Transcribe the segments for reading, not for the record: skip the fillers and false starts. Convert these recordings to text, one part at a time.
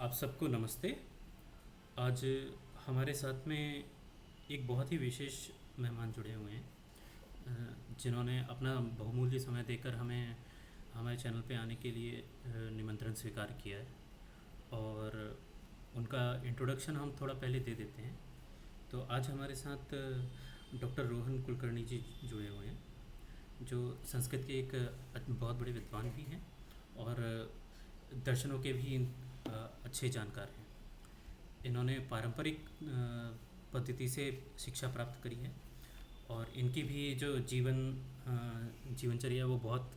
आप सबको नमस्ते। आज हमारे साथ में एक बहुत ही विशेष मेहमान जुड़े हुए हैं, जिन्होंने अपना बहुमूल्य समय देकर हमें हमारे चैनल पे आने के लिए निमंत्रण स्वीकार किया है। और उनका इंट्रोडक्शन हम थोड़ा पहले दे देते हैं। तो आज हमारे साथ डॉक्टर रोहन कुलकर्णी जी जुड़े हुए हैं, जो संस्कृत के एक बहुत बड़े विद्वान भी हैं और दर्शनों के भी अच्छे जानकार हैं। इन्होंने पारंपरिक पद्धति से शिक्षा प्राप्त करी है और इनकी भी जो जीवनचर्या वो बहुत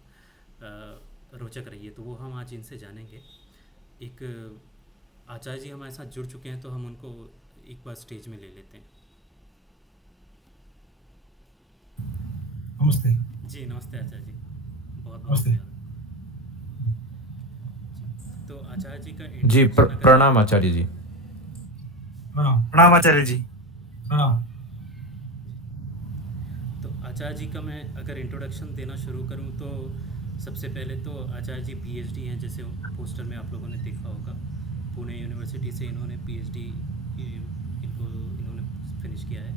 रोचक रही है, तो वो हम आज इनसे जानेंगे। एक आचार्य जी हमारे साथ जुड़ चुके हैं, तो हम उनको एक बार स्टेज में ले लेते हैं। नमस्ते। जी नमस्ते आचार्य जी, बहुत बहुत नमस्ते। धन्यवाद। तो आचार्य जी का जी इंट्रोडक्शन अगर प्रणाम आचार्य जी। प्रणाम। प्रणाम आचार्य जी। प्रणाम। तो आचार्य जी का मैं अगर इंट्रोडक्शन देना शुरू करूं तो सबसे पहले तो आचार्य जी पीएचडी हैं, जैसे पोस्टर में आप लोगों ने देखा होगा। पुणे यूनिवर्सिटी से इन्होंने पीएचडी इन्होंने फिनिश किया है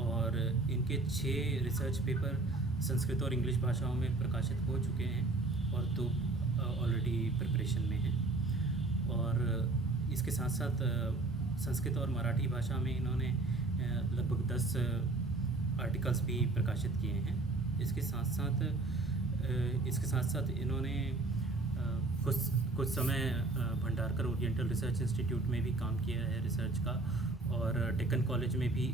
और इनके 6 रिसर्च पेपर संस्कृत और इंग्लिश भाषाओं में प्रकाशित हो चुके हैं और 2 ऑलरेडी प्रिपरेशन में हैं। और इसके साथ साथ संस्कृत और मराठी भाषा में इन्होंने लगभग 10 आर्टिकल्स भी प्रकाशित किए हैं। इसके साथ साथ इन्होंने कुछ कुछ समय भंडारकर ओरिएंटल रिसर्च इंस्टीट्यूट में भी काम किया है रिसर्च का, और डेक्कन कॉलेज में भी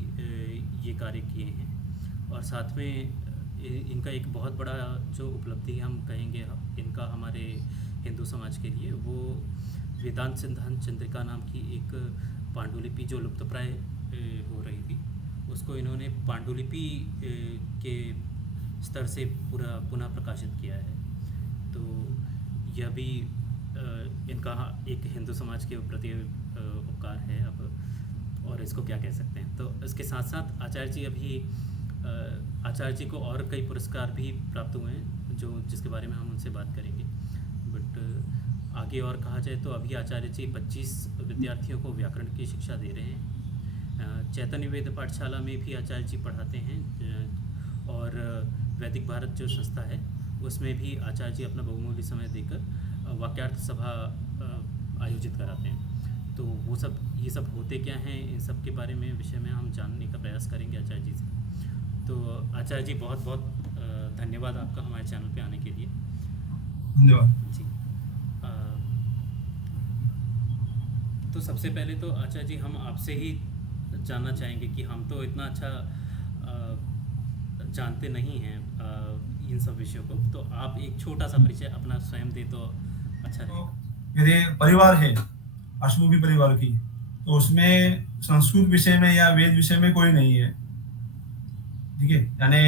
ये कार्य किए हैं। और साथ में इनका एक बहुत बड़ा जो उपलब्धि हम कहेंगे इनका हमारे हिंदू समाज के लिए, वो वेदांत सिद्धांत चंद्रिका नाम की एक पांडुलिपि जो लुप्तप्राय हो रही थी, उसको इन्होंने पांडुलिपि के स्तर से पूरा पुनः प्रकाशित किया है। तो यह भी इनका एक हिंदू समाज के प्रति उपकार है अब, और इसको क्या कह सकते हैं। तो इसके साथ साथ आचार्य जी को और कई पुरस्कार भी प्राप्त हुए हैं, जिसके बारे में हम उनसे बात करेंगे। बट आगे और कहा जाए तो अभी आचार्य जी 25 विद्यार्थियों को व्याकरण की शिक्षा दे रहे हैं। चैतन्य वेद पाठशाला में भी आचार्य जी पढ़ाते हैं, और वैदिक भारत जो संस्था है उसमें भी आचार्य जी अपना बहुमूल्य समय देकर वाक्यार्थ सभा आयोजित कराते हैं। तो ये सब होते क्या हैं, इन सब के बारे में विषय में हम जानने का प्रयास करेंगे आचार्य जी से। तो आचार्य जी बहुत बहुत धन्यवाद आपका हमारे चैनल पे आने के लिए। धन्यवाद जी। तो सबसे पहले तो आचार्य जी हम आपसे ही जानना चाहेंगे कि हम तो इतना अच्छा जानते नहीं हैं इन सब विषयों को, तो आप एक छोटा सा परिचय अपना स्वयं दे तो अच्छा तो रहेगा। मेरे परिवार है अशोकी परिवार की, तो उसमें संस्कृत विषय में या वेद विषय में कोई नहीं है। ठीक है, यानी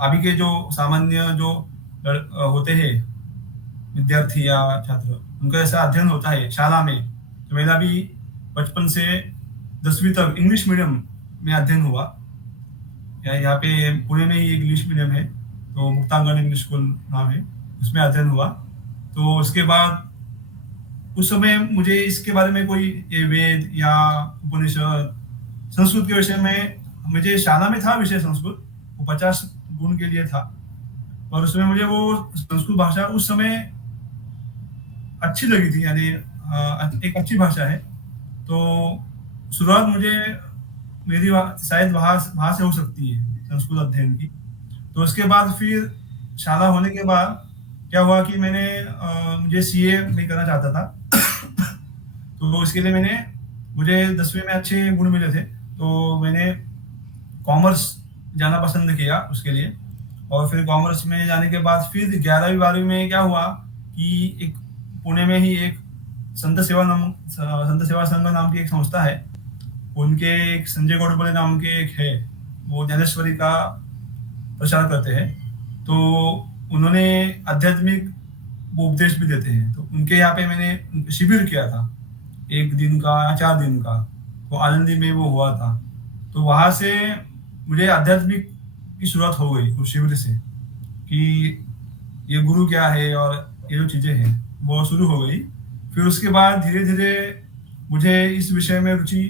अभी के जो सामान्य जो होते हैं विद्यार्थी या छात्र, उनका ऐसा अध्ययन होता है शाला में। तो मेरा भी बचपन से 10वीं तक इंग्लिश मीडियम में अध्ययन हुआ। यहाँ पे पुणे में ही इंग्लिश मीडियम है, तो मुक्तांगन इंग्लिश स्कूल नाम है, उसमें अध्ययन हुआ। तो उसके बाद उस समय मुझे इसके बारे में कोई ये वेद या उपनिषद संस्कृत के विषय में, मुझे शाला में था विषय संस्कृत, वो 50 गुण के लिए था, और उसमें मुझे वो संस्कृत भाषा उस समय अच्छी लगी थी, यानी एक अच्छी भाषा है। तो शुरुआत मुझे मेरी शायद वहाँ से हो सकती है संस्कृत अध्ययन की। तो उसके बाद फिर शाला होने के बाद क्या हुआ कि मुझे सीए में करना चाहता था। तो इसके लिए मुझे 10वीं में अच्छे गुण मिले थे, तो मैंने कॉमर्स जाना पसंद किया उसके लिए। और फिर कॉमर्स में जाने के बाद फिर 11वीं 12वीं में क्या हुआ कि एक पुणे में ही एक संत सेवा संघ नाम की एक संस्था है, उनके एक संजय गोडबोले नाम के एक है, वो ज्ञानेश्वरी का प्रचार करते हैं। तो उन्होंने आध्यात्मिक वो उपदेश भी देते हैं, तो उनके यहाँ पे मैंने शिविर किया था 1 दिन का 4 दिन का, तो आनंदी में वो हुआ था। तो वहाँ से मुझे आध्यात्मिक की शुरुआत हो गई उस शिविर से, कि ये गुरु क्या है और ये जो चीज़ें हैं वो शुरू हो गई। फिर उसके बाद धीरे धीरे मुझे इस विषय में रुचि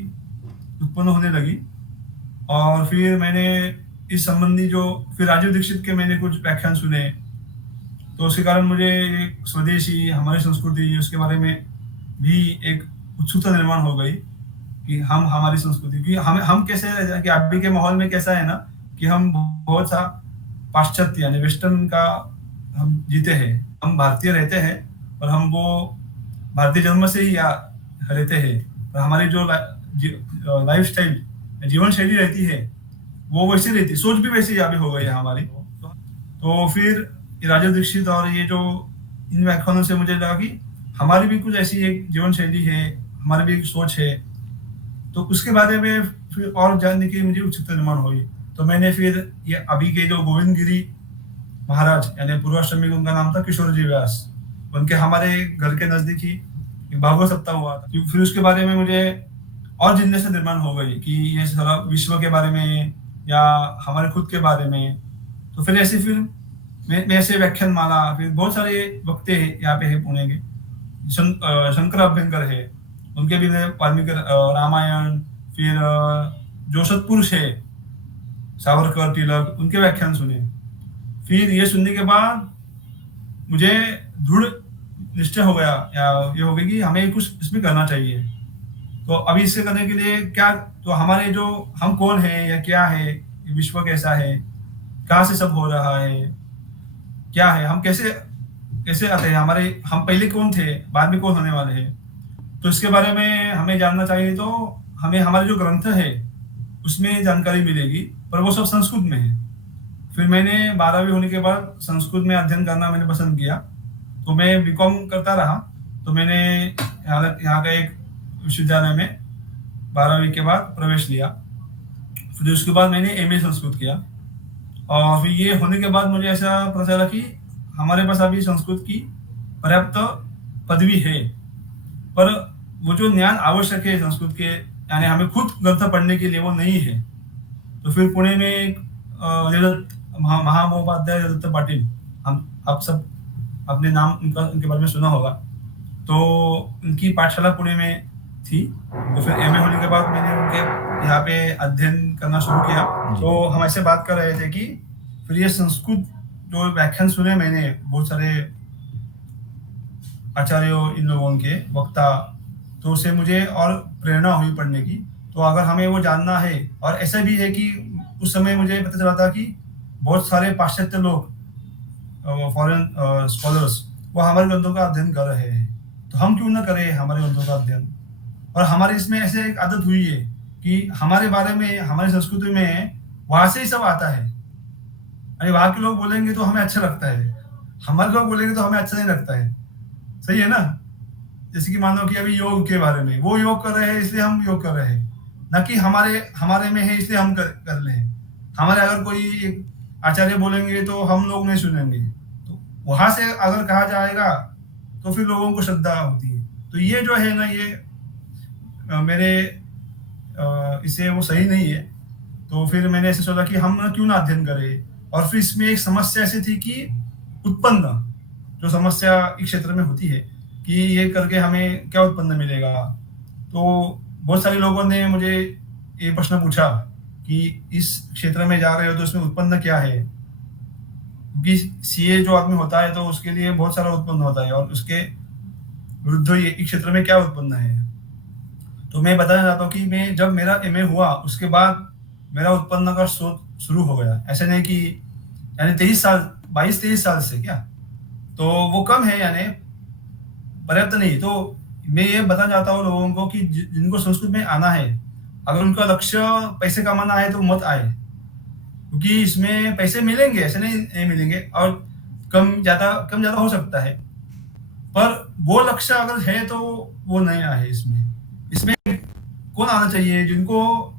उत्पन्न होने लगी, और फिर मैंने इस संबंधी जो फिर राजीव दीक्षित के मैंने कुछ व्याख्यान सुने, तो उसके कारण मुझे एक स्वदेशी हमारी संस्कृति उसके बारे में भी एक उत्सुकता निर्माण हो गई कि हम हमारी संस्कृति की हम कैसे, कि अभी के माहौल में कैसा है ना कि हम बहुत सा पाश्चात्य यानी वेस्टर्न का हम जीते हैं, हम भारतीय रहते हैं और हम वो भारतीय जन्म से ही यहाँ रहते हैं, और हमारी जो लाइफ स्टाइल जीवन शैली रहती है वो वैसी रहती, सोच भी वैसी यहाँ पे हो गई है हमारी। तो फिर राजीव दीक्षित और ये जो इन व्याख्यानों से मुझे लगा कि हमारी भी कुछ ऐसी एक जीवन शैली है, हमारी भी एक सोच है, तो उसके बारे में फिर और जानने की मुझे उत्सुकता निर्माण हुई। तो मैंने फिर ये अभी के जो गोविंद गिरी महाराज यानी पूर्वाश्रमी, उनका नाम था किशोर जी व्यास, उनके हमारे घर के नजदीक ही भागवत सप्ताह हुआ था। फिर उसके बारे में मुझे और जिज्ञासा निर्माण हो गई कि ये सारा विश्व के बारे में या हमारे खुद के बारे में। तो फिर ऐसे फिर मैं ऐसे व्याख्यान माला, फिर बहुत सारे वक्ते हैं यहाँ पे है पुणे के, शंकर अभ्यंकर है, उनके भी वाल्मीकि रामायण, फिर जो सत्पुरुष है सावरकर तिलक, उनके व्याख्यान सुने। फिर ये सुनने के बाद मुझे दृढ़ निश्चय हो गया, या ये हो गया कि हमें कुछ इसमें करना चाहिए। तो अभी इससे करने के लिए क्या, तो हमारे जो हम कौन है या क्या है, विश्व कैसा है, कहाँ से सब हो रहा है, क्या है, हम कैसे कैसे आते हैं, हमारे हम पहले कौन थे, बाद में कौन होने वाले हैं, तो इसके बारे में हमें जानना चाहिए। तो हमें हमारे जो ग्रंथ है उसमें जानकारी मिलेगी, पर वो सब संस्कृत में है। फिर मैंने 12वीं होने के बाद संस्कृत में अध्ययन करना मैंने पसंद किया, तो मैं बीकॉम करता रहा। तो मैंने यहाँ का एक विश्वविद्यालय में 12वीं के बाद प्रवेश लिया। फिर उसके बाद मैंने एमए संस्कृत किया, और फिर ये होने के बाद मुझे ऐसा पता चला कि हमारे पास अभी संस्कृत की पर्याप्त पदवी है, पर वो जो ज्ञान आवश्यक है संस्कृत के, यानी हमें खुद ग्रंथ पढ़ने के लिए, वो नहीं है। तो फिर पुणे में एक महामहोपाध्याय दत्त पाटिल, हम आप सब अपने नाम उनके बारे में सुना होगा, तो उनकी पाठशाला पुणे में थी। तो फिर एमए होने के बाद मैंने उनके यहाँ पे अध्ययन करना शुरू किया। तो हम ऐसे बात कर रहे थे कि फिर ये संस्कृत जो व्याख्यान सुने मैंने बहुत सारे आचार्यों, इन लोगों के वक्ता, तो उससे मुझे और प्रेरणा हुई पढ़ने की। तो अगर हमें वो जानना है, और ऐसा भी है कि उस समय मुझे पता चला था कि बहुत सारे पाश्चात्य लोग, फॉरेन स्कॉलर्स, वो हमारे ग्रंथों का अध्ययन कर रहे हैं, तो हम क्यों ना करें हमारे ग्रंथों का अध्ययन। और हमारे इसमें ऐसे एक आदत हुई है कि हमारे बारे में, हमारी संस्कृति में वहां से ही सब आता है। अरे वहां के लोग बोलेंगे तो हमें अच्छा लगता है, हमारे लोग बोलेंगे तो हमें अच्छा नहीं लगता है, सही है ना। जैसे कि मान लो कि अभी योग के बारे में, वो योग कर रहे हैं इसलिए हम योग कर रहे हैं, ना कि हमारे में है इसलिए हम कर ले। हमारे अगर कोई आचार्य बोलेंगे तो हम लोग नहीं सुनेंगे, तो वहां से अगर कहा जाएगा तो फिर लोगों को श्रद्धा होती है। तो ये जो है ना, ये मेरे इसे वो सही नहीं है। तो फिर मैंने ऐसे सोचा कि हम क्यों ना अध्ययन करें। और फिर इसमें एक समस्या ऐसी थी कि उत्पन्न जो समस्या इस क्षेत्र में होती है कि ये करके हमें क्या उत्पन्न मिलेगा। तो बहुत सारे लोगों ने मुझे ये प्रश्न पूछा कि इस क्षेत्र में जा रहे हो तो इसमें उत्पन्न क्या है, क्योंकि सीए जो आदमी होता है तो उसके लिए बहुत सारा उत्पन्न होता है, और उसके विरुद्ध ये इस क्षेत्र में क्या उत्पन्न है। तो मैं बताना चाहता हूँ कि मैं जब मेरा एमए हुआ उसके बाद मेरा उत्पन्न का स्रोत शुरू हो गया। ऐसे नहीं कि यानी 22-23 साल से क्या, तो वो कम है, यानी पर्याप्त नहीं। तो मैं ये बताना चाहता हूँ लोगों को कि जिनको संस्कृत में आना है, अगर उनका लक्ष्य पैसे कमाना है तो मत आए, क्योंकि इसमें पैसे मिलेंगे, ऐसे नहीं मिलेंगे, और कम ज़्यादा हो सकता है, पर वो लक्ष्य अगर है तो वो नहीं आए। इसमें कौन आना चाहिए, जिनको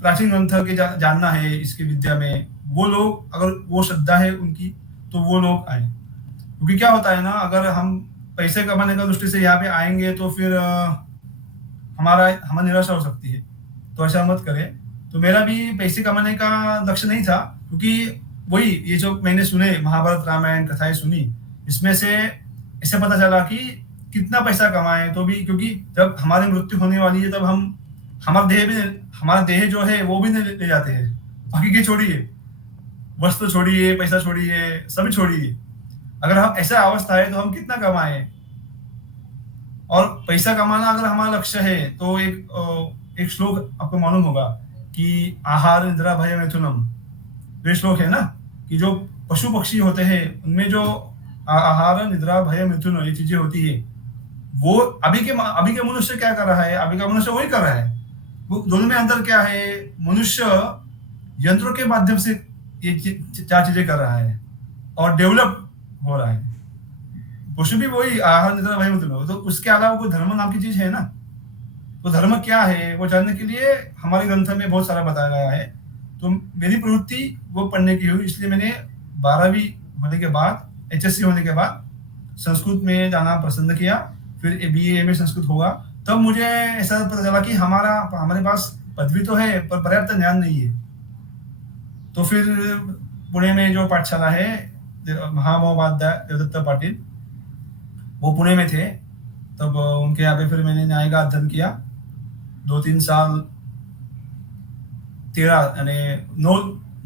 प्राचीन ग्रंथ के जानना है इसकी विद्या में, वो लोग, अगर वो श्रद्धा है उनकी तो वो लोग आए। क्योंकि क्या होता है ना, अगर हम पैसे कमाने का दृष्टि से यहाँ पे आएंगे तो फिर हमारी निराशा हो सकती है, तो ऐसा मत करें। तो मेरा भी पैसे कमाने का लक्ष्य नहीं था, क्योंकि वही ये जो मैंने सुने महाभारत रामायण कथाएं सुनी, इसमें से ऐसे पता चला कि कितना पैसा कमाएं तो भी, क्योंकि जब हमारी मृत्यु होने वाली है तब हम हमारा देह जो है वो भी नहीं ले जाते हैं, बाकी के छोड़िए, वस्त्र छोड़िए, पैसा छोड़िए, सभी छोड़िए। अगर हम ऐसा अवस्था है तो हम कितना कमाएं। और पैसा कमाना अगर हमारा लक्ष्य है तो एक श्लोक आपको मालूम होगा कि आहार निद्रा भय मैथुनम, ये श्लोक है ना, कि जो पशु पक्षी होते हैं उनमें जो आहार निद्रा भय मिथुन ये चीजें होती है, वो अभी के मनुष्य क्या कर रहा है, अभी का मनुष्य वही कर रहा है। वो दोनों में अंतर क्या है, मनुष्य यंत्रों के माध्यम से ये चार चीजें कर रहा है और डेवलप हो रहा है। पशु भी वही आहार निद्रा भय मिथुन, तो उसके अलावा कोई धर्म नाम की चीज है ना। तो धर्म क्या है वो जानने के लिए हमारे ग्रंथ में बहुत सारा बताया गया है। तो मेरी प्रवृत्ति वो पढ़ने की हुई, इसलिए मैंने 12वीं होने के बाद, एचएससी होने के बाद संस्कृत में जाना पसंद किया। फिर बीए एमए संस्कृत होगा, तब मुझे ऐसा पता चला कि हमारे पास पदवी तो है पर पर्याप्त ज्ञान नहीं है। तो फिर पुणे में जो पाठशाला है महामहोपाध्याय देवदत्त पाटिल, वो पुणे में थे, तब उनके यहाँ पे फिर मैंने न्याय का अध्ययन किया 2-3 साल।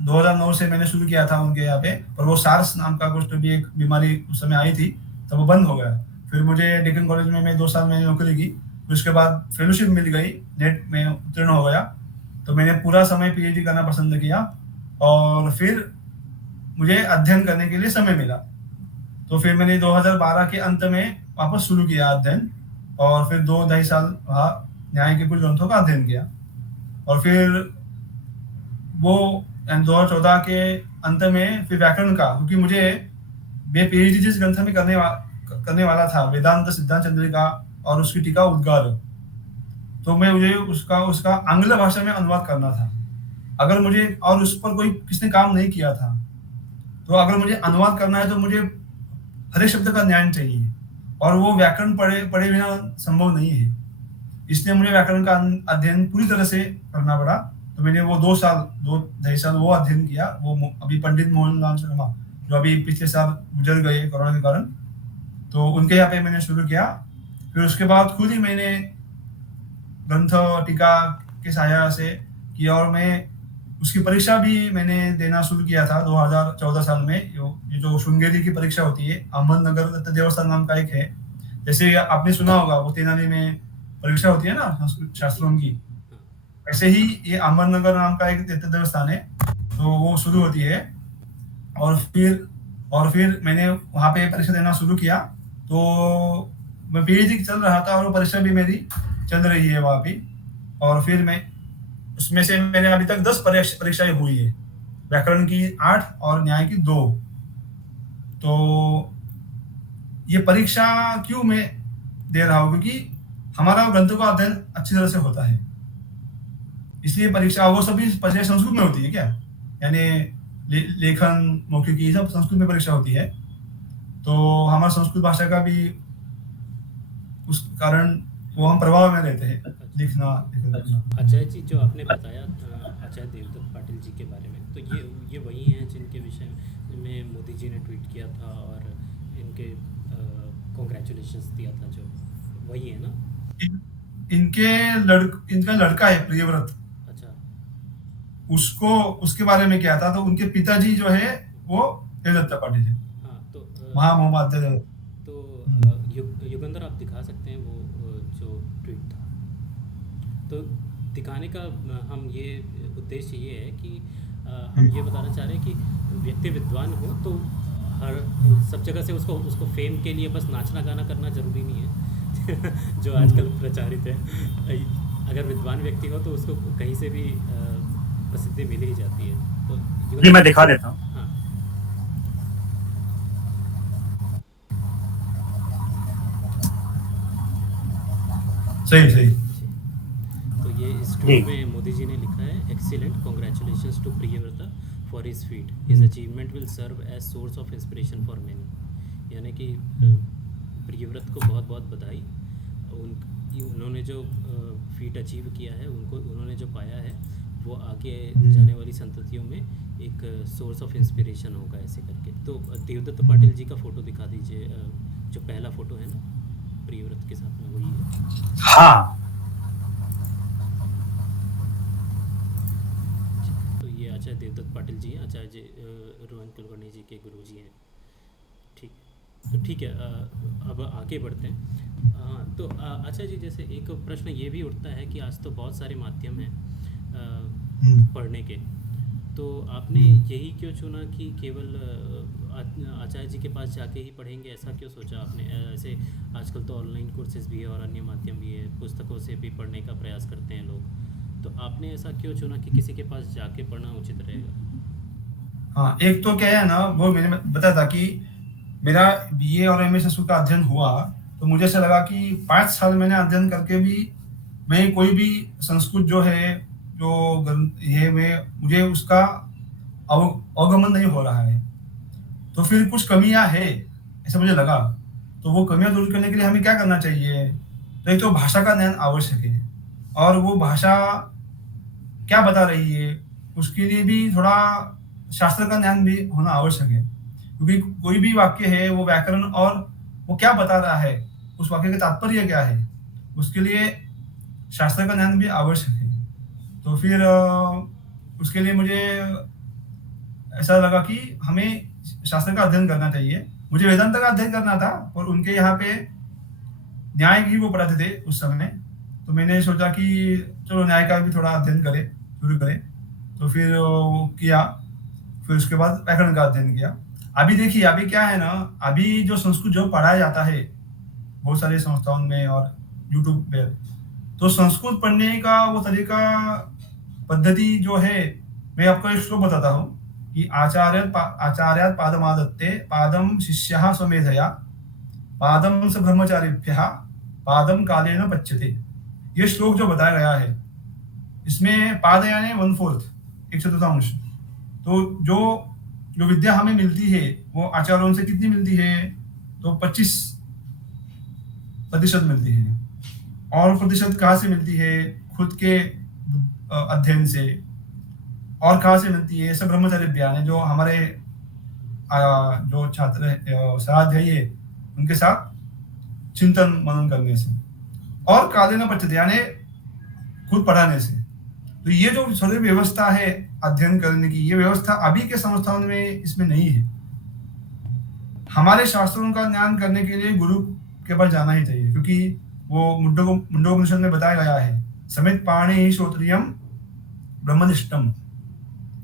2009 से मैंने शुरू किया था उनके यहाँ पे, पर वो सार्स नाम का कुछ तो भी एक बीमारी उस समय आई थी, तब वो बंद हो गया। फिर मुझे डेक्कन कॉलेज में मैं 2 साल मैंने नौकरी की, फिर उसके बाद फेलोशिप मिल गई, नेट में उत्तीर्ण हो गया, तो मैंने पूरा समय पीएचडी करना पसंद किया। और फिर मुझे अध्ययन करने के लिए समय मिला, तो फिर मैंने 2012 के अंत में वापस शुरू किया अध्ययन, और फिर 2-2.5 साल वहाँ न्याय के कुछ ग्रंथों का अध्ययन किया। और फिर वो 2014 के अंत में फिर व्याकरण का, क्योंकि मैं पीएचडी जिस ग्रंथ में करने वाला था, वेदांत सिद्धांत चंद्रिका और उसकी टीका उद्गार, तो मुझे उसका आंग्ल भाषा में अनुवाद करना था। अगर मुझे, और उस पर कोई किसने काम नहीं किया था, तो अगर मुझे अनुवाद करना है तो मुझे हर एक शब्द का ज्ञान चाहिए, और वो व्याकरण पढ़े बिना संभव नहीं है। इसलिए मुझे व्याकरण का अध्ययन पूरी तरह से करना पड़ा। तो मैंने वो 2-2.5 साल वो अध्ययन किया। वो अभी पंडित मोहनलाल शर्मा जो अभी पिछले साल गुजर गए कोरोना के कारण, तो उनके यहाँ पे मैंने शुरू किया। फिर उसके बाद खुद ही मैंने ग्रंथ टीका के सहायता से किया, और मैं उसकी परीक्षा भी मैंने देना शुरू किया था 2014 साल में। ये जो श्रृंगेरी की परीक्षा होती है, अहमदनगर दत्त देवस्थान नाम का एक है, जैसे आपने सुना होगा वो तेनाली में परीक्षा होती है ना संस्कृत शास्त्रों की, ऐसे ही ये अहमदनगर नाम का एक दत्त देवस्थान है, तो वो शुरू होती है। और फिर मैंने वहाँ पे परीक्षा देना शुरू किया। तो मैं पीएचडी चल रहा था और वो परीक्षा भी मेरी चल रही है वहाँ पे। और फिर मैं उसमें से मैंने अभी तक 10 परीक्षाएं हुई है, व्याकरण की 8 और न्याय की 2। तो ये परीक्षा क्यों मैं दे रहा हूँ, क्योंकि हमारा ग्रंथों का अध्ययन अच्छी तरह से होता है, इसलिए परीक्षा वो सभी परीक्षा संस्कृत में होती है क्या, यानी लेखन मौखिकी ये सब संस्कृत में परीक्षा होती है। तो हमारा संस्कृत भाषा का भी उस कारण वो हम प्रभाव में रहते हैं लिखना। आचार्य जी, जो आपने बताया आचार्य देवदत्त पाटिल जी के बारे में, तो ये वही हैं जिनके विषय में मोदी जी ने ट्वीट किया था और इनके कॉन्ग्रेचुलेशंस दिया था, जो वही है ना? इनका लड़का है प्रियव्रत। अच्छा, उसके बारे में क्या था, तो उनके पिताजी जो है वो देवदत्त पाटिल है। हाँ, तो महामहोपाध्याय। तो युगंधर आप दिखा सकते हैं वो जो ट्वीट था? तो दिखाने का हम ये उद्देश्य ये है कि हम ये बताना चाह रहे हैं कि व्यक्ति विद्वान हो तो हर सब जगह से उसको फेम के लिए बस नाचना गाना करना ज़रूरी नहीं है जो आजकल प्रचारित है। अगर विद्वान व्यक्ति हो तो उसको कहीं से भी प्रसिद्धि मिल ही जाती है। तो जी मैं दिखा देता हूँ। हाँ, सही। तो ये इस ट्वीट में मोदी जी ने लिखा है, excellent, congratulations to Priyavrat for his feat, his achievement will serve as source of inspiration for many. यानी कि प्रियव्रत को बहुत बहुत बधाई। उन्होंने जो फीट अचीव किया है, उन्होंने जो पाया है, वो आगे जाने वाली संततियों में एक सोर्स ऑफ इंस्पिरेशन होगा, ऐसे करके। तो देवदत्त पाटिल जी का फ़ोटो दिखा दीजिए, जो पहला फ़ोटो है ना। प्रियव्रत के साथ में वही है। हाँ। तो ये आचार्य देवदत्त पाटिल जी हैं, आचार्य रोहन कुलकर्णी जी के गुरु जी हैं। ठीक, तो ठीक है, अब आगे बढ़ते हैं। हाँ, तो आचार्य जी जैसे एक प्रश्न ये भी उठता है कि आज तो बहुत सारे माध्यम हैं पढ़ने के, तो आपने यही क्यों चुना कि केवल आचार्य जी के पास जाके ही पढ़ेंगे, ऐसा क्यों सोचा आपने? ऐसे आजकल तो ऑनलाइन कोर्सेज भी है और अन्य माध्यम भी है, पुस्तकों से भी पढ़ने का प्रयास करते हैं लोग, तो आपने ऐसा क्यों चुना कि किसी के पास जाके पढ़ना उचित रहेगा? हाँ, एक तो क्या है ना, वो मैंने बताया था कि मेरा बीए और एमए संस्कृत का अध्ययन हुआ, तो मुझे ऐसा लगा कि 5 साल मैंने अध्ययन करके भी मैं कोई भी संस्कृत जो है, जो ग्रंथ ये मैं मुझे उसका अवगमन नहीं हो रहा है। तो फिर कुछ कमियां है, ऐसा मुझे लगा। तो वो कमियां दूर करने के लिए हमें क्या करना चाहिए? तो एक तो भाषा का ज्ञान आवश्यक है, और वो भाषा क्या बता रही है, उसके लिए भी थोड़ा शास्त्र का ज्ञान भी होना आवश्यक है। क्योंकि कोई भी वाक्य है, वो व्याकरण और वो क्या बता रहा है, उस वाक्य का तात्पर्य क्या है, उसके लिए शास्त्र का ज्ञान भी आवश्यक है। तो फिर उसके लिए मुझे ऐसा लगा कि हमें शास्त्र का अध्ययन करना चाहिए। मुझे वेदांत का अध्ययन करना था, और उनके यहाँ पे न्याय भी वो पढ़ाते थे उस समय। तो मैंने सोचा कि चलो न्याय का भी थोड़ा अध्ययन करें, शुरू करें। तो फिर वो किया, फिर उसके बाद व्याकरण का अध्ययन किया। अभी देखिए, अभी क्या है ना, अभी जो संस्कृत जो पढ़ाया जाता है बहुत सारी संस्थाओं में और यूट्यूब पे, तो संस्कृत पढ़ने का वो तरीका, पद्धति जो है, मैं आपको एक श्लोक बताता हूँ कि आचार्यात् पादमादत्ते पादम शिष्यः स्वमेधया पादम स ब्रह्मचारिभ्यः पादम कालेन पच्यते। ये श्लोक जो बताया गया है, इसमें पाद यानी 1/4, 1/4। तो जो जो विद्या हमें मिलती है, वो आचार्यों से कितनी मिलती है? तो 25% मिलती है। और प्रतिशत कहाँ से मिलती है? खुद के अध्ययन से। और कहाँ से मिलती है? सब ब्रह्मचारी ज्ञान है, जो हमारे जो छात्र स्वाध्यायी है, उनके साथ चिंतन मनन करने से, और काले न पच्चते यानी खुद पढ़ाने से। तो ये जो सारी व्यवस्था है अध्ययन करने की, ये व्यवस्था अभी के संस्थान में इसमें नहीं है। हमारे शास्त्रों का ज्ञान करने के लिए गुरु के पास जाना ही चाहिए, क्योंकि वो मुंडकोपनिषद में बताया गया है, समित पाणि श्रोत्रियम ब्रह्मनिष्ठम।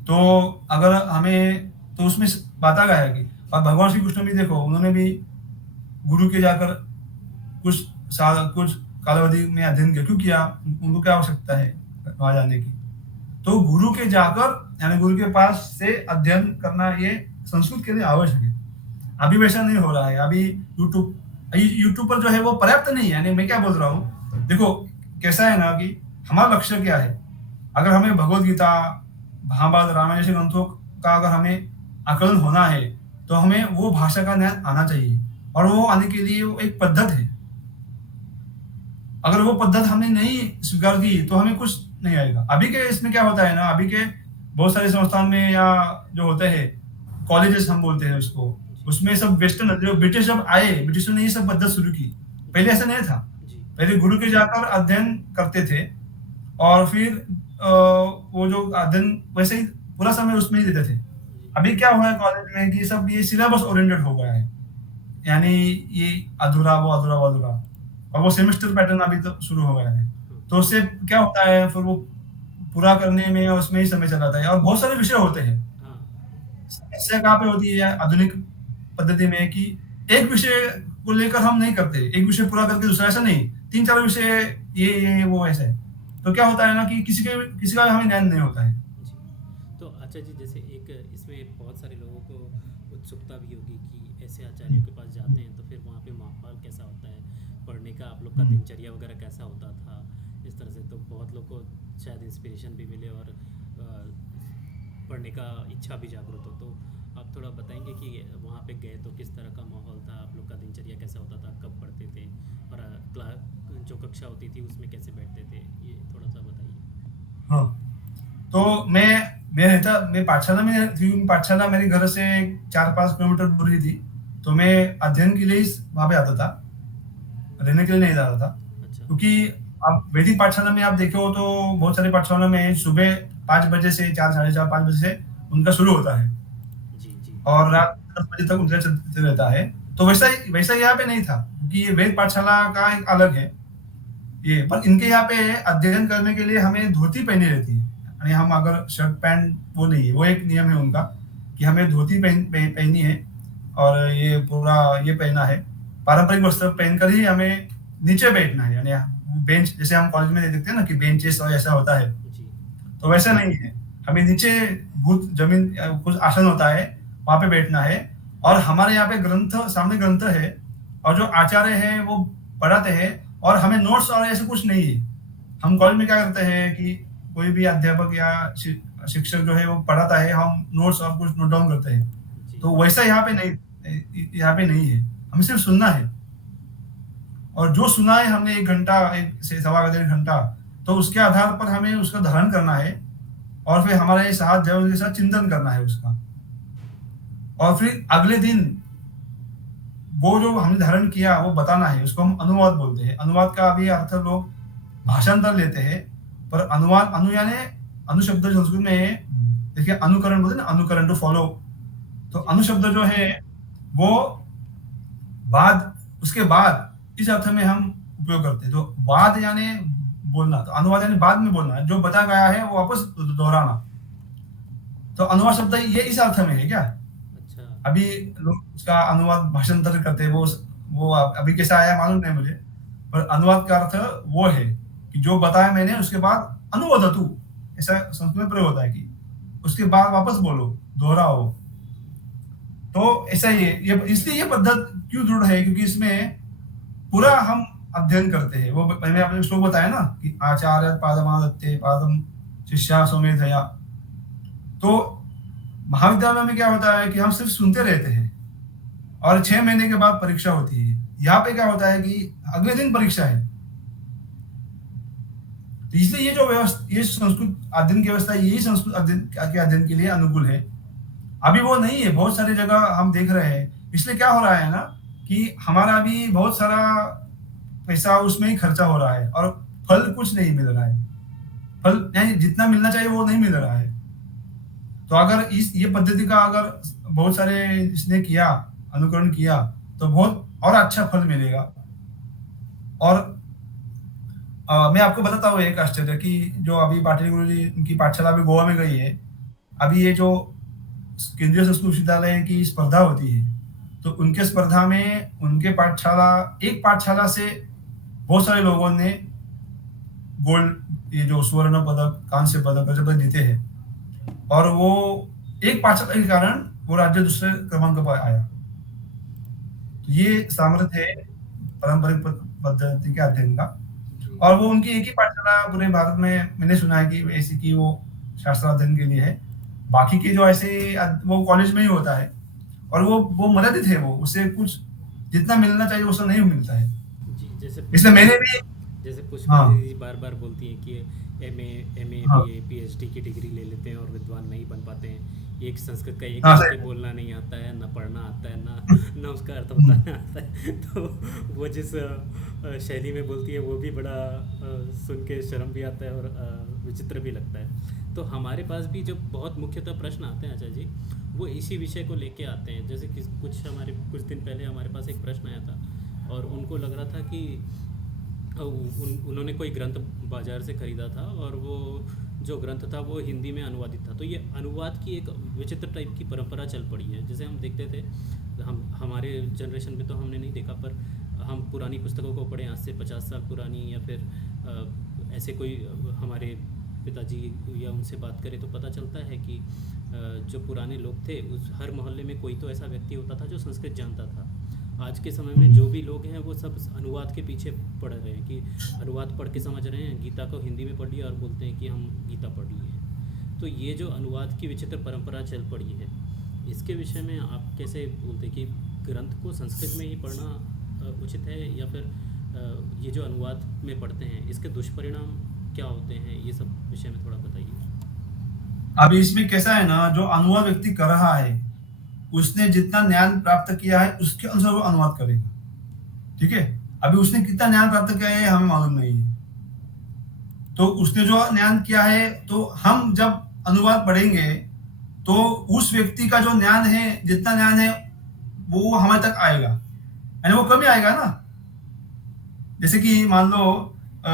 तो अगर हमें, तो उसमें बताया गया है कि, और भगवान श्री कृष्ण भी देखो, उन्होंने भी गुरु के जाकर कुछ कालावधि में अध्ययन किया। क्यों किया? उनको क्या आवश्यकता है वहां जाने की? तो गुरु के जाकर, यानी गुरु के पास से अध्ययन करना, ये संस्कृत के लिए आवश्यक है। अभी वैसा नहीं हो रहा है। अभी यूट्यूब पर जो है वो पर्याप्त नहीं है। यानी मैं क्या बोल रहा हूँ, देखो कैसा है ना कि हमारा लक्ष्य क्या है? अगर हमें भगवत गीता, महाभारत, रामायण जैसे ग्रंथों का अगर हमें आकलन होना है, तो हमें वो भाषा का ज्ञान आना चाहिए, और वो आने के लिए वो एक पद्धत है। अगर वो पद्धत हमने नहीं स्वीकार की, तो हमें कुछ नहीं आएगा। अभी के इसमें क्या होता है ना, अभी के बहुत सारे संस्थान में, या जो होते हैं कॉलेजेस हम बोलते हैं उसको, उसमें सब वेस्टर्न, जो ब्रिटिश जब आए, ब्रिटिशों ने ये सब पद्धत शुरू की। पहले ऐसा नहीं था। पहले गुरु के जाकर अध्ययन करते थे, और फिर वो जो अध्ययन वैसे ही पूरा समय उसमें ही देते थे। अभी क्या हुआ है कॉलेज में कि सब ये सिलेबस ओरिएंटेड हो गया है, यानी ये अधूरा वो अधूरा वो अधूरा, और वो सेमेस्टर पैटर्न अभी तो शुरू हो गया है। तो उससे क्या होता है, फिर वो पूरा करने में उसमें ही समय चला जाता है, और बहुत सारे विषय होते हैं। समस्या कहाँ पे होती है आधुनिक पद्धति में, कि एक विषय को लेकर हम नहीं करते, एक विषय पूरा करके दूसरा, ऐसा नहीं, 3-4 विषय ये वो ऐसे। तो क्या होता है ना कि किसी का हमें ज्ञान नहीं होता है। तो आचार्य जी, जैसे एक इसमें बहुत सारे लोगों को उत्सुकता भी होगी कि ऐसे आचार्यों के पास जाते हैं, तो फिर वहाँ पे माहौल कैसा होता है पढ़ने का, आप लोग का दिनचर्या वगैरह कैसा होता था, इस तरह से। तो बहुत लोग को शायद इंस्पिरेशन भी मिले और पढ़ने का इच्छा भी जागृत हो। तो आप थोड़ा बताएंगे कि वहाँ पे गए तो किस तरह का माहौल था, आप लोग का दिनचर्या कैसा होता था, कब पढ़ते थे, और क्लास जो कक्षा होती थी उसमें कैसे बैठते थे, ये थोड़ा सा बताइए। हाँ, तो मैं पाठशाला में थी। पाठशाला मेरे घर से 4-5 किलोमीटर दूर ही थी। तो मैं अध्ययन के लिए वहाँ पे आता था रहने के लिए नहीं जाता था। अच्छा। क्योंकि आप वैदिक पाठशाला में आप देखे हो तो बहुत सारी पाठशाला में सुबह 5 बजे से 4 साढ़े 4 5 बजे से उनका शुरू होता है जी, जी। और रात 10 बजे तक उनका चलते रहता है। तो वैसा यहाँ पे नहीं था क्योंकि ये वेद पाठशाला का एक अलग है। ये पर इनके यहाँ पे अध्ययन करने के लिए हमें धोती पहनी रहती है। यानी हम अगर शर्ट पैंट वो नहीं है, वो एक नियम है उनका कि हमें धोती पहननी है और ये पूरा ये पहना है। पारंपरिक वस्त्र पहनकर ही हमें नीचे बैठना है। यानी बेंच जैसे हम कॉलेज में देखते हैं ना कि बेंचेस और ऐसा होता है, जी। तो वैसा नहीं है। हमें नीचे भूत जमीन कुछ आसन होता है, वहाँ पे बैठना है और हमारे यहाँ पे सामने ग्रंथ है और जो आचार्य हैं वो पढ़ाते हैं और हमें नोट्स और ऐसे कुछ नहीं है। हम कॉलेज में क्या करते हैं कि कोई भी अध्यापक या शिक्षक जो है वो पढ़ाता है, हम नोट्स और कुछ नोट डाउन करते हैं। जी। तो वैसा यहाँ पे नहीं है। हमें सिर्फ सुनना है और जो सुना है हमने 1 घंटा 1 से सवा 1.5 घंटा, तो उसके आधार पर हमें उसका धारण करना है और फिर हमारे साथ जो है उनके साथ चिंतन करना है उसका। और फिर अगले दिन वो जो हमने धारण किया वो बताना है, उसको हम अनुवाद बोलते हैं। अनुवाद का भी अर्थ लोग भाषांतर लेते हैं, पर अनुवाद यानी अनुशब्द संस्कृत में देखिए अनुकरण बोलते हैं ना, अनुकरण टू फॉलो। तो जी। अनुशब्द जो है वो बाद उसके बाद इस अर्थ में हम उपयोग करते हैं। तो बाद यानी बोलना, तो अनुवाद यानी बाद में बोलना, जो बता गया है वो वापस दोहराना। तो अनुवाद शब्द ये इस अर्थ में है क्या? अच्छा। अभी लोग उसका अनुवाद भाषांतर करते हैं, वो अभी कैसा आया मालूम नहीं मुझे, पर अनुवाद का अर्थ वो है कि जो बताया मैंने उसके बाद अनुवदतु, ऐसा संस्कृत में प्रयोग होता है कि उसके बाद वापस बोलो, दोहराओ। तो ऐसा ही है, ये इसलिए ये पद्धत क्यों दृढ़ है क्योंकि इसमें पूरा हम अध्ययन करते हैं। वो मैंने आपने श्लोक बताया ना कि आचार्य पादमादत्ते पादम शिष्या स्वमेधया। तो महाविद्यालय में क्या होता है कि हम सिर्फ सुनते रहते हैं और 6 महीने के बाद परीक्षा होती है। यहाँ पे क्या होता है कि अगले दिन परीक्षा है। तो इसलिए ये जो व्यवस्था, ये संस्कृत अध्ययन की व्यवस्था, यही संस्कृत अध्ययन के लिए अनुकूल है। अभी वो नहीं है, बहुत सारी जगह हम देख रहे हैं। इसलिए क्या हो रहा है ना कि हमारा भी बहुत सारा पैसा उसमें ही खर्चा हो रहा है और फल कुछ नहीं मिल रहा है। फल यानी जितना मिलना चाहिए वो नहीं मिल रहा है। तो अगर इस ये पद्धति का अगर बहुत सारे इसने किया, अनुकरण किया, तो बहुत और अच्छा फल मिलेगा। और मैं आपको बताता हूँ एक आश्चर्य कि जो अभी पाटिल गुरु जी उनकी पाठशाला अभी गोवा में गई है। अभी ये जो केंद्रीय संस्कृत विश्वविद्यालय की स्पर्धा होती है, तो उनके स्पर्धा में उनके एक पाठशाला से बहुत सारे लोगों ने गोल्ड, ये जो स्वर्ण पदक, कांस्य पदक, रजत पदक जीते हैं और वो एक पाठशाला के कारण वो राज्य दूसरे क्रमांक पर आया। तो ये सामर्थ्य है पारंपरिक पद्धति के अध्ययन का। जी। और वो उनकी एक ही पाठशाला पूरे भारत में मैंने सुना है कि ऐसी की वो शास्त्राध्ययन के लिए है। बाकी के जो ऐसे वो कॉलेज में ही होता है और वो मदद है, वो उससे कुछ जितना मिलना चाहिए उससे नहीं मिलता है। जी, इसलिए मैंने भी जैसे हाँ, पुष्पांजलि जी बार-बार बोलती हैं कि एमए, हाँ, बीए, पीएचडी की डिग्री ले लेते हैं और विद्वान नहीं बन पाते हैं। एक संस्कृत का एक हाँ, वाक्य सही बोलना नहीं आता है, ना पढ़ना आता है, है। ना उसका अर्थ हुँ, बताना आता है। तो वो जिस शैली में बोलती है वो भी बड़ा सुन के शर्म भी आता है और विचित्र भी लगता है। तो हमारे पास भी जो बहुत मुख्यतः प्रश्न आते हैं आचार्य जी, वो इसी विषय को लेके आते हैं। जैसे कि कुछ दिन पहले हमारे पास एक प्रश्न आया था और उनको लग रहा था कि उन्होंने कोई ग्रंथ बाजार से खरीदा था और वो जो ग्रंथ था वो हिंदी में अनुवादित था। तो ये अनुवाद की एक विचित्र टाइप की परंपरा चल पड़ी है। जैसे हम देखते थे, हमारे जनरेशन में तो हमने नहीं देखा, पर हम पुरानी पुस्तकों को पढ़ें, आज से 50 साल पुरानी, या फिर ऐसे कोई हमारे पिताजी या उनसे बात करें तो पता चलता है कि जो पुराने लोग थे उस हर मोहल्ले में कोई तो ऐसा व्यक्ति होता था जो संस्कृत जानता था। आज के समय में जो भी लोग हैं वो सब अनुवाद के पीछे पड़ रहे हैं कि अनुवाद पढ़ के समझ रहे हैं, गीता को हिंदी में पढ़ लिया और बोलते हैं कि हम गीता पढ़ लिए हैं। तो ये जो अनुवाद की विचित्र परंपरा चल पड़ी है, इसके विषय में आप कैसे बोलते हैं कि ग्रंथ को संस्कृत में ही पढ़ना उचित है, या फिर ये जो अनुवाद में पढ़ते हैं इसके दुष्परिणाम क्या होते हैं? ये सब विषय में थोड़ा बताइए। अभी इसमें कैसा है ना, जो अनुवाद व्यक्ति कर रहा है, उसने जितना ज्ञान प्राप्त किया है उसके अनुसार वो अनुवाद करेगा। ठीक है? अभी उसने कितना ज्ञान प्राप्त किया है हमें मालूम नहीं है। तो उसने जो ज्ञान किया है, तो हम जब अनुवाद पढ़ेंगे, तो उस व्यक्ति का जो ज्ञान है, जितना ज्ञान है, वो हमारे तक आएगा। यानी वो कभी आएगा ना, जैसे कि मान लो अ,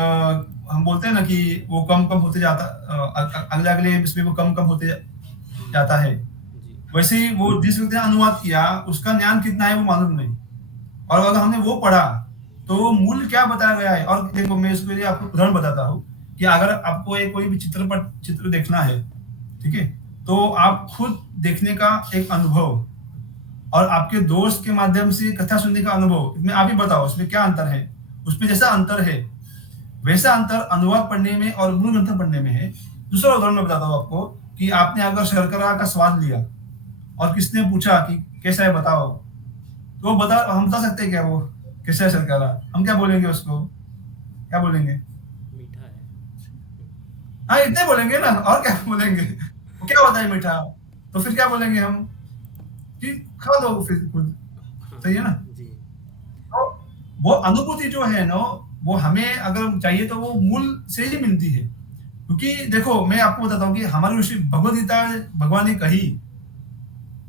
हम बोलते हैं ना कि वो कम-कम होते जाता अगले-अगले इसमें वो कम-कम होते जाता है। जी। वैसे ही वो जिस व्यक्ति ने अनुवाद किया, उसका ज्ञान कितना है वो मालूम नहीं। और अगर हमने वो पढ़ा, तो मूल क्या बताया गया है। और देखो मैं इसके लिए आपको उदाहरण बताता हूँ कि अगर आपको एक कोई भी चित्र देखना है, ठीक है? तो आप खुद देखने का एक अनुभव और आपके दोस्त के माध्यम से कथा सुनने का अनुभव, इसमें आप ही बताओ इसमें क्या अंतर है? उसमें जैसा अंतर है, वैसा अंतर अनुवाद पढ़ने में और मूल ग्रंथ पढ़ने में है। दूसरा उदाहरण मैं बताता हूँ आपको कि आपने अगर शर्करा का स्वाद लिया और किसने पूछा कि कैसा है बताओ, तो वो बता हम बता सकते हैं क्या वो कैसा है शर्करा? हम क्या बोलेंगे उसको? क्या बोलेंगे? मीठा है। हाँ, इतने बोलेंगे ना और क्या बोलेंगे? वो क्या होता है मीठा? तो फिर क्या बोलेंगे हम कि खा लो फिर खुद, हाँ, सही है ना? जी। तो वो अनुभूति जो है ना, वो हमें अगर चाहिए तो वो मूल से ही मिलती है। क्योंकि देखो मैं आपको बताता हूँ कि हमारी ऋषि भगवद गीता भगवान ने कही,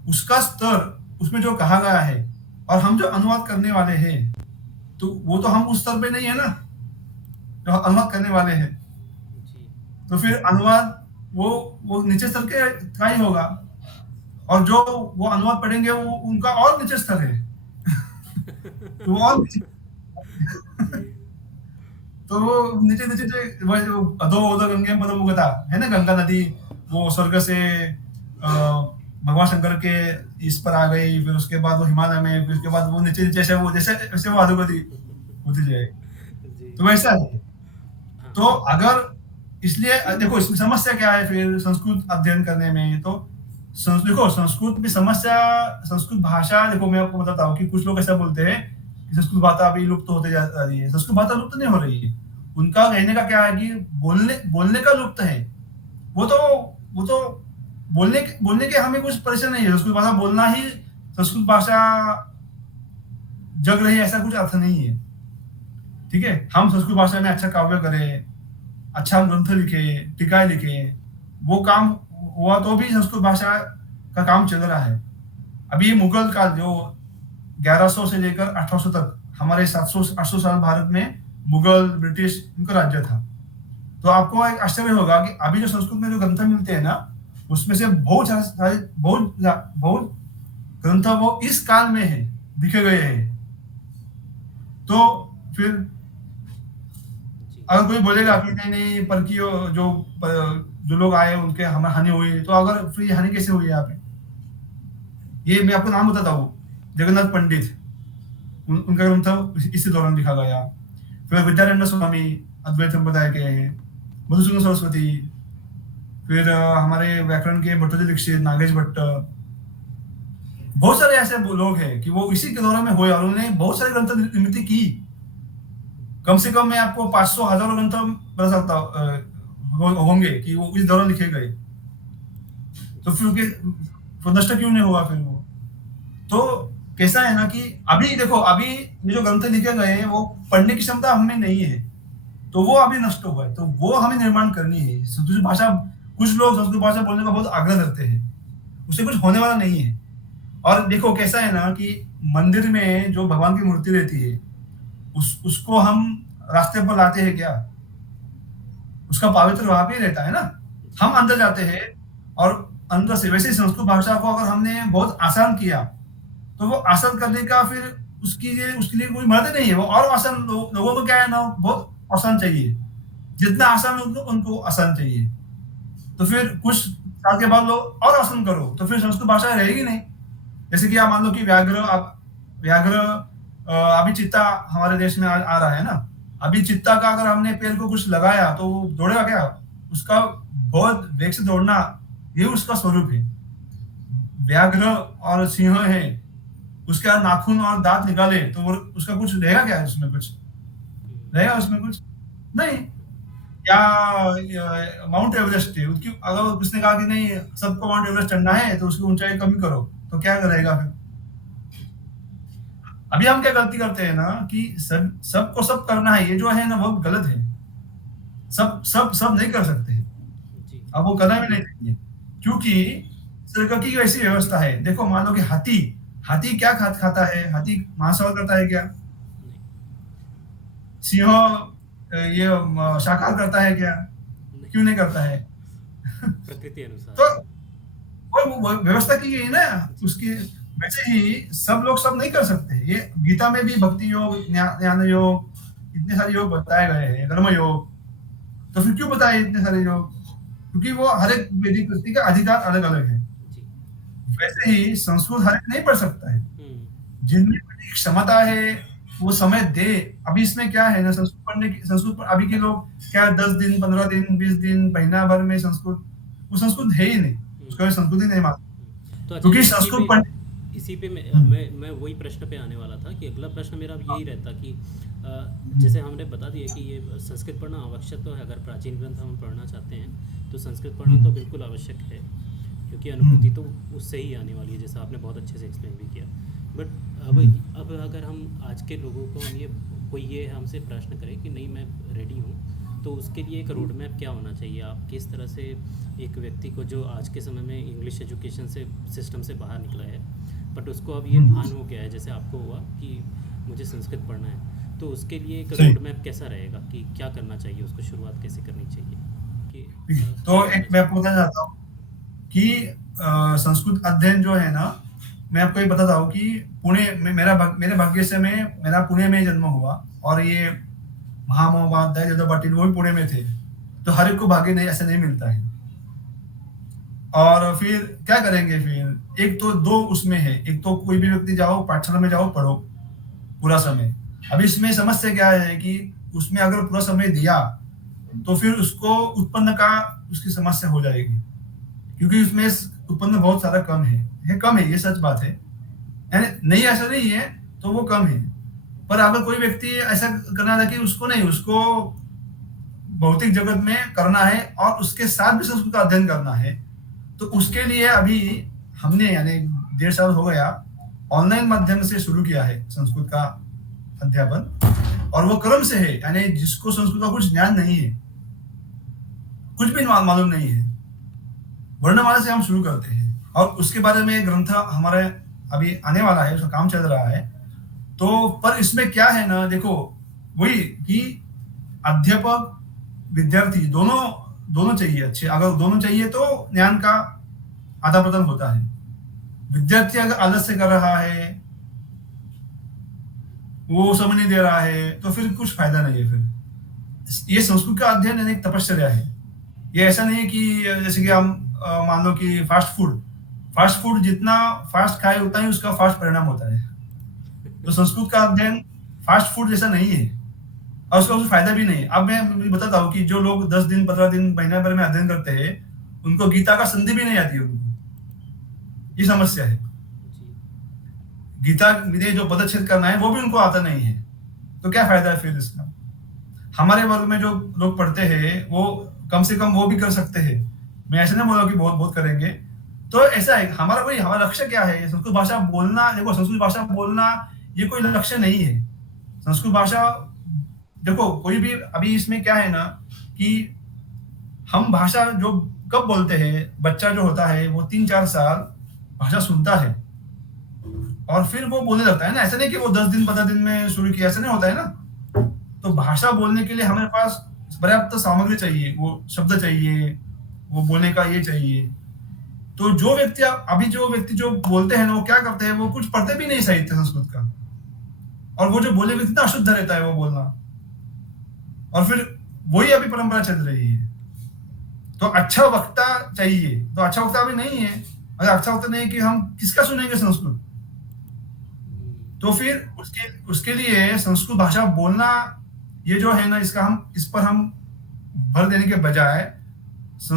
उसका स्तर उसमें जो कहा गया है और हम जो अनुवाद करने वाले हैं, तो वो तो हम उस स्तर पे नहीं है ना, जो अनुवाद करने वाले हैं। जी। तो फिर अनुवाद वो वो नीचे स्तर के का ही होगा और जो वो अनुवाद पढ़ेंगे वो उनका और नीचे स्तर है। तो वो और नीचे जी। तो वो नीचे-नीचे जो वो जो अधो अधो गंगे पदमुगता है ना गंगा नदी, वो स्वर्ग से भगवान शंकर के इस पर आ गई, फिर उसके बाद वो हिमालय में, फिर उसके बाद वो नीचे-नीचे से वो जैसे वैसे वो अधोगति होती जाएगी। जी। तो वैसा है। हाँ, तो अगर इसलिए देखो इसमें समस्या क्या है फिर संस्कृत अध्ययन करने में, तो देखो संस्कृत में समस्या, संस्कृत भाषा देखो मैं आपको बताता हूँ कि कुछ लोग ऐसा बोलते हैं कि संस्कृत भाषा अभी लुप्त होते जा रही है। संस्कृत भाषा लुप्त नहीं हो रही है। उनका कहने का क्या है कि बोलने बोलने का लुप्त है। वो तो वो तो बोलने के हमें कुछ परेशानी नहीं है। संस्कृत भाषा बोलना ही संस्कृत भाषा जग रही है ऐसा कुछ अर्थ नहीं है। ठीक है? हम संस्कृत भाषा में अच्छा काव्य करें, अच्छा ग्रंथ लिखें, टीकाएँ लिखें, वो काम हुआ तो भी संस्कृत भाषा का काम चल रहा है। अभी ये मुगल काल जो 1100 से लेकर 1800 तक हमारे 700-800 साल भारत में मुगल, ब्रिटिश इनका राज्य था। तो आपको एक आश्चर्य होगा कि अभी जो संस्कृत में जो ग्रंथ मिलते हैं ना, उसमें से बहुत ग्रंथ वो इस काल में है, लिखे गए हैं। तो फिर जी। अगर कोई बोलेगा कि नहीं-नहीं परकीय जो लोग आए उनके हमें हानि हुई, तो अगर फिर ये हानि कैसे हुई यहाँ पे? ये मैं आपको नाम बताता हूँ, जगन्नाथ पंडित, उनका ग्रंथ इसी दौरान लिखा गया। फिर विद्यारण्य स्वामी अद्वैत संप्रदाय के हैं, मधुसूदन सरस्वती, फिर हमारे व्याकरण के भट्टोजी दीक्षित, नागेश भट्ट, बहुत सारे ऐसे लोग हैं कि वो इसी के दौरान में हुए और उन्होंने बहुत सारे ग्रंथ निर्मित की। कम से कम मैं आपको 500 हज़ारों ग्रंथ बता सकता होंगे कि वो इस दौरान लिखे गए। तो फिर वो नष्ट क्यों नहीं हुआ फिर वो? तो कैसा है ना कि अभी देखो अभी ये जो ग्रंथ लिखे गए हैं वो पढ़ने की क्षमता हमें नहीं है, तो वो अभी नष्ट हो गए, तो वो हमें निर्माण करनी है। संस्कृत भाषा, कुछ लोग संस्कृत भाषा बोलने का बहुत आग्रह करते हैं, उससे कुछ होने वाला नहीं है। और देखो कैसा है ना कि मंदिर में जो भगवान की मूर्ति रहती है, उसको हम रास्ते पर लाते हैं क्या? उसका पावित्र वहाँ पे ही रहता है ना। जी। हम अंदर जाते हैं और अंदर से वैसे ही संस्कृत भाषा को अगर हमने बहुत आसान किया, तो वो आसान करने का फिर उसके लिए कोई मदद नहीं है। वो और आसान लोगों को क्या है ना बहुत आसान चाहिए। जितना आसान उनको उनको आसान चाहिए। तो फिर कुछ साल के बाद लोग और आसान करो, तो फिर संस्कृत भाषा रहेगी नहीं। जैसे कि आप मान लो कि व्याघ्र अभी चीता हमारे देश में आ रहा है ना। अभी चीता का अगर हमने पैर को कुछ लगाया तो वो दौड़ेगा क्या? उसका बहुत वेग से दौड़ना, ये उसका स्वरूप है। व्याघ्र और सिंह है, उसका नाखून और दांत निकाले तो वो उसका कुछ रहेगा क्या उसमें कुछ? हुँ। रहेगा उसमें कुछ? नहीं। या माउंट एवरेस्ट है, उसकी अगर उसने कहा कि नहीं सबको माउंट एवरेस्ट चढ़ना है तो उसकी ऊंचाई कम करो, तो क्या रहेगा फिर? अभी हम क्या गलती करते हैं ना कि सबको सब करना है, ये जो है ना वो गलत है। सब सब सब नहीं कर सकते हैं। जी। अब वो करना भी नहीं चाहिए, क्योंकि स्वर्ग की वैसी व्यवस्था है। देखो मान लो कि हाथी, हाथी क्या खाता है? हाथी मांसाहार करता है क्या? नहीं। सिंह ये शाकाहार करता है क्या? नहीं। क्यों नहीं करता है? प्रकृति अनुसार तो है। वो व्यवस्था की गई है ना जी। उसकी। वैसे ही सब लोग सब नहीं कर सकते। ये गीता में भी भक्ति योग, ज्ञान योग, इतने सारे योग बताए गए हैं, कर्म योग। तो फिर क्यों बताए इतने सारे योग? क्योंकि वो हर एक व्यक्ति व्यक्ति का अधिकार अलग अलग है। जी। वैसे ही संस्कृत हर एक नहीं पढ़ सकता है। हुँ। जिनमें बड़ी क्षमता है वो समय दे। अभी इसमें क्या है ना, संस्कृत अभी के लोग क्या 10 दिन 15 दिन 20 दिन महीना भर में संस्कृत, वो संस्कृत है ही नहीं, हुँ। उसको संस्कृत ही नहीं मानते, तो अच्छा, क्योंकि संस्कृत पढ़। इसी पे हम्म, मैं वही प्रश्न पे आने वाला था कि अगला प्रश्न मेरा अब यही रहता कि हम्म, जैसे हमने बता दिया कि ये संस्कृत पढ़ना आवश्यक तो है, अगर प्राचीन ग्रंथ हम पढ़ना चाहते हैं तो संस्कृत पढ़ना तो हम्म, बिल्कुल आवश्यक है, क्योंकि अनुभूति हम्म, तो उससे ही आने वाली है, जैसा आपने बहुत अच्छे से एक्सप्लेन भी किया। बट हम्म, अब अगर हम आज के लोगों को हम ये कोई ये हमसे प्रश्न करे कि नहीं मैं रेडी हूँ, तो उसके लिए एक रोड मैप क्या होना चाहिए? आप किस तरह से एक व्यक्ति को जो आज के समय में इंग्लिश एजुकेशन से सिस्टम से बाहर निकला है, बट उसको अब ये हम्म, भान हो गया है जैसे आपको हुआ कि मुझे संस्कृत पढ़ना है, तो उसके लिए एक सही। रोड मैप कैसा रहेगा कि क्या करना चाहिए, उसको शुरुआत कैसे करनी चाहिए, कि ठीक है, क्या तो करना एक मैं चाहिए? आपको बताना चाहता हूँ कि संस्कृत अध्ययन जो है ना, मैं आपको ये बताता हूँ कि पुणे में मेरे भाग्य से मैं मेरा पुणे में जन्म हुआ, और ये महामहोपाध्याय जादव पाटिल वो भी पुणे में थे। तो हर एक को भाग्य नहीं, ऐसे नहीं मिलता है। और फिर क्या करेंगे फिर? एक तो दो उसमें है, एक तो कोई भी व्यक्ति जाओ पाठशाला में जाओ पढ़ो पूरा समय। अब इसमें समस्या क्या है कि उसमें अगर पूरा समय दिया तो फिर उसको उत्पन्न का उसकी समस्या हो जाएगी, क्योंकि उसमें उत्पन्न बहुत सारा कम है। ये कम है, ये सच बात है। यानी नहीं, ऐसा नहीं है, तो वो कम है। पर अगर कोई व्यक्ति ऐसा करना था कि उसको नहीं, उसको भौतिक जगत में करना है और उसके साथ भी संस्कृत का अध्ययन करना है, तो उसके लिए अभी हमने यानी 1.5 साल हो गया ऑनलाइन माध्यम से शुरू किया है संस्कृत का अध्यापन। और वो क्रम से है, यानी जिसको संस्कृत का कुछ ज्ञान नहीं है, कुछ भी मालूम नहीं है, वर्णमाला से हम शुरू करते हैं। और उसके बारे में ग्रंथ हमारे अभी आने वाला है, उसका काम चल रहा है। तो पर इसमें क्या है ना, देखो वही कि अध्यापक विद्यार्थी दोनों दोनों चाहिए अच्छे। अगर दोनों चाहिए तो ज्ञान का आदान प्रदान होता है। विद्यार्थी अगर आलस से कर रहा है, वो समय नहीं दे रहा है, तो फिर कुछ फायदा नहीं है। फिर ये संस्कृत का अध्ययन यानी एक तपश्चर्या है। ये ऐसा नहीं है कि जैसे कि हम मान लो कि फास्ट फूड जितना फास्ट खाए उतना ही उसका फास्ट परिणाम होता है। तो संस्कृत का अध्ययन फास्ट फूड जैसा नहीं है, और उसका कुछ फायदा भी नहीं है। अब मैं बताता हूँ कि जो लोग 10 दिन 15 दिन महीना भर में अध्ययन करते हैं, उनको गीता का संधि भी नहीं आती है उनको। ये समस्या है। जी। गीता में जो पदच्छेद करना है वो भी उनको आता नहीं है। तो क्या फायदा है फिर इसका? हमारे वर्ग में जो लोग पढ़ते हैं वो कम से कम वो भी कर सकते हैं। मैं ऐसे नहीं बोला कि बहुत बहुत करेंगे। तो ऐसा है, हमारा लक्ष्य क्या है? संस्कृत भाषा बोलना। देखो संस्कृत भाषा बोलना ये कोई लक्ष्य नहीं है। संस्कृत भाषा, देखो कोई भी अभी इसमें क्या है ना कि हम भाषा जो कब बोलते हैं, बच्चा जो होता है वो 3-4 साल भाषा सुनता है और फिर वो बोलने लगता है ना। ऐसा नहीं कि वो 10 दिन 15 दिन में शुरू किया, ऐसा नहीं होता है ना। तो भाषा बोलने के लिए हमारे पास पर्याप्त सामग्री चाहिए, वो शब्द चाहिए, वो बोलने का ये चाहिए। तो जो व्यक्ति जो बोलते हैं ना, वो क्या करते हैं, वो कुछ पढ़ते भी नहीं साहित्य संस्कृत का, और वो जो बोले कितना अशुद्ध रहता है वो बोलना। और फिर वही अभी परंपरा चल रही है। तो अच्छा वक्ता चाहिए, तो अच्छा वक्ता अभी नहीं है। अगर अच्छा वक्ता नहीं है कि हम किसका सुनेंगे संस्कृत? हम्म। तो फिर उसके उसके लिए संस्कृत भाषा बोलना ये जो है ना, इस पर हम भर देने के बजाय हम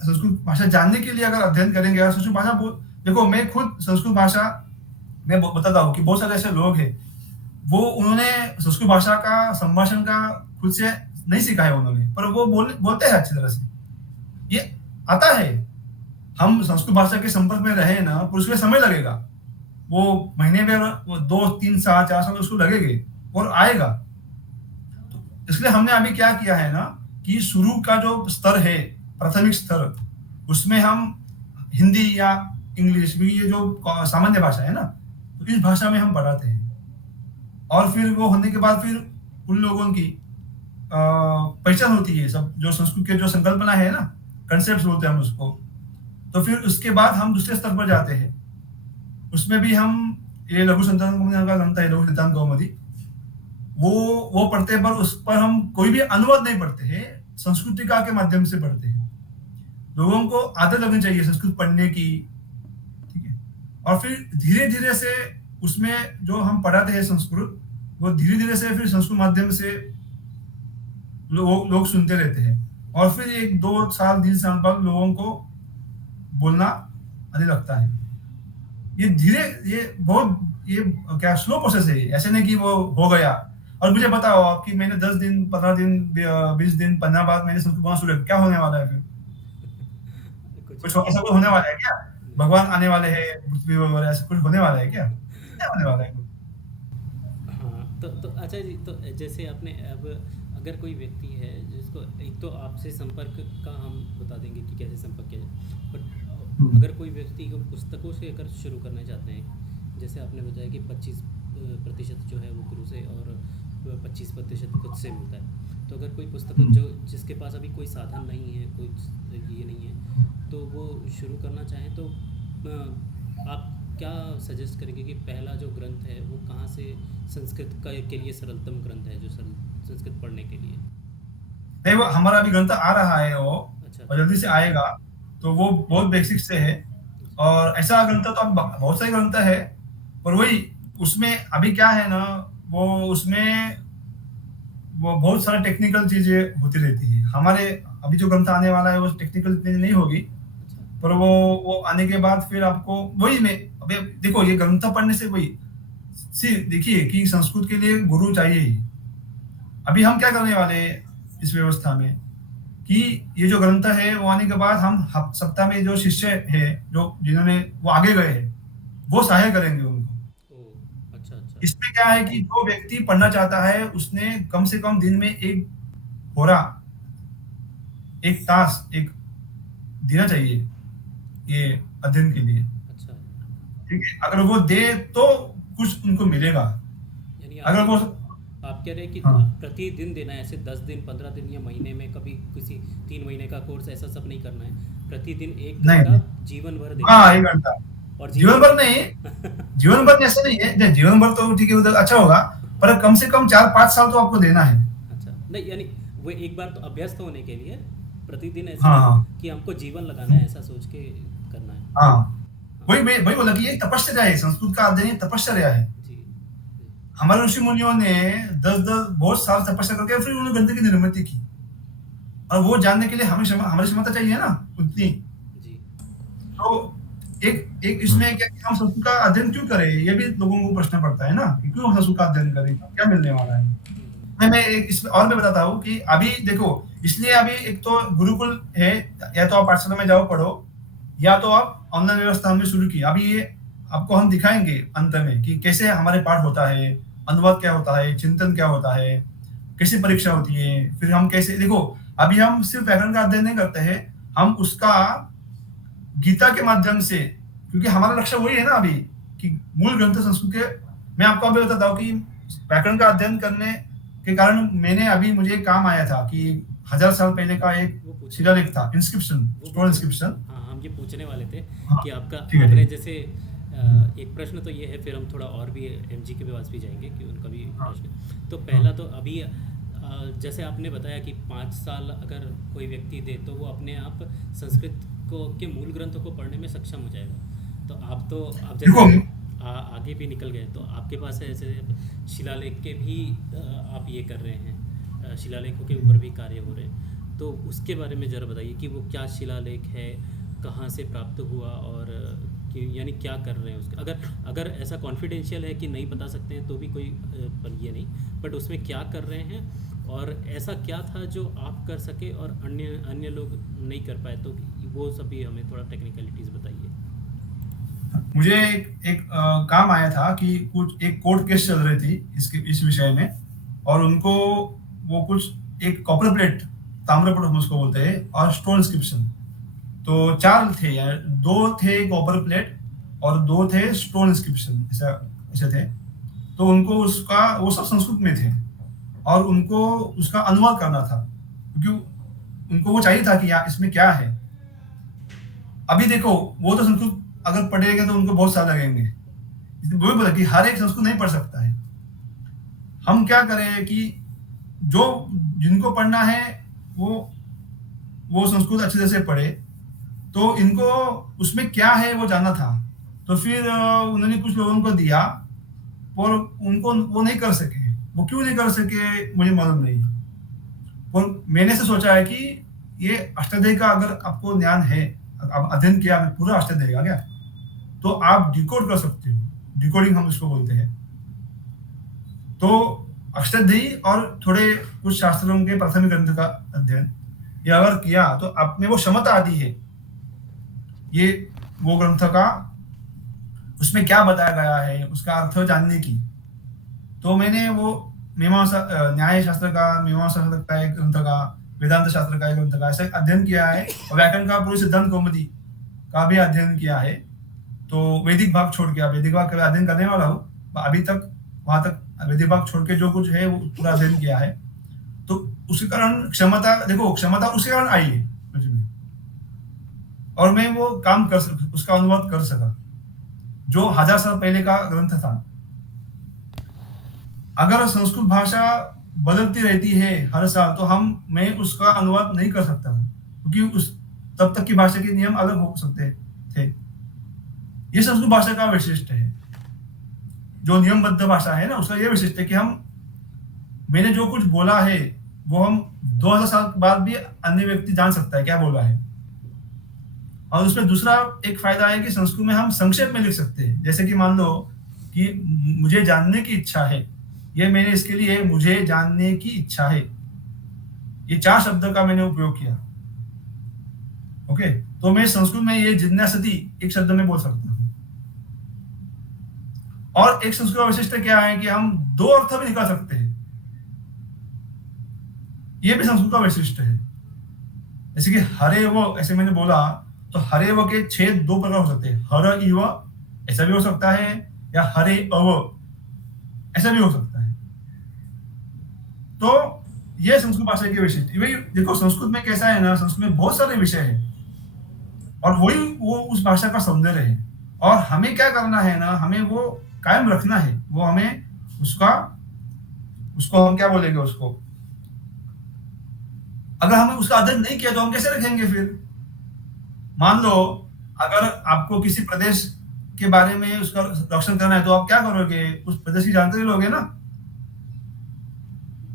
संस्कृत भाषा जानने के लिए अगर अध्ययन करेंगे, अगर संस्कृत भाषा बोल। देखो मैं खुद संस्कृत भाषा मैं बताता हूँ कि बहुत सारे ऐसे लोग हैं, वो उन्होंने संस्कृत भाषा का संभाषण का खुद से नहीं सीखा है उन्होंने, पर वो बोलते हैं अच्छी तरह से। ये आता है। हम संस्कृत भाषा के संपर्क में रहे ना, पर उसमें समय लगेगा। वो महीने में वो 2 3 साल 4 साल उसको लगेंगे और आएगा। तो इसलिए हमने अभी क्या किया है ना कि शुरू का जो स्तर है, प्राथमिक स्तर, उसमें हम हिंदी या इंग्लिश भी, ये जो सामान्य भाषा है ना, तो इस भाषा में हम पढ़ाते हैं। और फिर वो होने के बाद फिर उन लोगों की पहचान होती है, सब जो संस्कृत के जो संकल्पना है ना, कंसेप्ट बोलते हैं हम उसको। तो फिर उसके बाद हम दूसरे स्तर पर जाते हैं। उसमें भी हम ये लघु संतान कौमुदी का ग्रंथ है, लघु सिद्धांत कौमुदी, वो वो पढ़ते, पर उस पर हम कोई भी अनुवाद नहीं पढ़ते हैं, संस्कृतिका के माध्यम से पढ़ते हैं। लोगों को आदत लगनी चाहिए संस्कृत पढ़ने की, ठीक है। और फिर धीरे धीरे से उसमें जो हम पढ़ाते हैं संस्कृत, वो धीरे धीरे से फिर संस्कृत माध्यम से लोग सुनते रहते हैं। और फिर 1 2 साल 3 साल बाद लोगों को बोलना आने लगता है। ये धीरे, ये बहुत, ये क्या स्लो प्रोसेस है, ऐसे नहीं कि वो हो गया। और मुझे बताओ आपकी, मैंने 10 दिन 15 दिन 20 दिन 15 बाद मैंने संस्कृत बोलना शुरू किया, क्या होने वाला है फिर? कुछ कुछ नहीं। ऐसा कुछ होने वाला है क्या? नहीं। भगवान आने वाले हैं पृथ्वी पर, ऐसा कुछ होने वाला है क्या? नहीं होने वाला है कुछ। हाँ, तो अच्छा जी, तो जैसे आपने अब, अगर कोई व्यक्ति है जिसको, एक तो आपसे संपर्क का हम बता देंगे कि कैसे संपर्क किया जाए, बट हम्म, अगर कोई व्यक्ति को पुस्तकों से अगर शुरू करना चाहते हैं, जैसे आपने बताया कि 25% जो है वो गुरु से और 25% खुद से मिलता है, तो अगर कोई पुस्तक हम्म, जो जिसके पास अभी कोई साधन नहीं है, कोई ये नहीं है, तो वो शुरू करना चाहें तो आप क्या सजेस्ट करेंगे कि पहला जो ग्रंथ है वो कहाँ से, संस्कृत का के लिए सरलतम ग्रंथ है जो सरल संस्कृत पढ़ने के लिए? नहीं, वो हमारा अभी ग्रंथ आ रहा है वो, अच्छा। और जल्दी से आएगा। तो वो बहुत बेसिक से है। अच्छा। और ऐसा ग्रंथ तो अब बहुत सारे ग्रंथ है, पर वही, उसमें अभी क्या है ना, वो उसमें वो बहुत सारी टेक्निकल चीजें होती रहती है। हमारे अभी जो ग्रंथ आने वाला है वो टेक्निकल इतनी नहीं होगी, अच्छा। पर वो आने के बाद फिर आपको वही में, अभी देखो ये ग्रंथ पढ़ने से वही, सी देखिए कि संस्कृत के लिए गुरु चाहिए ही। अभी हम क्या करने वाले हैं इस व्यवस्था में, कि ये जो ग्रंथ है वो आने के बाद हम सप्ताह में जो शिष्य है, जो जिन्होंने वो आगे गए हैं, वो सहाय करेंगे उनको। ओह! अच्छा, अच्छा। इसमें क्या है कि जो व्यक्ति पढ़ना चाहता है उसने कम से कम दिन में 1 होरा, 1 तास, एक देना चाहिए ये अध्ययन के लिए। अच्छा, ठीक है, अगर वो दे तो कुछ उनको मिलेगा। यानी अगर वो, आप कह रहे हैं कि हाँ, प्रतिदिन देना है, ऐसे 10 दिन, 15 दिन या महीने में कभी किसी 3 महीने का कोर्स, ऐसा सब नहीं करना है। प्रतिदिन 1 नहीं घंटा नहीं, जीवन भर देना हाँ, है। 1 घंटा, और जीवन जीवन भर नहीं, जीवन भर ऐसे नहीं है, नहीं, जीवन भर तो ठीक है, उधर अच्छा होगा, पर कम से कम 4 5 साल तो आपको देना है। अच्छा, नहीं यानी वो एक बार तो अभ्यस्त होने के लिए, प्रतिदिन ऐसे हाँ हाँ नहीं कि हमको जीवन लगाना है, ऐसा सोच के करना है। हाँ, हाँ। वही बोला कि ये तपस्या है, संस्कृत का अध्ययन तपस्या है। जी, जी। हमारे ऋषि मुनियों ने 10 10 बहुत साल तपस्या करके फिर उन्होंने ग्रंथ की निर्मित की। और वो जानने के लिए हमें हमारी क्षमता चाहिए ना उतनी। जी। तो एक एक इसमें क्या कि हम संस्कृत का अध्ययन क्यों करें, ये भी लोगों को प्रश्न पड़ता है ना, कि क्यों हम संस्कृत का अध्ययन करें, क्या मिलने वाला है। मैं एक इसमें और मैं बताता हूँ कि अभी देखो, इसलिए अभी एक तो गुरुकुल है, या तो आप पाठशाला में जाओ पढ़ो, या तो आप ऑनलाइन व्यवस्था हमने शुरू की। अभी ये आपको हम दिखाएंगे अंत में कि कैसे हमारे पाठ होता है, अनुवाद क्या होता है, चिंतन क्या होता है, कैसी परीक्षा होती है, फिर हम कैसे, देखो अभी हम सिर्फ व्याकरण का अध्ययन नहीं करते हैं, हम उसका गीता के माध्यम से, क्योंकि हमारा लक्ष्य वही है ना अभी, कि मूल ग्रंथ संस्कृत के। मैं आपको अभी बताता हूँ कि व्याकरण का अध्ययन करने के कारण मैंने अभी, मुझे एक काम आया था कि 1000 साल पहले का एक वो पूछने शिलालेख था, इंस्क्रिप्शन, वो स्टोन पूछने इंस्क्रिप्शन। हाँ, हम ये पूछने वाले थे हाँ, कि आपका, ठीक है, ठीक आपने है। जैसे एक प्रश्न तो ये है, फिर हम थोड़ा और भी एमजी के पास भी जाएंगे कि उनका भी हाँ, प्रश्न। तो हाँ, पहला तो अभी जैसे आपने बताया कि 5 साल अगर कोई व्यक्ति दे तो वो अपने आप संस्कृत को के मूल ग्रंथों को पढ़ने में सक्षम हो जाएगा। तो आप जैसे देखो, आगे भी निकल गए, तो आपके पास ऐसे शिलालेख के भी आप ये कर रहे हैं, शिलालेखों के ऊपर भी कार्य हो रहे हैं, तो उसके बारे में ज़रा बताइए कि वो क्या शिलालेख है, कहाँ से प्राप्त हुआ, और कि यानी क्या कर रहे हैं उसका, अगर अगर ऐसा कॉन्फिडेंशियल है कि नहीं बता सकते हैं तो भी कोई पर ये नहीं, बट उसमें क्या कर रहे हैं और ऐसा क्या था जो आप कर सके और अन्य अन्य लोग नहीं कर पाए, तो वो सब भी हमें थोड़ा टेक्निकलिटीज़ बताइए। मुझे काम आया था कि कुछ एक कोर्ट केस चल रही थी इस विषय में, और उनको वो कुछ एक कॉपर प्लेट, ताम्रपट हम उसको बोलते हैं, और स्टोन इंस्क्रिप्शन, तो 4 थे यार, 2 थे कॉपर प्लेट और 2 थे स्टोन इंस्क्रिप्शन, ऐसा ऐसे थे। तो उनको उसका वो सब संस्कृत में थे और उनको उसका अनुवाद करना था, क्योंकि उनको वो चाहिए था कि यार इसमें क्या है। अभी देखो, वो तो संस्कृत अगर पढ़ेंगे तो उनको बहुत साल लगेंगे। इसलिए वो भी बोला कि हर एक संस्कृत नहीं पढ़ सकता है। हम क्या करें कि जो जिनको पढ़ना है वो वो संस्कृत अच्छी तरह से पढ़े, तो इनको उसमें क्या है वो जानना था। तो फिर उन्होंने कुछ लोगों को दिया, और उनको वो नहीं कर सके। वो क्यों नहीं कर सके मुझे मालूम नहीं। और मैंने से सोचा है कि ये अष्टाध्यायी का अगर आपको ज्ञान है, आप अध्ययन किया आपने पूरा अष्टाध्यायी का क्या, तो आप डिकोड कर सकते हो। डिकोडिंग हम इसको बोलते हैं। तो अष्टाध्यायी और थोड़े कुछ शास्त्रों के प्राथमिक ग्रंथ का अध्ययन ये अगर किया तो आप में वो क्षमता आती है, ये वो ग्रंथ का उसमें क्या बताया गया है उसका अर्थ जानने की। तो मैंने वो मीमांसा न्याय शास्त्र का, मीमांसा शास्त्र का एक ग्रंथ का, वेदांत शास्त्र का एक ग्रंथ का ऐसा अध्ययन किया है, और व्याकरण का पूरी सिद्धांत कौमुदी का भी अध्ययन किया है। तो वैदिक भाग छोड़ के, अब वैदिक भाग का अध्ययन करने वाला हूँ, अभी तक वहां तक वैदिक भाग छोड़ के जो कुछ है वो पूरा अध्ययन किया है। तो उसके कारण क्षमता, देखो क्षमता उसके कारण आई है मुझ में, और मैं वो काम कर सक, उसका अनुवाद कर सका, जो 1000 साल पहले का ग्रंथ था। अगर संस्कृत भाषा बदलती रहती है हर साल, तो मैं उसका अनुवाद नहीं कर सकता, क्योंकि उस तब तक की भाषा के नियम अलग हो सकते थे। ये संस्कृत भाषा का विशिष्ट है, जो नियमबद्ध भाषा है ना, उसका ये विशिष्ट है कि मैंने जो कुछ बोला है वो हम 2000 साल बाद भी अन्य व्यक्ति जान सकता है क्या बोला है। और उसमें दूसरा एक फायदा है कि संस्कृत में हम संक्षेप में लिख सकते हैं। जैसे कि मान लो कि मुझे जानने की इच्छा है, ये मैंने इसके लिए मुझे जानने की इच्छा है, ये 4 शब्द का मैंने उपयोग किया। ओके, तो मैं संस्कृत में ये जिज्ञासति एक शब्द में बोल सकता हूँ। और एक संस्कृत का विशिष्ट क्या है कि हम 2 अर्थ भी निकाल सकते हैं, ये भी संस्कृत का विशिष्ट है। जैसे कि हरे वो, ऐसे मैंने बोला, तो हरे व के छेद 2 प्रकार हो सकते हैं। हर इव ऐसा भी हो सकता है, या हरे अव ऐसा भी हो सकता है। तो ये संस्कृत भाषा की विशिष्ट। देखो संस्कृत में कैसा है ना, संस्कृत में बहुत सारे विषय हैं, और वही वो उस भाषा का सौंदर्य है। और हमें क्या करना है ना, हमें वो कायम रखना है। वो हमें उसका उसको हम क्या बोलेंगे उसको, अगर हमने उसका अध्ययन नहीं किया तो हम कैसे रखेंगे फिर। मान लो अगर आपको किसी प्रदेश के बारे में उसका रक्षण करना है, तो आप क्या करोगे, उस प्रदेश की जानकारी लोगे ना,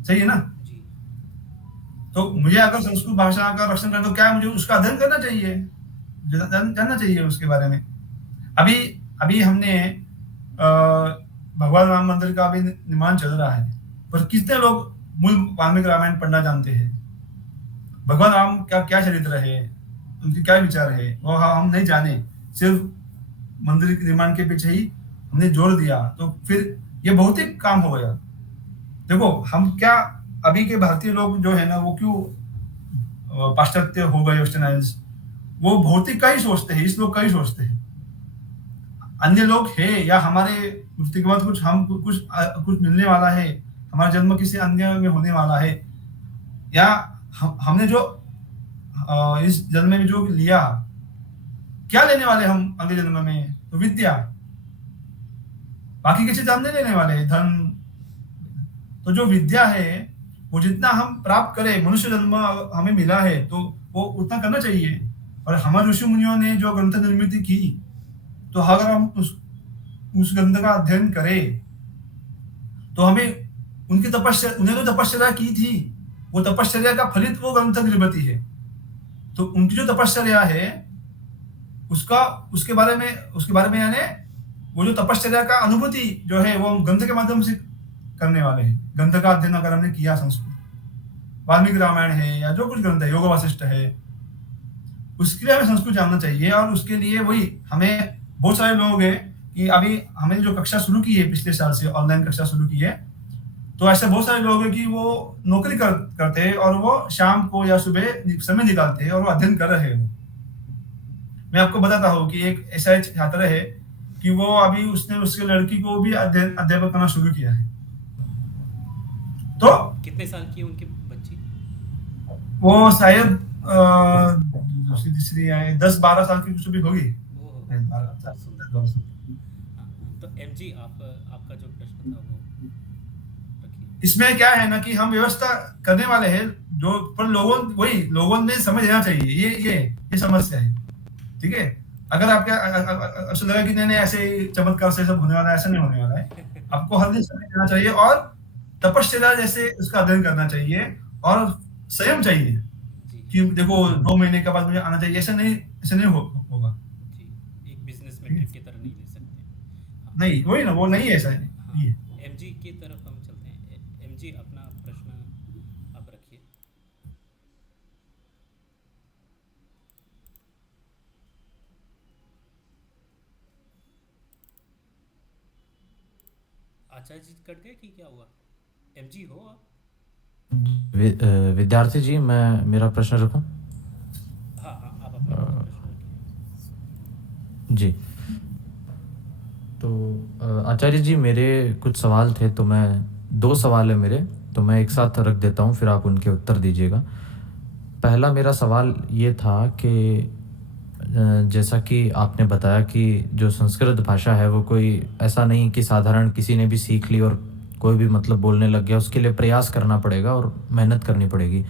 सही है ना। जी। तो मुझे अगर संस्कृत भाषा का रक्षण करना, तो क्या मुझे उसका अध्ययन करना चाहिए, जानना चाहिए उसके बारे में। अभी अभी हमने भगवान राम मंदिर का अभी निर्माण चल रहा है, पर कितने लोग मूल वाल्मीकि रामायण पढ़ना जानते हैं। भगवान राम का क्या चरित्र है, उनके क्या विचार है, वो हम नहीं जाने, सिर्फ मंदिर के निर्माण के पीछे ही हमने जोर दिया, तो फिर ये भौतिक काम हो गया। देखो हम क्या, अभी के भारतीय लोग जो है ना, वो क्यों पाश्चात्य हो गए, वेस्टर्नाइज, वो भौतिक का ही सोचते हैं, इस लोग का ही सोचते हैं। अन्य लोग है, या हमारे मृत्यु के बाद कुछ मिलने वाला है, हमारा जन्म किसी अन्य में होने वाला है, या हमने जो इस जन्म में जो लिया, क्या लेने वाले हम अगले जन्म में, तो विद्या, बाकी किसी जन्म नहीं लेने वाले, धन। तो जो विद्या है वो जितना हम प्राप्त करें, मनुष्य जन्म हमें मिला है तो वो उतना करना चाहिए। और हमारे ऋषि मुनियों ने जो ग्रंथ निर्मित की, तो अगर हम उस ग्रंथ का अध्ययन करें, तो हमें उनकी तपस्या, उन्हें तो तपस्या की थी, वो तपस्या का फलित वो ग्रंथ निर्मित है। तो उनकी जो तपस्या है उसके बारे में यानी वो जो तपस्या का अनुभूति जो है, वो हम ग्रंथ के माध्यम से करने वाले हैं। ग्रंथ का अध्ययन अगर हमने किया, संस्कृत वाल्मीकि रामायण है या जो कुछ ग्रंथ है, योग वासिष्ठ है, उसके लिए हमें संस्कृत जानना चाहिए। और उसके लिए वही हमें बहुत सारे लोग हैं कि अभी हमने जो कक्षा शुरू की है पिछले साल से ऑनलाइन कक्षा शुरू की है, तो ऐसे बहुत सारे लोग हैं कि वो नौकरी करते हैं और वो शाम को या सुबह समय निकालते हैं और वो अध्ययन कर रहे हैं। मैं आपको बताता हूँ कि एक ऐसा छात्र है कि वो अभी उसने उसके लड़की को भी अध्यापक करना शुरू किया है। तो कितने साल की है उनकी बच्ची? वो शायद दूसरी तीसरी आए 10-12 साल की कुछ भी होगी। ओह, 12 बहुत सुंदर, साल। बहुत सुंदर। हाँ, तो एमजी आप आपका जो प्रश्न था वो रखिए। इसमें क्या है ना कि हम व्यवस्था करने वाले हैं, जो पर लोगों में समझ लेना चाहिए, ये समस्या है। ठीक है, अगर आपका ऐसा लगा कि नहीं नहीं ऐसे ही चमत्कार से सब होने वाला है, ऐसा नहीं होने वाला है। आपको हर दिन समय देना चाहिए और तपश्चर्या जैसे उसका अध्ययन करना चाहिए और संयम चाहिए जी, कि देखो 2 महीने के बाद मुझे आना चाहिए, ऐसे नहीं होगा। जी। एक बिजनेस ठीक है? मेट्रिक की तरह नहीं ले सकते। हाँ, नहीं वही ना, वो नहीं है, ऐसा हाँ, नहीं है। एमजी की तरफ हम चलते हैं। एमजी अपना प्रश्न आप रखिए। आचार्य जी कट गए कि क्या हुआ? एमजी हो आप? विद्यार्थी जी, मैं मेरा प्रश्न रखूं? हाँ, हाँ, आप अपना प्रश्न रखिए। जी। तो आचार्य जी, मेरे कुछ सवाल थे, तो मैं 2 सवाल है मेरे, तो मैं एक साथ रख देता हूँ, फिर आप उनके उत्तर दीजिएगा। पहला मेरा सवाल ये था कि जैसा कि आपने बताया कि जो संस्कृत भाषा है वो कोई ऐसा नहीं कि साधारण किसी ने भी सीख ली और कोई भी मतलब बोलने लग गया, उसके लिए प्रयास करना पड़ेगा और मेहनत करनी पड़ेगी।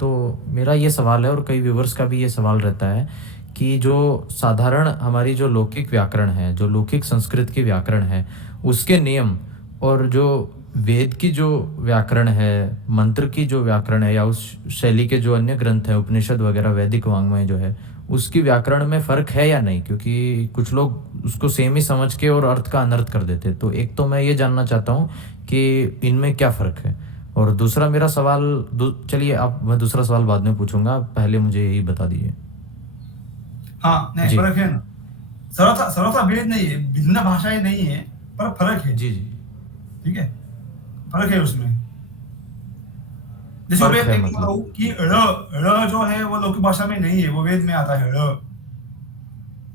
तो मेरा ये सवाल है और कई व्यूवर्स का भी ये सवाल रहता है कि जो साधारण हमारी जो लौकिक व्याकरण है, जो लौकिक संस्कृत की व्याकरण है, उसके नियम और जो वेद की जो व्याकरण है, मंत्र की जो व्याकरण है, या उस शैली के जो अन्य ग्रंथ हैं, उपनिषद वगैरह, वैदिक वाङ्मय जो है, उसकी व्याकरण में फ़र्क है या नहीं? क्योंकि कुछ लोग उसको सेम ही समझ के और अर्थ का अनर्थ कर देते हैं। तो एक तो मैं ये जानना चाहता हूँ कि इनमें क्या फ़र्क है? और दूसरा मेरा सवाल चलिए, आप मैं दूसरा सवाल बाद में पूछूंगा, पहले मुझे यही बता दीजिए। हाँ, नहीं जी फर्क है ना। सर्वथा भेद नहीं है, भिन्न भाषाएं नहीं है, पर फर्क है। जी। जी, ठीक है, फर्क है उसमें। जैसे फ़र्क वेद है एक बोला मतलब। हूँ कि र जो है वो लौकिक भाषा में नहीं है, वो वेद में आता है र।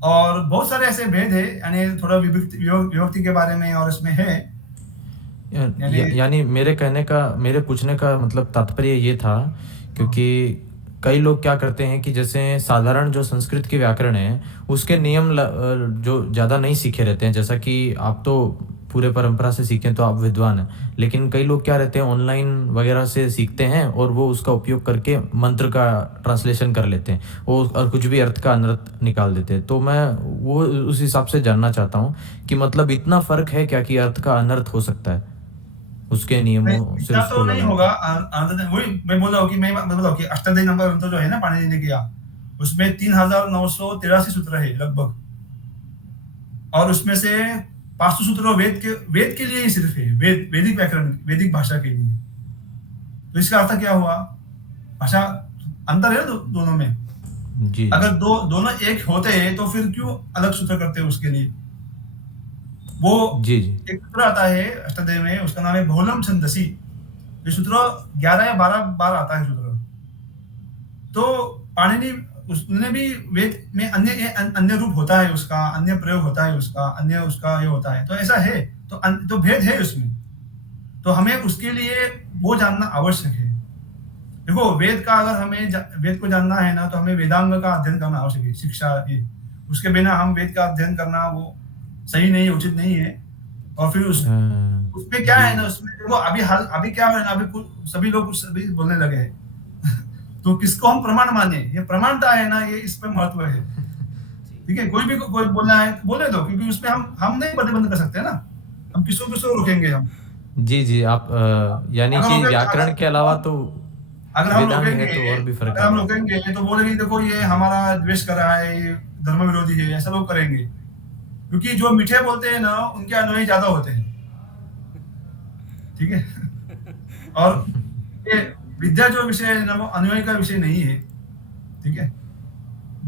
और बहुत सारे ऐसे भेद है, यानी थोड़ा विभक्ति के बारे में और इसमें है, यानी यानी मेरे पूछने का मतलब तात्पर्य ये था, हाँ, क्योंकि कई लोग क्या करते हैं कि जैसे साधारण जो संस्कृत की व्याकरण है, उसके नियम जो ज़्यादा नहीं सीखे रहते हैं, जैसा कि आप तो पूरे परंपरा से सीखे, तो आप विद्वान हैं, लेकिन कई लोग क्या रहते हैं, ऑनलाइन वगैरह से सीखते हैं और वो उसका उपयोग करके मंत्र का ट्रांसलेशन कर लेते हैं, वो और कुछ भी अर्थ का अनर्थ निकाल देते हैं। तो मैं वो उस हिसाब से जानना चाहता हूँ कि मतलब इतना फ़र्क है क्या कि अर्थ का अनर्थ हो सकता है उसके नहीं नियमों से इतना तो उसको नहीं लगा होगा। के? वही मैं बोल रहा हूँ कि मैं बोल रहा हूँ कि अष्टाध्यायी नंबर ग्रंथ जो है ना पाणिनि ने किया, उसमें 3983 सूत्र है लगभग, और उसमें से 500 सूत्र वेद के लिए ही सिर्फ है, वैदिक व्याकरण, वैदिक भाषा के लिए। तो इसका अर्थ क्या हुआ? भाषा अंतर है दोनों में। जी अगर जी दोनों एक होते हैं तो फिर क्यों अलग सूत्र करते हैं उसके लिए? वो जी जी। एक सूत्र आता है अष्टाध्यायी में, उसका नाम है बहुलम छंदसी। ये सूत्र 11 या 12 बार आता है सूत्र। तो पाणिनि उसने भी वेद में अन्य रूप होता है उसका, अन्य प्रयोग होता है उसका, अन्य उसका ये होता है, तो ऐसा है। तो भेद है उसमें, तो हमें उसके लिए वो जानना आवश्यक है। देखो वेद का अगर वेद को जानना है ना, तो हमें वेदांग का अध्ययन करना आवश्यक है, शिक्षा ये। उसके बिना हम वेद का अध्ययन करना वो सही नहीं है, उचित नहीं है। और फिर उसमें क्या जी है ना, उसमें देखो अभी क्या है ना, अभी कुछ सभी बोलने लगे हैं तो किसको हम प्रमाण माने? ये प्रमाणता है ना, ये इस पे महत्व है। जी, ठीक है, कोई बोलना है तो बोले दो, क्योंकि उसमें हम नहीं प्रतिबंध कर सकते ना। हम किसको किसको रोकेंगे हम? जी जी। आप यानी अगर कि रोके व्याकरण के अलावा तो अगर हम वेदांग है, रोकेंगे तो और भी फर्क अगर आ हम गया। रोकेंगे तो बोलेंगे देखो ये जी हमारा द्वेष कर रहा है, ये धर्म विरोधी है, ऐसा लोग करेंगे। क्योंकि जो मीठे बोलते हैं ना, उनके अनुयायी ज्यादा होते हैं। ठीक है और ये विद्या जो विषय है ना, वो अनुयायी का विषय नहीं है। ठीक है,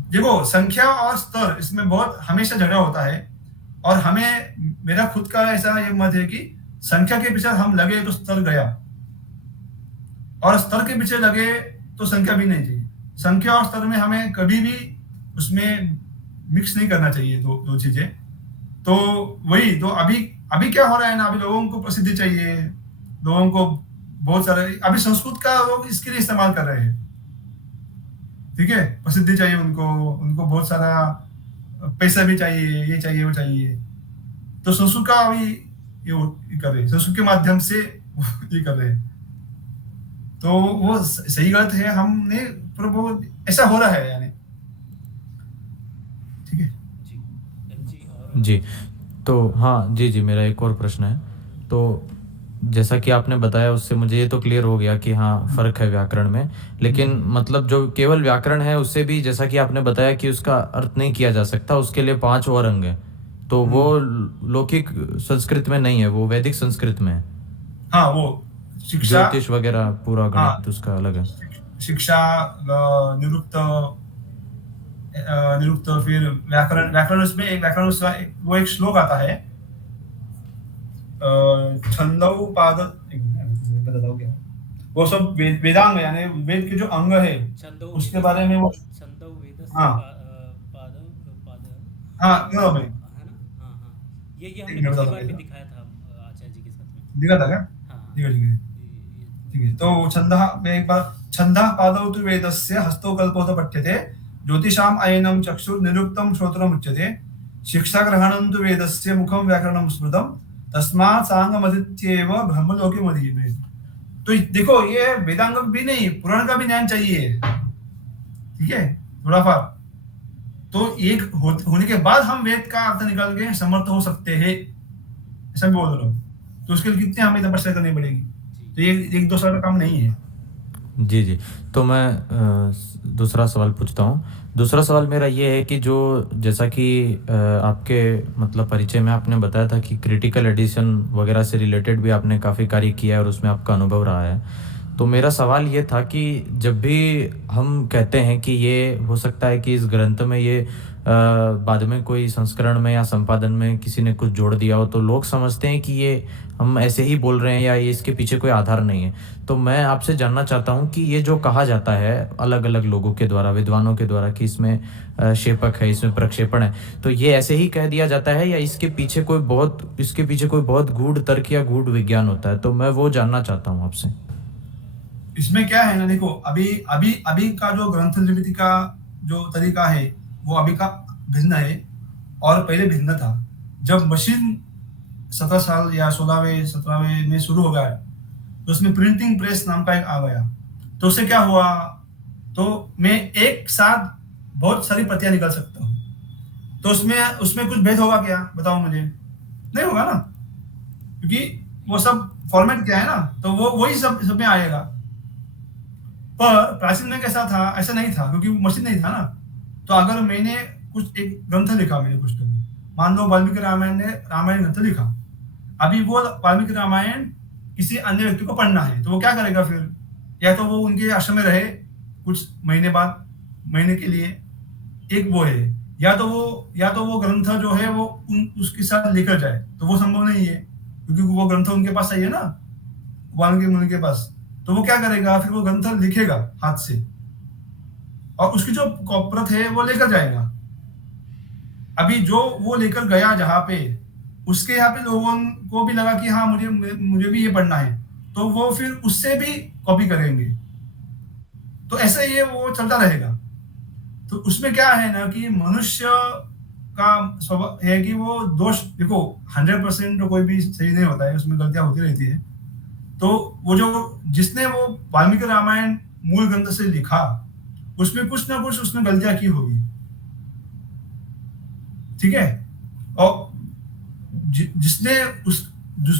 देखो संख्या और स्तर इसमें बहुत हमेशा झगड़ा होता है, और हमें मेरा खुद का ऐसा ये मत है कि संख्या के पीछे हम लगे तो स्तर गया, और स्तर के पीछे लगे तो संख्या भी नहीं चाहिए। संख्या और स्तर में हमें कभी भी उसमें मिक्स नहीं करना चाहिए दो दो चीजें। तो वही तो अभी अभी क्या हो रहा है ना, अभी लोगों को प्रसिद्धि चाहिए, लोगों को बहुत सारे अभी संस्कृत का लोग इसके लिए इस्तेमाल कर रहे हैं, ठीक है, प्रसिद्धि चाहिए उनको, उनको बहुत सारा पैसा भी चाहिए, ये चाहिए वो चाहिए, तो संस्कृत का अभी ये कर रहे हैं, संस्कृत के माध्यम से ये कर रहे हैं। तो वो सही गलत है हमने, पर वो ऐसा हो रहा है यानी, ठीक है। जी जी। और जी, तो हाँ, जी, मेरा एक और प्रश्न है। तो जैसा कि आपने बताया उससे मुझे ये तो क्लियर हो गया कि हाँ, फ़र्क है व्याकरण में। लेकिन मतलब जो केवल व्याकरण है उससे भी जैसा कि आपने बताया कि उसका अर्थ नहीं किया जा सकता, उसके लिए 5 और अंग हैं। तो वो लौकिक संस्कृत में नहीं है, वो वैदिक संस्कृत में है। हाँ, वो शिक्षा, ज्योतिष वगैरह पूरा हाँ, गणित उसका अलग है। शिक्षा, निरुक्त, निरुक्त, फिर व्याकरण, व्याकरण उसमें एक व्याकरण उसका वो एक श्लोक आता है, छंदौ पाद, एक मिनट, बताता हूँ क्या, वो सब वेदांग यानी वेद के जो अंग है छंदो उसके बारे में वो, छंदो वेदस्य हाँ पाद पाद हाँ क्यों में है ना। हाँ हाँ, ये एक हमने मिनट पिछली बताता बार भी हूँ, दिखाया था आचार्य जी के साथ में। दिखा था क्या? हाँ हाँ, ठीक है, ठीक है, ठीक है। तो छंदः में एक बार, छंदः पादौ तु वेदस्य हस्तौ कल्पोऽथ पठ्यते, ज्योतिषाम् अयनं चक्षुर् निरुक्तं श्रोत्रम् उच्यते, शिक्षा ग्रहणं तु वेदस्य मुखं व्याकरणं स्मृतं, तस्मात् साङ्गमधीत्येव ब्रह्मलोके मदीयते। तो देखो ये वेदांग भी नहीं, पुराण का भी ज्ञान चाहिए, ठीक है, थोड़ा फार। तो एक होने के बाद हम वेद का अर्थ निकाल के समर्थ हो सकते हैं, ऐसा भी बोल रहा हूँ। तो उसके लिए कितनी हमें तपस्या करनी पड़ेगी, तो ये एक दो साल का काम नहीं है। जी। तो मैं दूसरा सवाल पूछता हूँ। दूसरा सवाल मेरा ये है कि जो जैसा कि आपके मतलब परिचय में आपने बताया था कि क्रिटिकल एडिशन वगैरह से रिलेटेड भी आपने काफ़ी कार्य किया है और उसमें आपका अनुभव रहा है। तो मेरा सवाल ये था कि जब भी हम कहते हैं कि ये हो सकता है कि इस ग्रंथ में ये बाद में कोई संस्करण में या संपादन में किसी ने कुछ जोड़ दिया हो, तो लोग समझते हैं कि ये हम ऐसे ही बोल रहे हैं या ये इसके पीछे कोई आधार नहीं है। तो मैं आपसे जानना चाहता हूँ कि ये जो कहा जाता है अलग अलग लोगों के द्वारा, विद्वानों के द्वारा, कि इसमें शेपक है, इसमें प्रक्षेपण है, तो ये ऐसे ही कह दिया जाता है या इसके पीछे कोई बहुत गूढ़ तर्क या गूढ़ विज्ञान होता है? तो मैं वो जानना चाहता हूँ आपसे। इसमें क्या है ना, देखो अभी अभी अभी का जो ग्रंथ निर्मिति का जो तरीका है वो अभी का भिन्न है, और पहले भिन्न था। जब मशीन 17 साल या 16वें 17वें में शुरू हो गया, तो उसमें प्रिंटिंग प्रेस नाम का एक आ गया। तो उससे क्या हुआ, तो मैं एक साथ बहुत सारी प्रतियां निकाल सकता हूँ। तो उसमें उसमें कुछ भेद होगा क्या, बताओ मुझे? नहीं होगा ना, क्योंकि वो सब फॉर्मेट क्या है ना, तो वो वही सब में आएगा। पर प्राचीन में कैसा था, ऐसा नहीं था, क्योंकि मशीन नहीं था ना। तो अगर मैंने कुछ एक ग्रंथ लिखा, मैंने कुछ कभी, मान लो वाल्मीकि रामायण ने रामायण ग्रंथ लिखा, अभी वो वाल्मीकि रामायण किसी अन्य व्यक्ति को पढ़ना है, तो वो क्या करेगा फिर? या तो वो उनके आश्रम में रहे कुछ महीने बाद, महीने के लिए, एक वो है, या तो वो ग्रंथ जो है वो उसके साथ लेकर जाए, तो वो संभव नहीं है, क्योंकि वो ग्रंथ उनके पास चाहिए ना, वाल्मीकि मुनि के पास। तो वो क्या करेगा फिर? वो ग्रंथ लिखेगा हाथ से, और उसकी जो प्रत है वो लेकर जाएगा। अभी जो वो लेकर गया जहां पे, उसके यहाँ पे लोगों को भी लगा कि हाँ मुझे भी ये पढ़ना है, तो वो फिर उससे भी कॉपी करेंगे। तो ऐसे ये वो चलता रहेगा। तो उसमें क्या है ना कि मनुष्य का स्वभाव है कि वो दोष, देखो 100% तो कोई भी सही नहीं होता है, उसमें गलतियां होती रहती है। तो वो जो जिसने वो वाल्मीकि रामायण मूल ग्रंथ से लिखा, उसमें कुछ ना कुछ उसने गलतियां की होगी, ठीक है। और जिसने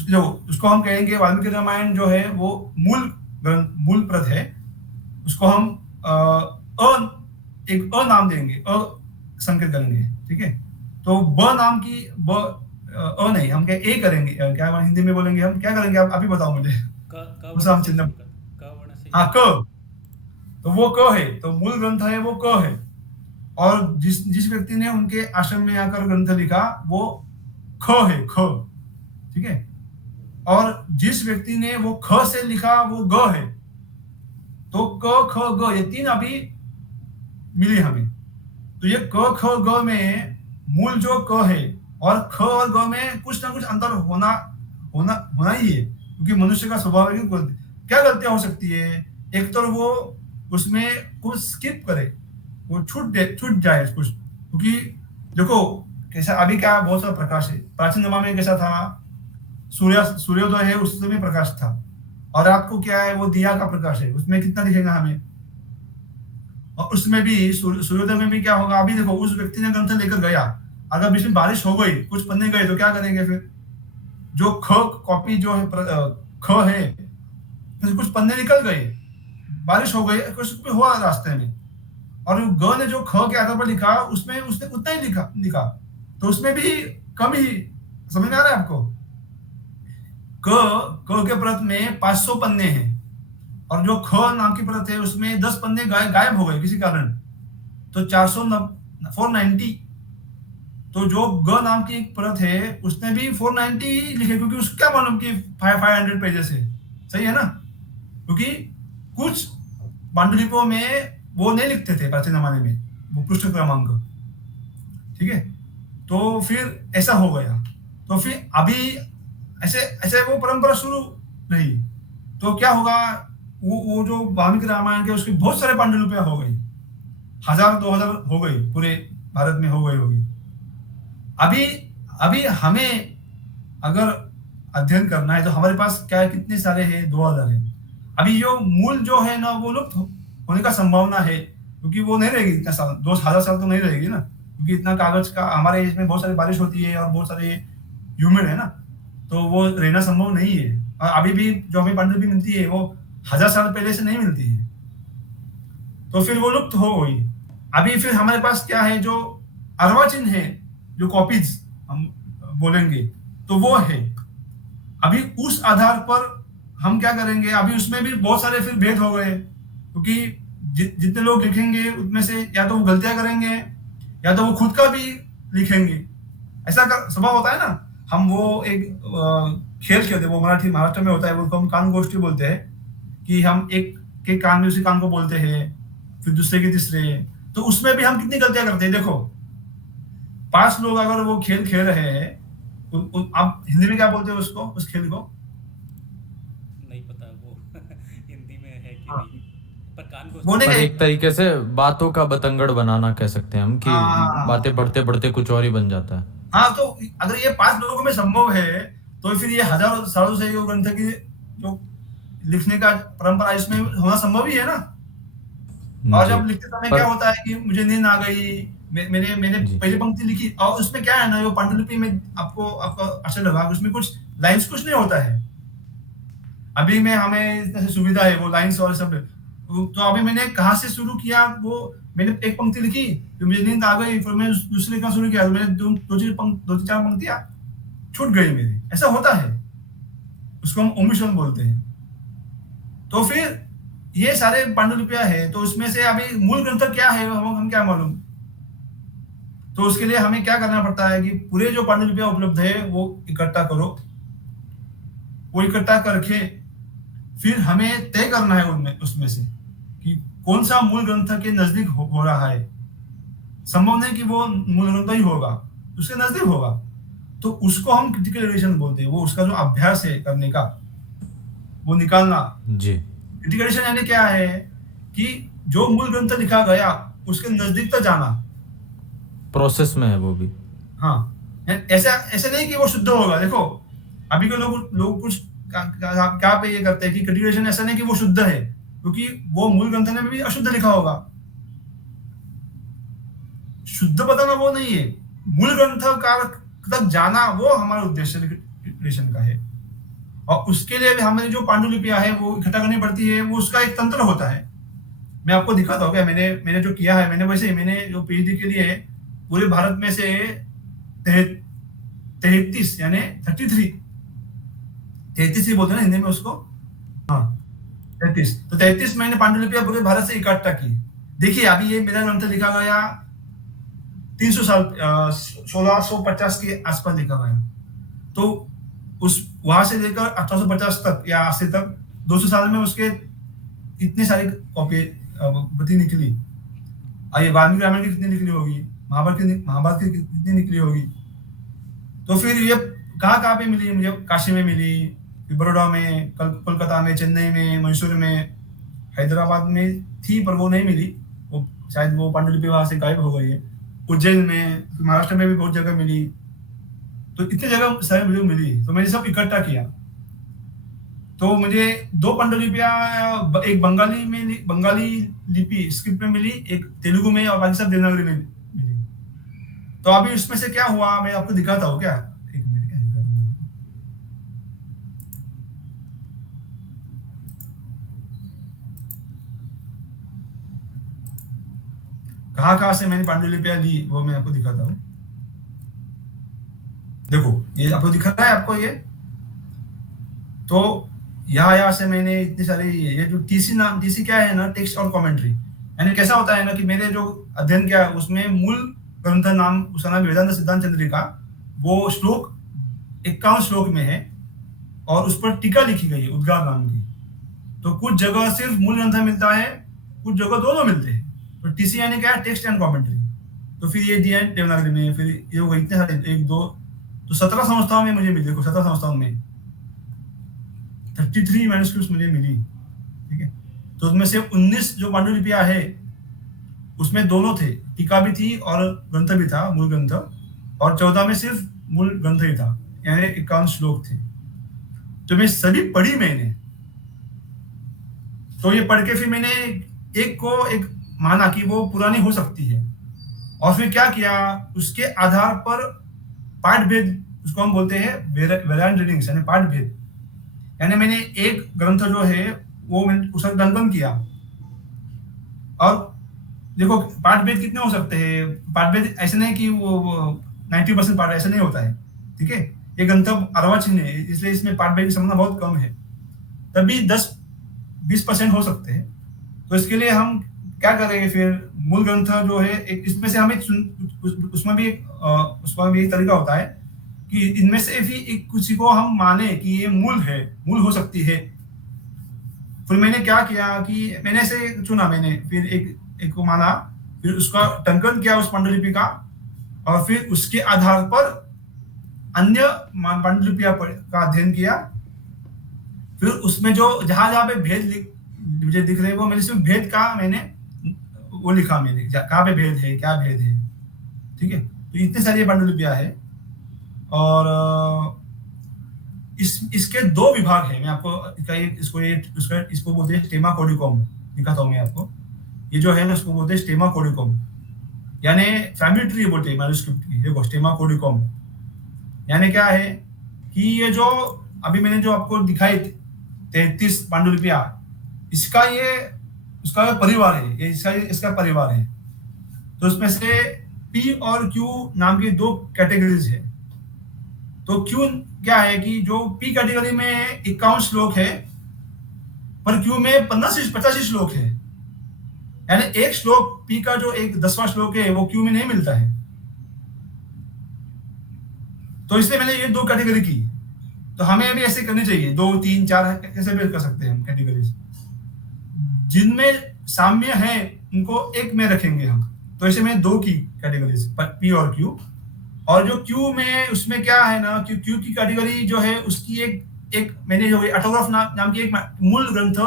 जो उसको हम कहेंगे वाल्मीकि रामायण जो है वो मूल ग्रंथ, मूल प्रत है, उसको हम एक नाम देंगे, संकेत करेंगे, ठीक है। तो ब नाम की नहीं, हम क्या ए करेंगे, क्या हिंदी में बोलेंगे, हम क्या करेंगे, आप ही बताओ मुझे। क हम चिन्ह, हाँ क, तो वो क है, तो मूल ग्रंथ है वो क है। और जिस जिस व्यक्ति ने उनके आश्रम में आकर ग्रंथ लिखा वो ख है, ख, ठीक है। और जिस व्यक्ति ने वो ख से लिखा वो ग है। तो क ख ग ये 3 अभी मिली हमें। तो ये क ख ग में मूल जो क है और ख और ग में कुछ ना कुछ अंतर होना होना होना ही है, क्योंकि मनुष्य का स्वभाव है कि क्या गलतियां हो सकती है। एक तो वो उसमें कुछ स्किप करे, वो छूट जाए कुछ, क्योंकि देखो कैसा अभी क्या बहुत सारा प्रकाश है। प्राचीन जमाने में कैसा था, सूर्योदय है उस समय प्रकाश था, और रात को क्या है वो दिया का प्रकाश है, उसमें कितना दिखेगा हमें। और उसमें भी सूर्योदय में भी क्या होगा, अभी देखो उस व्यक्ति ने ग्रंथ लेकर गया, अगर बीच में बारिश हो गई, कुछ पन्ने गए, तो क्या करेंगे फिर? जो ख कॉपी जो है ख है, फिर कुछ पन्ने निकल गए, बारिश हो गई, कुछ भी हुआ रास्ते में, और ग ने जो ख के आधार पर लिखा उसमें उसने उतना ही लिखा, तो उसमें भी कम ही। समझ में आ रहा है आपको? क के प्रत में 500 पन्ने हैं, और जो ख नाम की प्रत है उसमें 10 पन्ने गायब हो गए किसी कारण, तो 490। तो जो ग नाम की एक परत है उसने भी 490 लिखे, क्योंकि उसको क्या मालूम कि 500 पेजेस है, सही है ना? क्योंकि कुछ पांडुलिपियों में वो नहीं लिखते थे प्राचीन जमाने में, वो पृष्ठ क्रमांक, ठीक है। तो फिर ऐसा हो गया, तो फिर अभी ऐसे ऐसे वो परंपरा शुरू रही, तो क्या होगा, वो जो वाल्मीकि रामायण के उसकी बहुत सारे पांडुलिपियां हो गई, 1000-2000 हो गई, पूरे भारत में हो गई होगी। अभी हमें अगर अध्ययन करना है तो हमारे पास क्या है, कितने सारे हैं, 2000 है। अभी जो मूल जो है ना वो लुप्त होने का संभावना है, क्योंकि वो नहीं रहेगी इतना साल, 2000 साल तो नहीं रहेगी ना, क्योंकि इतना कागज का हमारे इसमें बहुत सारी बारिश होती है और बहुत सारे ह्यूमिड है ना, तो वो रहना संभव नहीं है। और अभी भी जो हमें पांडुलिपि मिलती है वो 1000 साल पहले से नहीं मिलती है, तो फिर वो लुप्त हो गई। अभी फिर हमारे पास क्या है, जो अर्वाचीन है, जो कॉपीज हम बोलेंगे, तो वो है। अभी उस आधार पर हम क्या करेंगे, अभी उसमें भी बहुत सारे फिर भेद हो गए, क्योंकि जितने लोग लिखेंगे उनमें से या तो वो गलतियां करेंगे या तो वो खुद का भी लिखेंगे। ऐसा स्वभाव होता है ना। हम वो एक खेल खेलते हैं, वो महाराष्ट्र में होता है, वो हम कान गोष्ठी बोलते हैं, कि हम एक के कान में उसी कान को बोलते हैं, फिर दूसरे के तीसरे, तो उसमें भी हम कितनी गलतियां करते हैं। देखो 5 लोग अगर वो खेल खेल रहे हैं, आप हिंदी में क्या बोलते हो उसको, उस खेल को? नहीं पता वो हिंदी में है कि हाँ। नहीं, पर कान को बोलेंगे पर एक तरीके से बातों का बतंगड़ बनाना कह सकते हैं हम, कि हाँ बातें बढ़ते बढ़ते कुछ और ही बन जाता है। हाँ। तो अगर ये 5 लोगों में संभव है, तो फिर ये हजारों सालों से जो ग्रंथ की जो लिखने का परंपरा इसमें होना संभव ही है ना। और जी। जब लिखते समय पर क्या होता है कि मुझे नींद आ गई, मैंने जी पहली पंक्ति लिखी, और उसमें क्या है ना, जो पांडुलिपि में आपको अच्छा लगा, उसमें कुछ लाइंस कुछ नहीं होता है। अभी में हमें जैसे सुविधा है वो लाइंस और सब, तो अभी मैंने कहाँ से शुरू किया, वो मैंने एक पंक्ति लिखी, तो मुझे नींद आ गई, फिर मैं दूसरे का शुरू किया, तो मैंने दो चार पंक्तियां छूट गई मेरी। ऐसा होता है, उसको हम ओमिशन बोलते हैं। तो फिर ये सारे पांडुलिपियां है, तो उसमें से अभी मूल ग्रंथ क्या है हम क्या मालूम। तो उसके लिए हमें क्या करना पड़ता है कि पूरे जो पांडुलिपियां उपलब्ध है वो इकट्ठा करो, वो इकट्ठा करके फिर हमें तय करना है उनमें उसमें से कि कौन सा मूल ग्रंथ के नजदीक हो रहा है। संभव नहीं कि वो मूल ग्रंथ ही होगा, उसके नजदीक होगा, तो उसको हम क्रिटिकल एडिशन बोलते हैं। वो उसका जो अभ्यास है करने का, वो निकालना। जी क्रिटिकल एडिशन यानी क्या है कि जो मूल ग्रंथ लिखा गया उसके नजदीक तक जाना। प्रोसेस में है वो भी। हाँ, ऐसा ऐसे नहीं कि वो शुद्ध होगा। देखो अभी के लोग कुछ क्या पे ये करते हैं कि क्रिटिकल एडिशन ऐसा नहीं कि वो शुद्ध है, क्योंकि वो मूल ग्रंथ में भी अशुद्ध लिखा होगा। शुद्ध बताना वो नहीं है, मूल ग्रंथ का तक जाना वो हमारा उद्देश्य क्रिटिकल का है। और उसके लिए हमें जो पांडुलिपियां है वो इकट्ठा करनी पड़ती है, वो उसका एक तंत्र होता है। मैं आपको दिखाता हूँ क्या मैंने जो किया है। मैंने जो पीएचडी के लिए पूरे भारत में से 33 यानी 33 ही बोलते हैं ना हिंदी में उसको, हाँ 33, तो 33 मैंने पांडुलिपियां पूरे भारत से इकट्ठा की। देखिए अभी ये मेरा ग्रंथ लिखा गया 300 साल 1650 के आसपास लिखा गया। तो उस वहां से लेकर 1850 तक या 80 तक 200 साल में उसके इतने सारी कॉपी प्रति निकली। ये वाल्मीकि रामायण की कितनी निकली होगी, महाभारत की कितनी निकली होगी। तो फिर ये कहाँ कहाँ पे मिली मुझे? काशी में मिली, बड़ौदा में, कोलकाता में, चेन्नई में, मैसूर में, हैदराबाद में थी पर वो नहीं मिली, वो शायद वो पांडुलिपि वहां से गायब हो गई है। उज्जैन में, महाराष्ट्र में भी बहुत जगह मिली। तो इतनी जगह सारे मुझे मिली, तो मैंने सब इकट्ठा किया। तो मुझे 2 पांडुलिपियां, एक बंगाली लिपि स्क्रिप्ट में मिली, एक तेलुगु में और बाकी सब देवनागरी में मिली। तो अभी उसमें से क्या हुआ मैं आपको दिखाता हूँ क्या, एक मिनट क्या दिखाता हूँ। कहाँ कहाँ से मैंने पांडुलिपियां ली वो मैं आपको दिखाता हूँ। देखो ये आपको दिख रहा है आपको ये। तो यहाँ से मैंने इतनी सारी, ये जो टीसी क्या है ना, टेक्स्ट और कमेंट्री। यानी कैसा होता है ना कि मैंने जो अध्ययन किया उसमें मूल ग्रंथ नाम, उसका नाम वेदांत सिद्धांत चंद्रिका। वो श्लोक 51 श्लोक में है और उस पर टीका लिखी गई है उद्गार नाम की। तो कुछ जगह सिर्फ मूल ग्रंथ मिलता है, कुछ जगह दोनों मिलते हैं। तो टीसी यानी क्या है, टेक्स्ट एंड कमेंट्री। तो फिर ये दिया है देवनागरी में, फिर ये हो गए इतने सारे, 1 2, तो 17 संस्थाओं में मुझे मिले। 17 संस्थाओं में 33 मैन्युस्क्रिप्ट्स मुझे मिली। ठीक है, तो उसमें से 19 जो पांडुलिपियां है उसमें दोनों थे, टीका भी थी और ग्रंथ भी था, मूल ग्रंथ। और 14 में सिर्फ मूल ग्रंथ ही था, यानी 51 श्लोक थे। तो मैं सभी पढ़ी मैंने। तो ये पढ़ के फिर मैंने एक माना कि वो पुरानी हो सकती है। और फिर क्या किया, उसके आधार पर पाठभेद, उसको हम बोलते हैं वेरिएंट रीडिंग्स, यानी पाठभेद। यानी मैंने एक ग्रंथ जो है वो मैंने उसका दंडन किया। और देखो पाठभेद कितने हो सकते हैं, पाठभेद ऐसे नहीं कि वो 90% पाठ ऐसे नहीं होता है। ठीक है, ये ग्रंथ अर्वाचीन है इसलिए इसमें पाठभेद की संभावना बहुत कम है, तभी 10-20% हो सकते हैं। तो इसके लिए हम क्या करेंगे, फिर मूल ग्रंथ जो है इसमें से हमें उसमें भी एक तरीका होता है कि इनमें से भी एक किसी को हम माने कि ये मूल है, मूल हो सकती है। फिर मैंने क्या किया कि मैंने से चुना, मैंने फिर एक को माना, फिर उसका टंकन किया उस पांडुलिपि का, और फिर उसके आधार पर अन्य पांडुलिपियां का अध्ययन किया। फिर उसमें जो जहां जहां पे भेद मुझे दिख रहे हैं वो मैंने सिर्फ भेद का मैंने वो लिखा, मैंने कहाँ पे भेद है, क्या भेद है। ठीक है, तो इतने सारी पांडुलिपियां है। और इसके 2 विभाग है। मैं आपको इसको बोलते हैं स्टेमा कोडिकम, दिखाता हूँ मैं आपको। ये जो है ना इसको बोलते हैं स्टेमा कोडिकम, यानी फैमिली ट्री बोलते हैं मैन्युस्क्रिप्ट की। देखो स्टेमा कोडिकम यानी क्या है कि ये जो अभी मैंने जो आपको दिखाई 33 पांडुलिपियां, उसका परिवार है, ये इसका परिवार है। तो उसमें से पी और क्यू नाम की 2 कैटेगरीज है। तो क्यू क्या है कि जो पी कैटेगरी में 51 श्लोक है, पर क्यू में 85 श्लोक है। यानी एक श्लोक पी का जो एक 10वां श्लोक है वो क्यू में नहीं मिलता है। तो इसलिए मैंने ये 2 कैटेगरी की। तो हमें भी ऐसे करनी चाहिए, 2 3 4 कैसे भी कर सकते हैं हम कैटेगरीज। जिनमें साम्य है उनको एक में रखेंगे हम। तो ऐसे में 2 की कैटेगरीज, पी और क्यू। और जो क्यू में उसमें क्या है ना कि क्यू की कैटेगरी जो है उसकी एक मैंने जो ऑटोग्राफ नाम की एक मूल ग्रंथ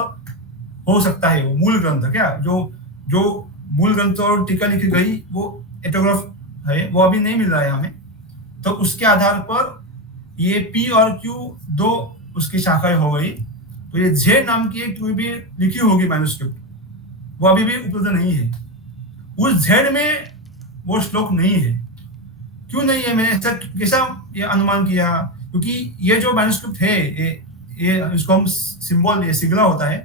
हो सकता है। वो मूल ग्रंथ क्या जो मूल ग्रंथ और टीका लिखी गई वो ऑटोग्राफ है, वो अभी नहीं मिल रहा है हमें। तो उसके आधार पर ये पी और क्यू 2 उसकी शाखाएं हो गई। तो ये जेड नाम की एक भी लिखी होगी मैन्युस्क्रिप्ट, वो अभी भी उपलब्ध नहीं है। उस जेड में वो श्लोक नहीं है। क्यों नहीं है, मैंने कैसा ये अनुमान किया, क्योंकि ये जो मैन्युस्क्रिप्ट है ये इसको हम सिंबल, ये सिग्ला होता है।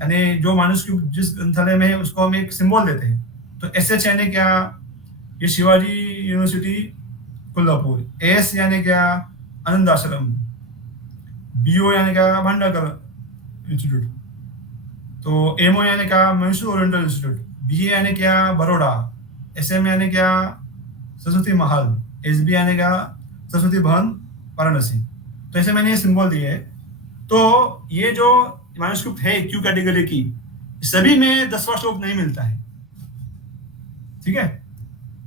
यानी जो मैन्युस्क्रिप्ट जिस ग्रंथालय में है उसको हम एक सिंबल देते हैं। तो SH यानी क्या, ये शिवाजी यूनिवर्सिटी कोल्हापुर। AS यानी क्या, आनंद आश्रम। BO यानी क्या, भांडाकर इंस्टीट्यूट। तो MO यानी क्या, मैसूर ओरिएंटल इंस्टीट्यूट। BA यानी क्या, बड़ौदा। SM यानी क्या, सरस्वती महल, एसबी आने का सरस्वती भवन वाराणसी। तो ऐसे मैंने ये सिंबल दिए है। तो ये जो मैन्युस्क्रिप्ट है क्यू कैटेगरी की, सभी में 10वां श्लोक नहीं मिलता है, ठीक है।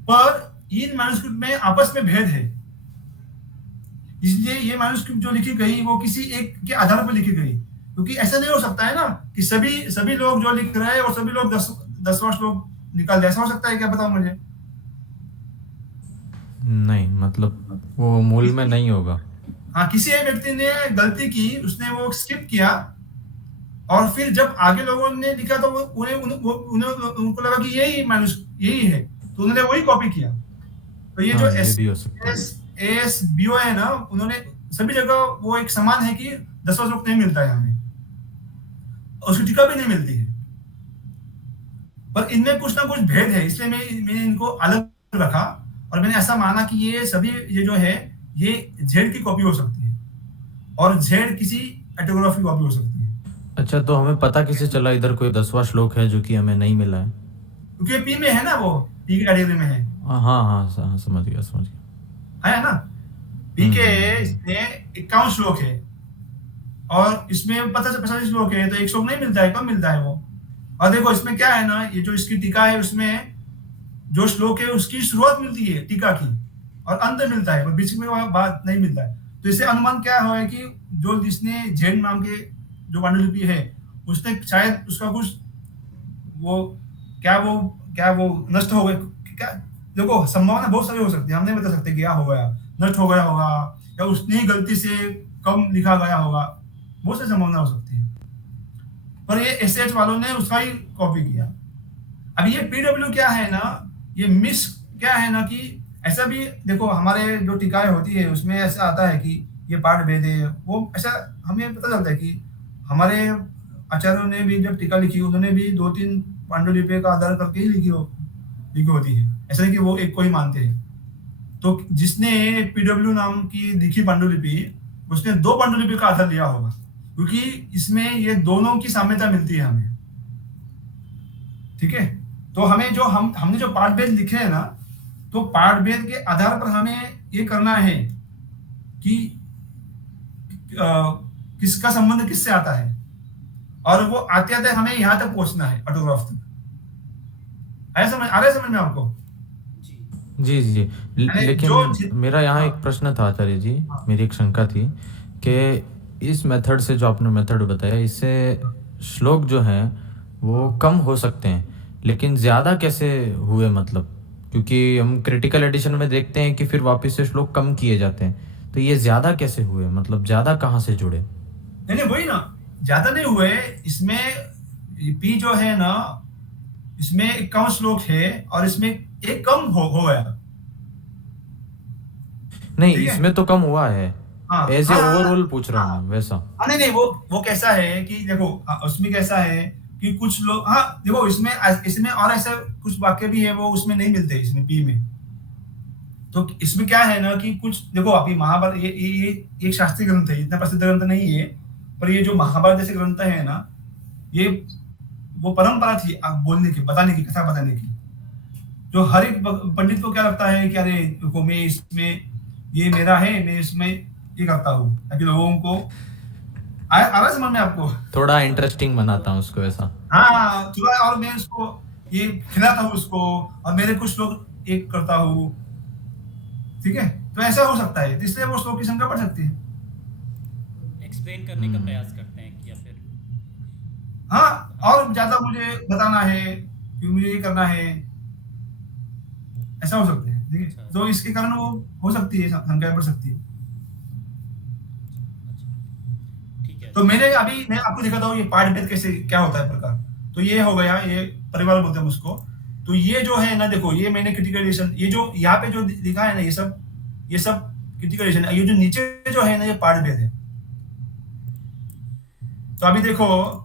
पर इन मैन्युस्क्रिप्ट में आपस में भेद है, इसलिए ये मैन्युस्क्रिप्ट जो लिखी गई वो किसी एक के आधार पर लिखी गई, क्योंकि ऐसा नहीं हो सकता है ना कि सभी लोग जो लिख रहे हैं और सभी लोग 10वां श्लोक निकाल दे। ऐसा हो सकता है क्या, बताओ मुझे। नहीं, मतलब वो मूल में नहीं होगा। हाँ, किसी एक व्यक्ति ने गलती की, उसने वो स्किप किया, और फिर जब आगे लोगों ने लिखा तो उनको लगा कि यही है, तो उन्होंने वही कॉपी किया। तो ये जो हाँ, ये भी हो सकता है। ASBO है ना, उन्होंने सभी जगह वो एक समान है कि 10वां श्लोक नहीं मिलता है हमें, और उसकी टीका भी नहीं मिलती है, पर इनमें कुछ ना कुछ भेद है, इसलिए मैंने इनको अलग रखा। और मैंने ऐसा माना कि ये जो है ये जेड की कॉपी हो सकती है, और जेड किसी एटोग्राफ की कॉपी हो सकती है। अच्छा, तो हमें पता कैसे चला इधर कोई 10वां श्लोक है जो कि हमें नहीं मिला है? क्योंकि पी में है ना, वो पी की कैटेगरी में है। हाँ हाँ हाँ, समझ गया। है ना, पी के हम्म। इसमें 51 श्लोक है, और इसमें 50 श्लोक है, तो एक श्लोक नहीं मिलता है, कम मिलता है वो। और देखो इसमें क्या है ना, ये जो इसकी टीका है उसमें जो श्लोक है उसकी शुरुआत मिलती है टीका की, और अंत मिलता है, पर बीच में बात नहीं मिलता है। तो इससे अनुमान क्या है कि जो जिसने जैन नाम के जो पांडुलिपि है, उसने शायद उसका कुछ क्या वो नष्ट हो गए क्या। देखो संभावना बहुत सारी हो सकती है, हम नहीं बता सकते क्या हो गया, नष्ट हो गया होगा, या उसने ही गलती से कम लिखा गया होगा, बहुत सारी संभावना हो सकती है। पर ये एसएच वालों ने उसका ही कॉपी किया। अब ये पीडब्ल्यू क्या है ना, ये मिस क्या है ना, कि ऐसा भी देखो हमारे जो टीकाएं होती है उसमें ऐसा आता है कि ये पाठ भेद है, वो ऐसा हमें पता चलता है कि हमारे आचार्यों ने भी जब टीका लिखी उन्होंने भी 2-3 पांडुलिपि का आधार करके ही लिखी होती है, ऐसा नहीं कि वो एक को ही मानते हैं। तो जिसने पीडब्ल्यू नाम की लिखी पांडुलिपि, उसने 2 पांडुलिपि का आधार लिया होगा, क्योंकि इसमें ये दोनों की साम्यता मिलती है हमें, ठीक है। तो हमें जो हमने जो पाठ भेद लिखे हैं ना, तो पाठ भेद के आधार पर हमें ये करना है कि किसका संबंध किससे आता है, और वो आते आते हमें यहाँ तक पहुंचना है ऑटोग्राफ तक। आ रहा है समझ में आपको? जी जी जी। यानी लेकिन मेरा यहाँ हाँ, एक प्रश्न था आचार्य जी, हाँ, मेरी एक शंका थी कि इस मेथड से, जो आपने मेथड बताया, इससे श्लोक जो हैं वो कम हो सकते हैं, लेकिन ज़्यादा कैसे हुए? मतलब क्योंकि हम क्रिटिकल एडिशन में देखते हैं कि फिर वापस से श्लोक कम किए जाते हैं, तो ये ज़्यादा कैसे हुए? मतलब ज़्यादा कहाँ से जुड़े? नहीं वही ना, ज्यादा नहीं हुए इसमें। पी जो है ना, इसमें 51 श्लोक है, और इसमें एक कम हो गया, नहीं, ठीक है। इसमें तो कम हुआ है, हाँ ऐसे हाँ हाँ ओवरऑल पूछ रहा हूँ हाँ मैं, वैसा। नहीं वो कैसा है कि देखो, उसमें कैसा है कि कुछ लोग, हाँ देखो इसमें इसमें और ऐसा कुछ वाक्य भी है वो उसमें नहीं मिलते इसमें पी में। तो इसमें क्या है ना कि कुछ देखो, अभी महाभारत ये एक शास्त्रीय ग्रंथ है, इतना प्रसिद्ध ग्रंथ नहीं है, पर ये जो महाभारत जैसे ग्रंथ है ना, ये वो परंपरा थी बोलने की, बताने की, कथा बताने की। जो हर एक पंडित को क्या लगता है कि अरे देखो मैं इसमें ये मेरा है, मैं इसमें ये करता हूँ, ताकि लोगों को आ रहा है समझ में आपको? थोड़ा इंटरेस्टिंग बनाता हूँ उसको, ऐसा। हाँ थोड़ा, और मैं उसको ये खिलाता हूँ उसको, और मेरे कुछ लोग एक करता हूँ, ठीक है। तो ऐसा हो सकता है, तो इसलिए वो श्लोक की संख्या बढ़ सकती है। एक्सप्लेन करने का प्रयास करते हैं कि, या फिर हाँ, और ज्यादा मुझे बताना है कि मुझे ये करना है, ऐसा हो सकता है, ठीक है। अच्छा तो इसके कारण वो हो सकती है, संख्या बढ़ सकती है। अच्छा, ठीक है। तो मैं आपको दिखाता हूँ ये पाठ भेद कैसे क्या होता है प्रकार। तो ये हो गया, ये परिवार बोलते हैं उसको। तो ये जो है ना, देखो ये मैंने क्रिटिकल एडिशन, ये जो यहाँ पे जो लिखा है ना, ये सब क्रिटिकल एडिशन, ये जो नीचे जो है ना, ये पाठ भेद है। तो अभी देखो,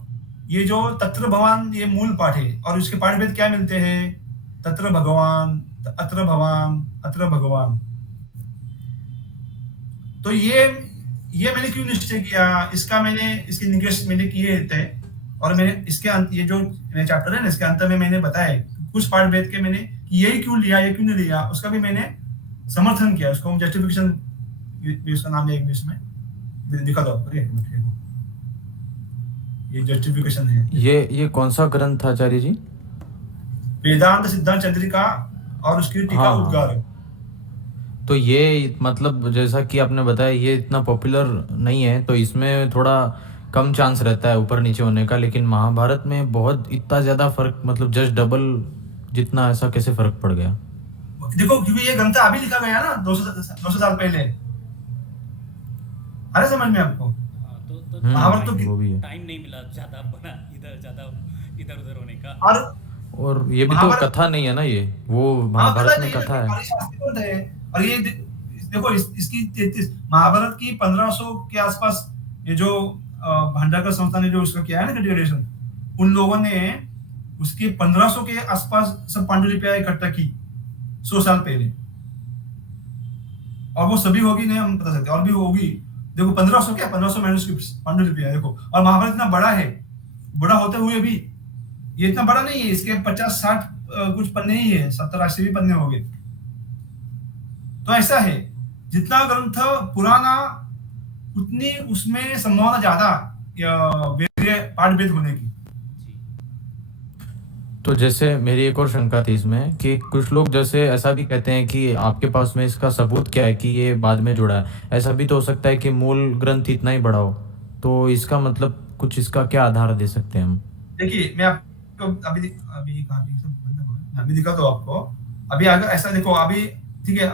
ये जो तत्र भगवान, ये मूल पाठ है, और इसके पाठ भेद क्या मिलते हैं? तत्र भगवान, अत्र भगवान, अत्र भगवान। तो ये मैंने क्यों निश्चय किया, इसके निष्कर्ष मैंने किए थे, और मैंने इसके अंत, ये जो मेरा चैप्टर है ना, इसके अंत में मैंने बताया कुछ पाठ भेद के मैंने यही क्यों लिया, ये क्यों नहीं लिया, उसका भी मैंने समर्थन किया, उसको हम जस्टिफिकेशन भी उसका नाम है इंग्लिश में, दिखा दो आपको, ये जस्टिफिकेशन है। ये कौन सा ग्रंथ था आचार्य जी? वेदांत सिद्धांत चंद्रिका और उसकी टीका हाँ, उद्गार। तो ये मतलब जैसा कि आपने बताया ये इतना पॉपुलर नहीं है, तो इसमें थोड़ा कम चांस रहता है ऊपर नीचे होने का, लेकिन महाभारत में बहुत इतना ज़्यादा फर्क, मतलब जस्ट डबल जितना, ऐसा कैसे फर्क पड़ गया? देखो क्योंकि ये ग्रंथ अभी लिखा गया ना 200 साल पहले, आ रहा समझ में आपको? हाँ, तो महाभारत तो वो भी है। टाइम नहीं मिला ज़्यादा बना इधर उधर होने का। और ये भी तो महाभारत, कथा नहीं है ना, ये वो हाँ महाभारत पता में नहीं कथा है, है। हमारी शास्त्रीय ग्रंथ है। और ये देखो इसकी 33 महाभारत की 1500 के आसपास ये जो भांडारकर संस्था ने जो उसका किया है ना क्रिटिकेशन, उन लोगों ने उसके 1500 के आसपास सब पांडुलिपियां इकट्ठा की 100 साल पहले, और वो सभी होगी नहीं हम बता सकते, और भी होगी। देखो 1500 क्या 1500 मैन्युस्क्रिप्ट्स पांडुलिपियां देखो, और महाभारत इतना बड़ा है, बड़ा होते हुए भी ये इतना बड़ा नहीं है, इसके 50-60 कुछ पन्ने ही है, 70-80 भी पन्ने हो गए। तो ऐसा है, जितना ग्रंथ पुराना उतनी उसमें संभावना ज्यादा पाठ भेद होने की। जी। तो जैसे मेरी एक और शंका थी इसमें कि कुछ लोग जैसे ऐसा भी कहते हैं कि आपके पास में इसका सबूत क्या है कि ये बाद में जुड़ा है। ऐसा भी तो हो सकता है कि मूल ग्रंथ इतना ही बड़ा हो, तो इसका मतलब कुछ इसका क्या आधार दे सकते हैं हम? देखिए मैं आपको अभी अभी कहाँ पे सब बंद हो गया, अभी दिखा दो आपको। अभी अगर ऐसा देखो अभी, ठीक है,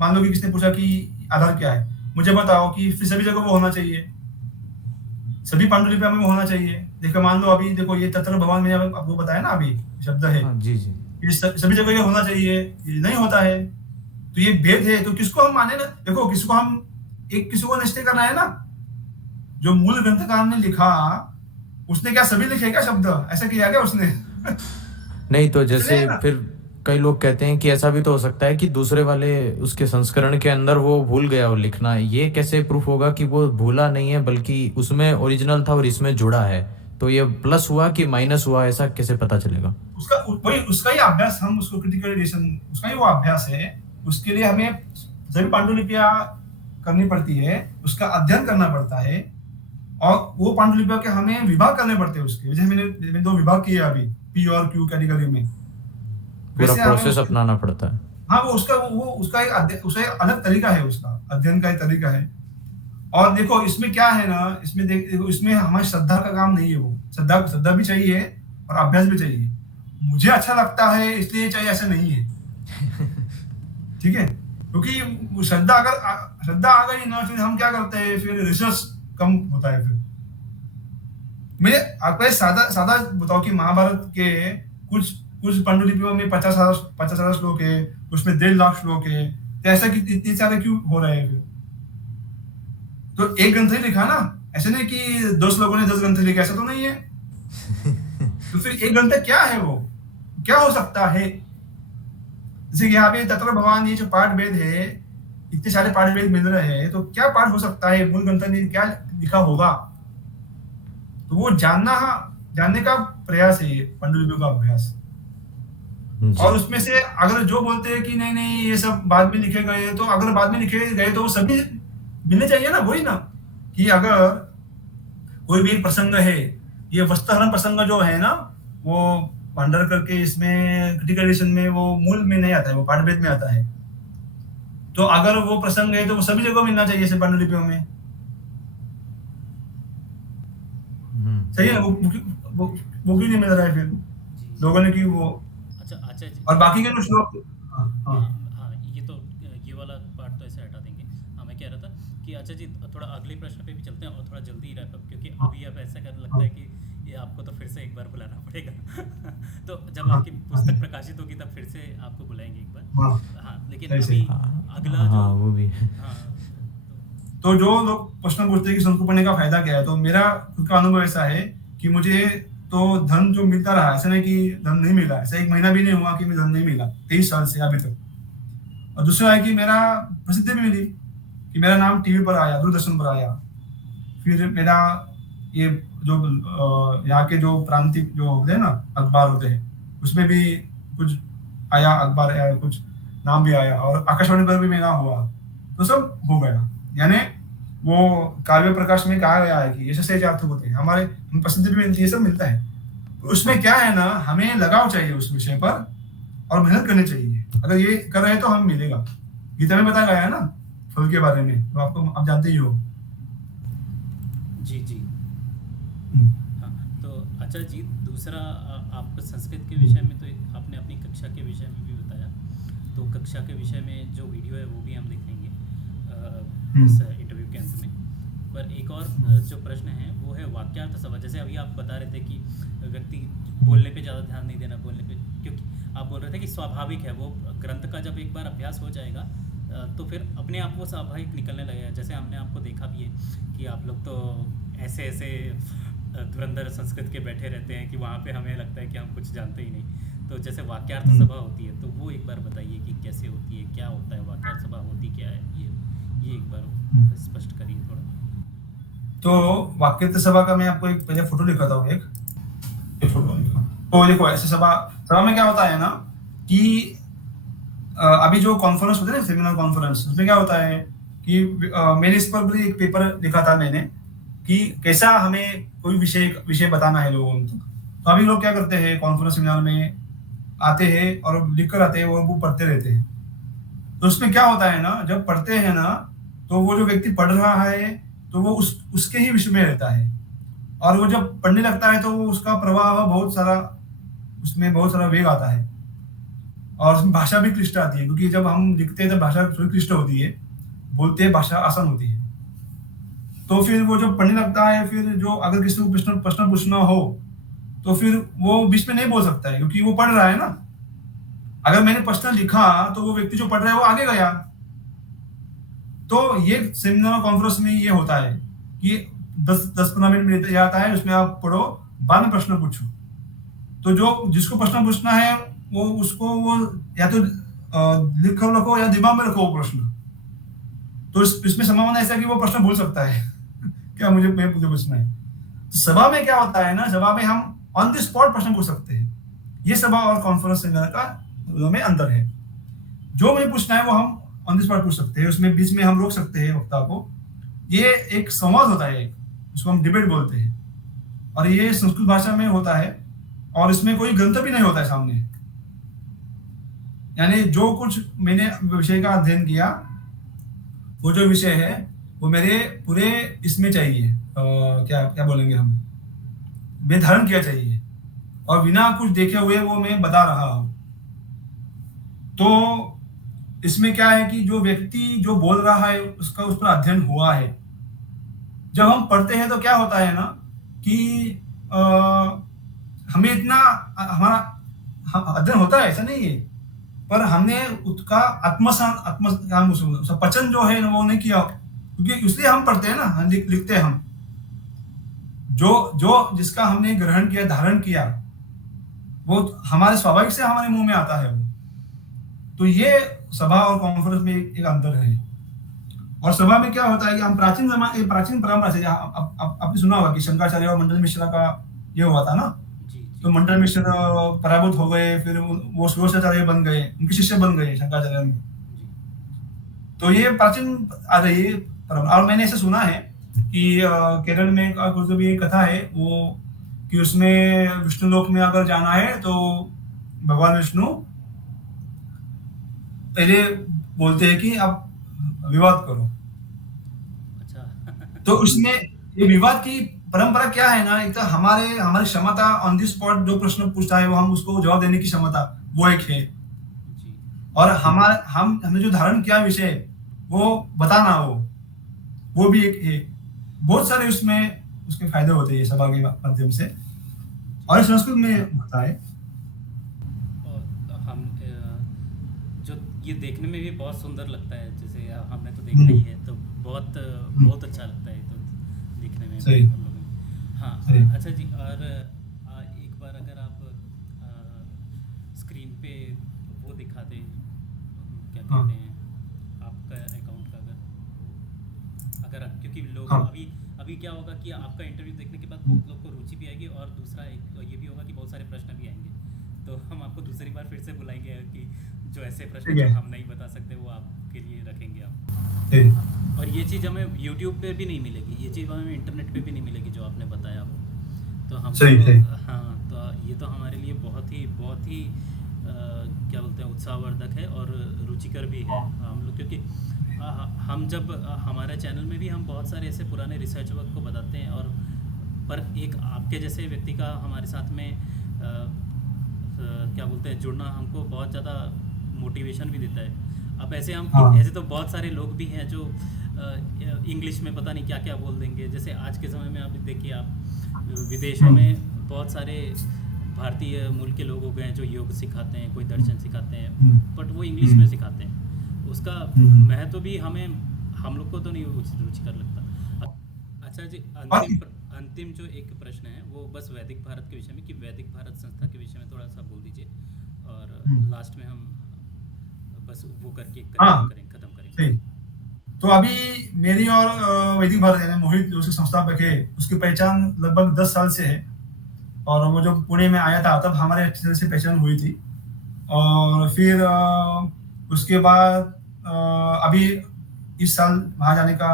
मान लो कि किसने पूछा कि आधार क्या है, मुझे बताओ कि फिर सभी जगह वो होना चाहिए, सभी पांडुलिपियों में होना चाहिए। देखो मान लो अभी देखो ये तत्र भगवान मैंने आपको बताया ना, अभी शब्द है, हाँ जी जी। ये सभी जगह ये होना चाहिए, ये नहीं होता है तो ये भेद है। तो किसको हम माने ना, देखो किसको हम किसी को निश्चय करना है ना, जो मूल ग्रंथकार ने लिखा उसने क्या सभी लिखे क्या शब्द, ऐसा किया क्या उसने? नहीं तो जैसे इसलिए ना, फिर कई लोग कहते हैं कि ऐसा भी तो हो सकता है कि दूसरे वाले उसके संस्करण के अंदर वो भूल गया वो लिखना। ये कैसे प्रूफ होगा कि वो भूला नहीं है बल्कि उसमें ओरिजिनल था और इसमें जुड़ा है? तो ये प्लस हुआ कि माइनस हुआ, ऐसा कैसे पता चलेगा? उसका वही उसका ही अभ्यास, हम उसको क्रिटिकल एडिशन उसका ही वो अभ्यास है। उसके लिए हमें सभी पांडुलिपियां करनी पड़ती है, उसका अध्ययन करना पड़ता है, और वो पांडुलिपियों के हमें विभाग करने पड़ते हैं उसके। जैसे मैंने 2 विभाग किए अभी, पी और क्यू कैटेगरी में, पूरा वैसे हमें प्रोसेस अपनाना पड़ता है। हाँ वो उसका एक अलग तरीका है, उसका अध्ययन का एक तरीका है। और देखो इसमें क्या है ना, इसमें देखो इसमें हमारी श्रद्धा का काम नहीं है, वो श्रद्धा भी चाहिए और अभ्यास भी चाहिए। मुझे अच्छा लगता है इसलिए चाहिए, ऐसा नहीं है, ठीक है? क्योंकि श्रद्धा आ गई ना, फिर हम क्या करते हैं, फिर रिसर्च कम होता है। फिर मैं आपको एक सादा बताओ कि महाभारत के कुछ कुछ पांडुलिपियों में 50,000 श्लोक है, उसमें 1.5 लाख श्लोक है, तो ऐसा कि इतने सारे क्यों हो रहे हैं? फिर तो एक ग्रंथ ही लिखा ना, ऐसे नहीं कि 10 लोगों ने 10 ग्रंथ लिखे, ऐसा तो नहीं है। तो फिर एक ग्रंथ क्या है, वो क्या हो सकता है? जैसे कि यहाँ पे तत्र भगवान ये जो पाठ भेद है, इतने सारे पाठ भेद मिल रहे हैं, तो क्या पाठ हो सकता है, मूल ग्रंथ ने क्या लिखा होगा? तो वो जानने का प्रयास है, ये पांडुलिपियों का अभ्यास। और उसमें से अगर जो बोलते हैं कि नहीं नहीं ये सब बाद में लिखे गए, तो अगर बाद में लिखे गए तो वो सभी मिलने चाहिए ना, वही ना, कि अगर कोई भी एक प्रसंग है, ये वस्त्रहरण प्रसंग जो है ना, वो भांडारकर के इसमें क्रिटिकल एडिशन में वो मूल में नहीं आता है, वो पाठभेद में आता है। तो अगर वो प्रसंग है तो वो सभी जगह मिलना चाहिए पांडुलिपियों में, सही है? वो क्यों नहीं मिल रहा है फिर लोगों ने, कि वो अच्छा जी। और बाकी के जो श्लोक, हाँ हाँ, ये वाला पार्ट तो ऐसे हटा देंगे। हाँ, मैं कह रहा था कि अच्छा जी थोड़ा अगले प्रश्न पे भी चलते हैं और थोड़ा जल्दी रैप अप, क्योंकि अभी अब ऐसा कर लगता है कि ये आपको तो फिर से एक बार बुलाना पड़ेगा। तो जब आपकी पुस्तक प्रकाशित होगी तब फिर से आपको बुलाएंगे एक बार। हाँ, लेकिन अभी अगला जो, हाँ वो भी हाँ तो जो लोग प्रश्न पूछते हैं कि संस्कृत पढ़ने का फायदा क्या है, तो मेरा खुद का अनुभव ऐसा है कि मुझे तो धन जो मिलता रहा, ऐसा नहीं कि धन नहीं मिला, ऐसा 1 महीना भी नहीं हुआ कि मैं धन नहीं मिला 23 साल से अभी तक। और दूसरा है कि मेरा प्रसिद्धि भी मिली, कि मेरा नाम टीवी पर आया, दूरदर्शन पर आया। फिर मेरा ये जो यहाँ के जो प्रांतिक जो होते हैं ना अखबार होते हैं, उसमें भी कुछ आया, अखबार आया कुछ, नाम भी आया और आकाशवाणी पर भी मेरा हुआ, तो सब हो गया। यानी वो काव्य प्रकाश में कहा गया है कि ऐसे से अर्थ होते हैं, हमारे हम प्रसिद्धि भी मिलती है, सब मिलता है। तो उसमें क्या है ना, हमें लगाव चाहिए उस विषय पर और मेहनत करनी चाहिए। अगर ये कर रहे हैं तो हम मिलेगा। गीता में बताया गया है ना फल के बारे में, तो आपको आप जानते ही हो। जी जी। हम्म, हाँ, तो आचार्य जी दूसरा आप संस्कृत के विषय में तो आपने अपनी कक्षा के विषय में भी बताया, तो कक्षा के विषय में जो वीडियो है वो भी हम देखेंगे इस इंटरव्यू के अंत में। पर एक और जो प्रश्न है वो है वाक्यार्थ सभा। जैसे अभी आप बता रहे थे कि व्यक्ति बोलने पे ज़्यादा ध्यान नहीं देना, बोलने पे, क्योंकि आप बोल रहे थे कि स्वाभाविक है वो ग्रंथ का जब एक बार अभ्यास हो जाएगा तो फिर अपने आप वो स्वाभाविक निकलने लगेगा। जैसे हमने आपको देखा भी है कि आप लोग तो ऐसे ऐसे धुरंधर संस्कृत के बैठे रहते हैं कि वहाँ पे हमें लगता है कि हम कुछ जानते ही नहीं। तो जैसे वाक्यार्थ सभा होती है तो वो एक बार बताइए कि कैसे होती है, क्या होता है, वाक्यार्थ सभा होती क्या है, ये एक बार स्पष्ट करिए थोड़ा। तो वाक्यत्व सभा का मैं आपको एक पहले फोटो दिखाता हूँ। एक फोटो दिखा, तो देखो ऐसे सभा सभा में क्या होता है ना कि अभी जो कॉन्फ्रेंस होते हैं ना, सेमिनार कॉन्फ्रेंस, उसमें क्या होता है कि मैंने इस पर भी एक पेपर लिखा था मैंने कि कैसा हमें कोई विषय विषय बताना है लोगों को। तो अभी लोग क्या करते हैं, कॉन्फ्रेंस सेमिनार में आते हैं और लिख कर आते हैं और वो पढ़ते रहते हैं। तो उसमें क्या होता है ना, जब पढ़ते हैं ना तो वो जो व्यक्ति पढ़ रहा है तो वो उसके ही विषय में रहता है, और वो जब पढ़ने लगता है तो वो उसका प्रवाह बहुत सारा, उसमें बहुत सारा वेग आता है और उसमें भाषा भी क्लिष्ट आती है, क्योंकि जब हम लिखते हैं तो भाषा थोड़ी क्लिष्ट होती है, बोलते हैं भाषा आसान होती है। तो फिर वो जब पढ़ने लगता है, फिर जो अगर किसी को प्रश्न प्रश्न पूछना हो तो फिर वो बीच में नहीं बोल सकता है, क्योंकि वो पढ़ रहा है ना। अगर मैंने प्रश्न लिखा तो वो व्यक्ति जो पढ़ रहा है वो आगे गया। तो ये सेमिनार कॉन्फ्रेंस में ये होता है कि 10-15 मिनट में आता है, उसमें आप पढ़ो, बाद में प्रश्न पूछो। तो जो जिसको प्रश्न पूछना है वो उसको वो या तो लिखो रखो या दिमाग में रखो वो प्रश्न। तो इसमें संभावना ऐसा है कि वो प्रश्न भूल सकता है क्या मुझे पूछना है। तो सभा में क्या होता है ना, सभा में हम ऑन द स्पॉट प्रश्न पूछ सकते हैं। ये सभा और कॉन्फ्रेंस सेमिनार का में अंतर है। जो मुझे पूछना है वो हम ऑन द स्पॉट पूछ सकते हैं, उसमें बीच में हम रोक सकते हैं वक्ता को। ये एक संवाद होता है, उसको हम डिबेट बोलते हैं, और ये संस्कृत भाषा में होता है और इसमें कोई ग्रंथ भी नहीं होता है सामने। यानी जो कुछ मैंने विषय का अध्ययन किया, वो जो विषय है वो मेरे पूरे इसमें चाहिए, क्या क्या बोलेंगे हम, मैं धारण किया चाहिए, और बिना कुछ देखे हुए वो मैं बता रहा हूं। तो इसमें क्या है कि जो व्यक्ति जो बोल रहा है उसका उस पर अध्ययन हुआ है। जब हम पढ़ते हैं तो क्या होता है ना कि हमें इतना हमारा अध्ययन होता है ऐसा नहीं है, पर हमने उसका उसका पचन जो है वो नहीं किया, क्योंकि इसलिए हम पढ़ते हैं ना, हम लिखते हैं। हम जो जो जिसका हमने ग्रहण किया, धारण किया, वो हमारे स्वाभाविक से हमारे मुंह में आता है वो। तो ये सभा और कॉन्फ्रेंस में एक अंतर है। और सभा में क्या होता है कि हम प्राचीन परंपरा से आपने सुना होगा कि शंकराचार्य और मंडल मिश्रा का ये हुआ था ना। तो मंडल मिश्र पराभूत हो गए, फिर वो षोडशाचार्य बन गए, उनके शिष्य बन गए शंकराचार्य में। तो ये प्राचीन आ रही है परंपरा। और मैंने ऐसे सुना है कि केरल में कुछ भी कथा है वो कि उसमें विष्णु लोक में अगर जाना है तो भगवान विष्णु पहले बोलते हैं कि आप विवाद करो। अच्छा। तो उसमें ये विवाद की परंपरा क्या है ना, एक तो हमारी क्षमता ऑन द स्पॉट जो प्रश्न पूछता है वो हम उसको जवाब देने की क्षमता, वो एक है। और हमने जो धारण किया विषय वो बताना, वो भी एक है। बहुत सारे उसमें उसके फायदे होते हैं सभा के माध्यम से, और संस्कृत में होता है। और हम जो ये देखने में भी बहुत सुंदर लगता है, जैसे हमने तो देखा ही है, तो बहुत बहुत अच्छा लगता है तो देखने में सही। हम लोगों में। हाँ सही। अच्छा जी, और एक बार अगर आप स्क्रीन पे वो दिखा दें, क्या हाँ। कहते हैं, आपका अकाउंट का अगर क्योंकि लोग हाँ। अभी क्या होगा कि आपका इंटरव्यू देखने के बाद बहुत लोग को रुचि भी आएगी, और दूसरा एक ये भी होगा कि बहुत सारे प्रश्न भी आएंगे। तो हम आपको दूसरी बार फिर से बुलाएंगे कि जो ऐसे प्रश्न ठीक जो है। हम नहीं बता सकते वो आपके लिए रखेंगे हम। ठीक। और ये चीज़ हमें यूट्यूब पे भी नहीं मिलेगी, ये चीज़ हमें इंटरनेट पे भी नहीं मिलेगी जो आपने बताया वो। तो हमको सही, सही। हाँ, तो ये तो हमारे लिए बहुत ही क्या बोलते हैं उत्साहवर्धक है और रुचिकर भी है हम लोग, क्योंकि हम जब हमारे चैनल में भी हम बहुत सारे ऐसे पुराने रिसर्च वर्क को बताते हैं, और पर एक आपके जैसे व्यक्ति का हमारे साथ में क्या बोलते हैं जुड़ना हमको बहुत ज़्यादा मोटिवेशन भी देता है। अब ऐसे हम हाँ। ऐसे तो बहुत सारे लोग भी हैं जो इंग्लिश में पता नहीं क्या क्या बोल देंगे। जैसे आज के समय में आप देखिए, आप विदेशों में बहुत सारे भारतीय मूल के लोग हो गए हैं जो योग सिखाते हैं, कोई दर्शन सिखाते हैं, बट वो इंग्लिश में सिखाते हैं। उसका महत्व भी हम लोग को तो नहीं रुचिकर लगता। अच्छा जी, अंतिम जो एक प्रश्न है वो बस वैदिक भारत के विषय में, कि वैदिक भारत संस्था के विषय में थोड़ा सा बोल दीजिए, और लास्ट में हम बस वो करके खत्म करेंगे। सही। तो अभी मेरी और वैदिक भारत यानी मोहित जो उसके संस्थापक है, उसकी पहचान लगभग 10 साल से है, और वो जब पुणे में आया था तब हमारे अच्छी तरह से पहचान हुई थी। और फिर उसके बाद अभी इस साल वहाँ जाने का